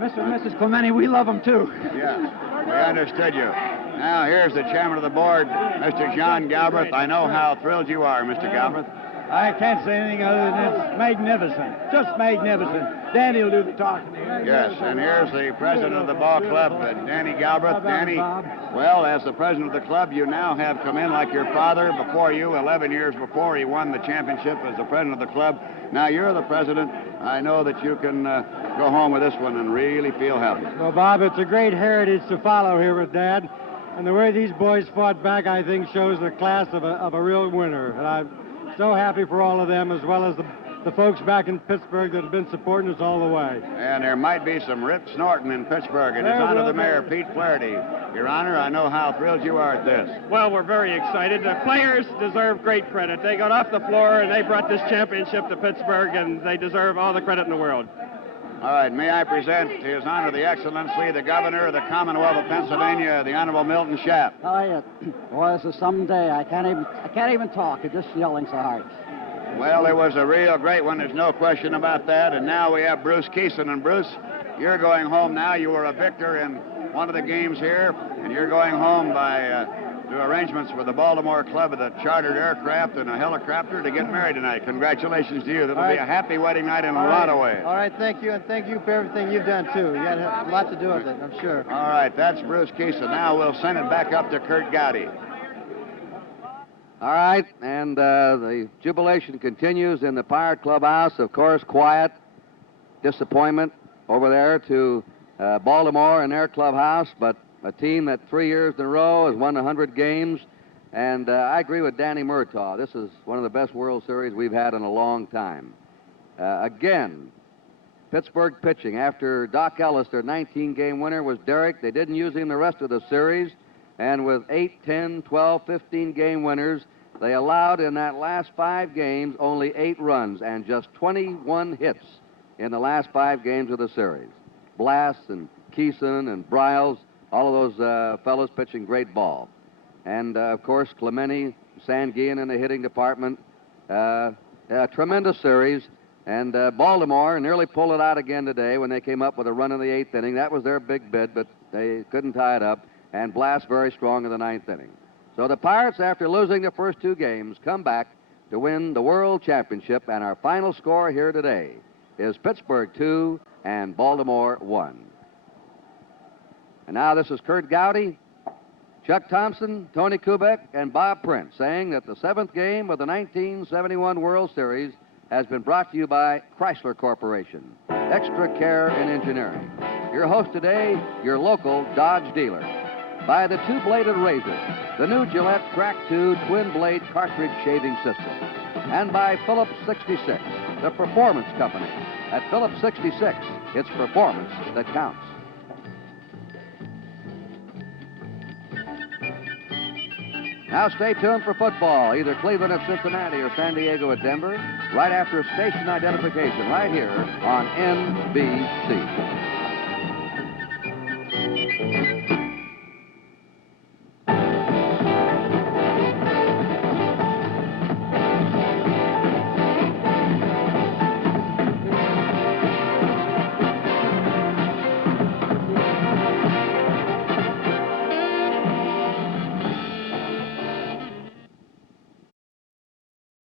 Mr. and Mrs. Clemente, we love them too. Yeah, we understood you. Now here's the chairman of the board, Mr. John Galbraith. I know how thrilled you are, Mr. Galbraith. I can't say anything other than it's magnificent. Just magnificent. Danny will do the talking here. Yes, and here's the president of the ball club, Danny Galbraith. Danny, well, as the president of the club, you now have come in like your father before you, 11 years before he won the championship as the president of the club. Now you're the president. I know that you can go home with this one and really feel happy. Well, Bob, it's a great heritage to follow here with Dad. And the way these boys fought back, I think, shows the class of a real winner. And I'm so happy for all of them, as well as the folks back in Pittsburgh that have been supporting us all the way. And there might be some rip snorting in Pittsburgh. It is under the mayor, Pete Flaherty. Your Honor, I know how thrilled you are at this. Well, we're very excited. The players deserve great credit. They got off the floor and they brought this championship to Pittsburgh, and they deserve all the credit in the world. All right, may I present to His Honor the Excellency, the Governor of the Commonwealth of Pennsylvania, the Honorable Milton Schaap. Oh, boy, this is some day. I can't even talk. It's just yelling so hard. Well, it was a real great one. There's no question about that. And now we have Bruce Keeson. And Bruce, you're going home now. You were a victor in one of the games here, and you're going home by do arrangements with the Baltimore Club with a chartered aircraft and a helicopter to get married tonight. Congratulations to you. That'll be a happy wedding night in a lot of ways. All right, thank you, and thank you for everything you've done, too. You had a lot to do with it, I'm sure. All right, that's Bruce Keeson. Now we'll send it back up to Kurt Gowdy. All right, and the jubilation continues in the Pirate Clubhouse. Of course, quiet disappointment over there to Baltimore in their clubhouse, but a team that 3 years in a row has won 100 games. And I agree with Danny Murtaugh. This is one of the best World Series we've had in a long time. Again, Pittsburgh pitching. After Doc Ellis, their 19-game winner, was Derek. They didn't use him the rest of the series. And with 8, 10, 12, 15-game winners, they allowed in that last 5 games only 8 runs and just 21 hits in the last 5 games of the series. Blass and Keeson and Briles, all of those fellows pitching great ball. And, of course, Clemente, Sanguian in the hitting department. A tremendous series. And Baltimore nearly pulled it out again today when they came up with a run in the 8th inning. That was their big bid, but they couldn't tie it up. And Blass very strong in the 9th inning. So the Pirates, after losing the first 2 games, come back to win the World Championship. And our final score here today is Pittsburgh 2 and Baltimore 1. And now this is Kurt Gowdy, Chuck Thompson, Tony Kubek, and Bob Prince saying that the 7th game of the 1971 World Series has been brought to you by Chrysler Corporation. Extra care in engineering. Your host today, your local Dodge dealer. By the 2-bladed razor, the new Gillette Track 2 twin-blade cartridge shaving system. And by Phillips 66, the performance company. At Phillips 66, it's performance that counts. Now stay tuned for football, either Cleveland at Cincinnati or San Diego at Denver, right after station identification, right here on NBC.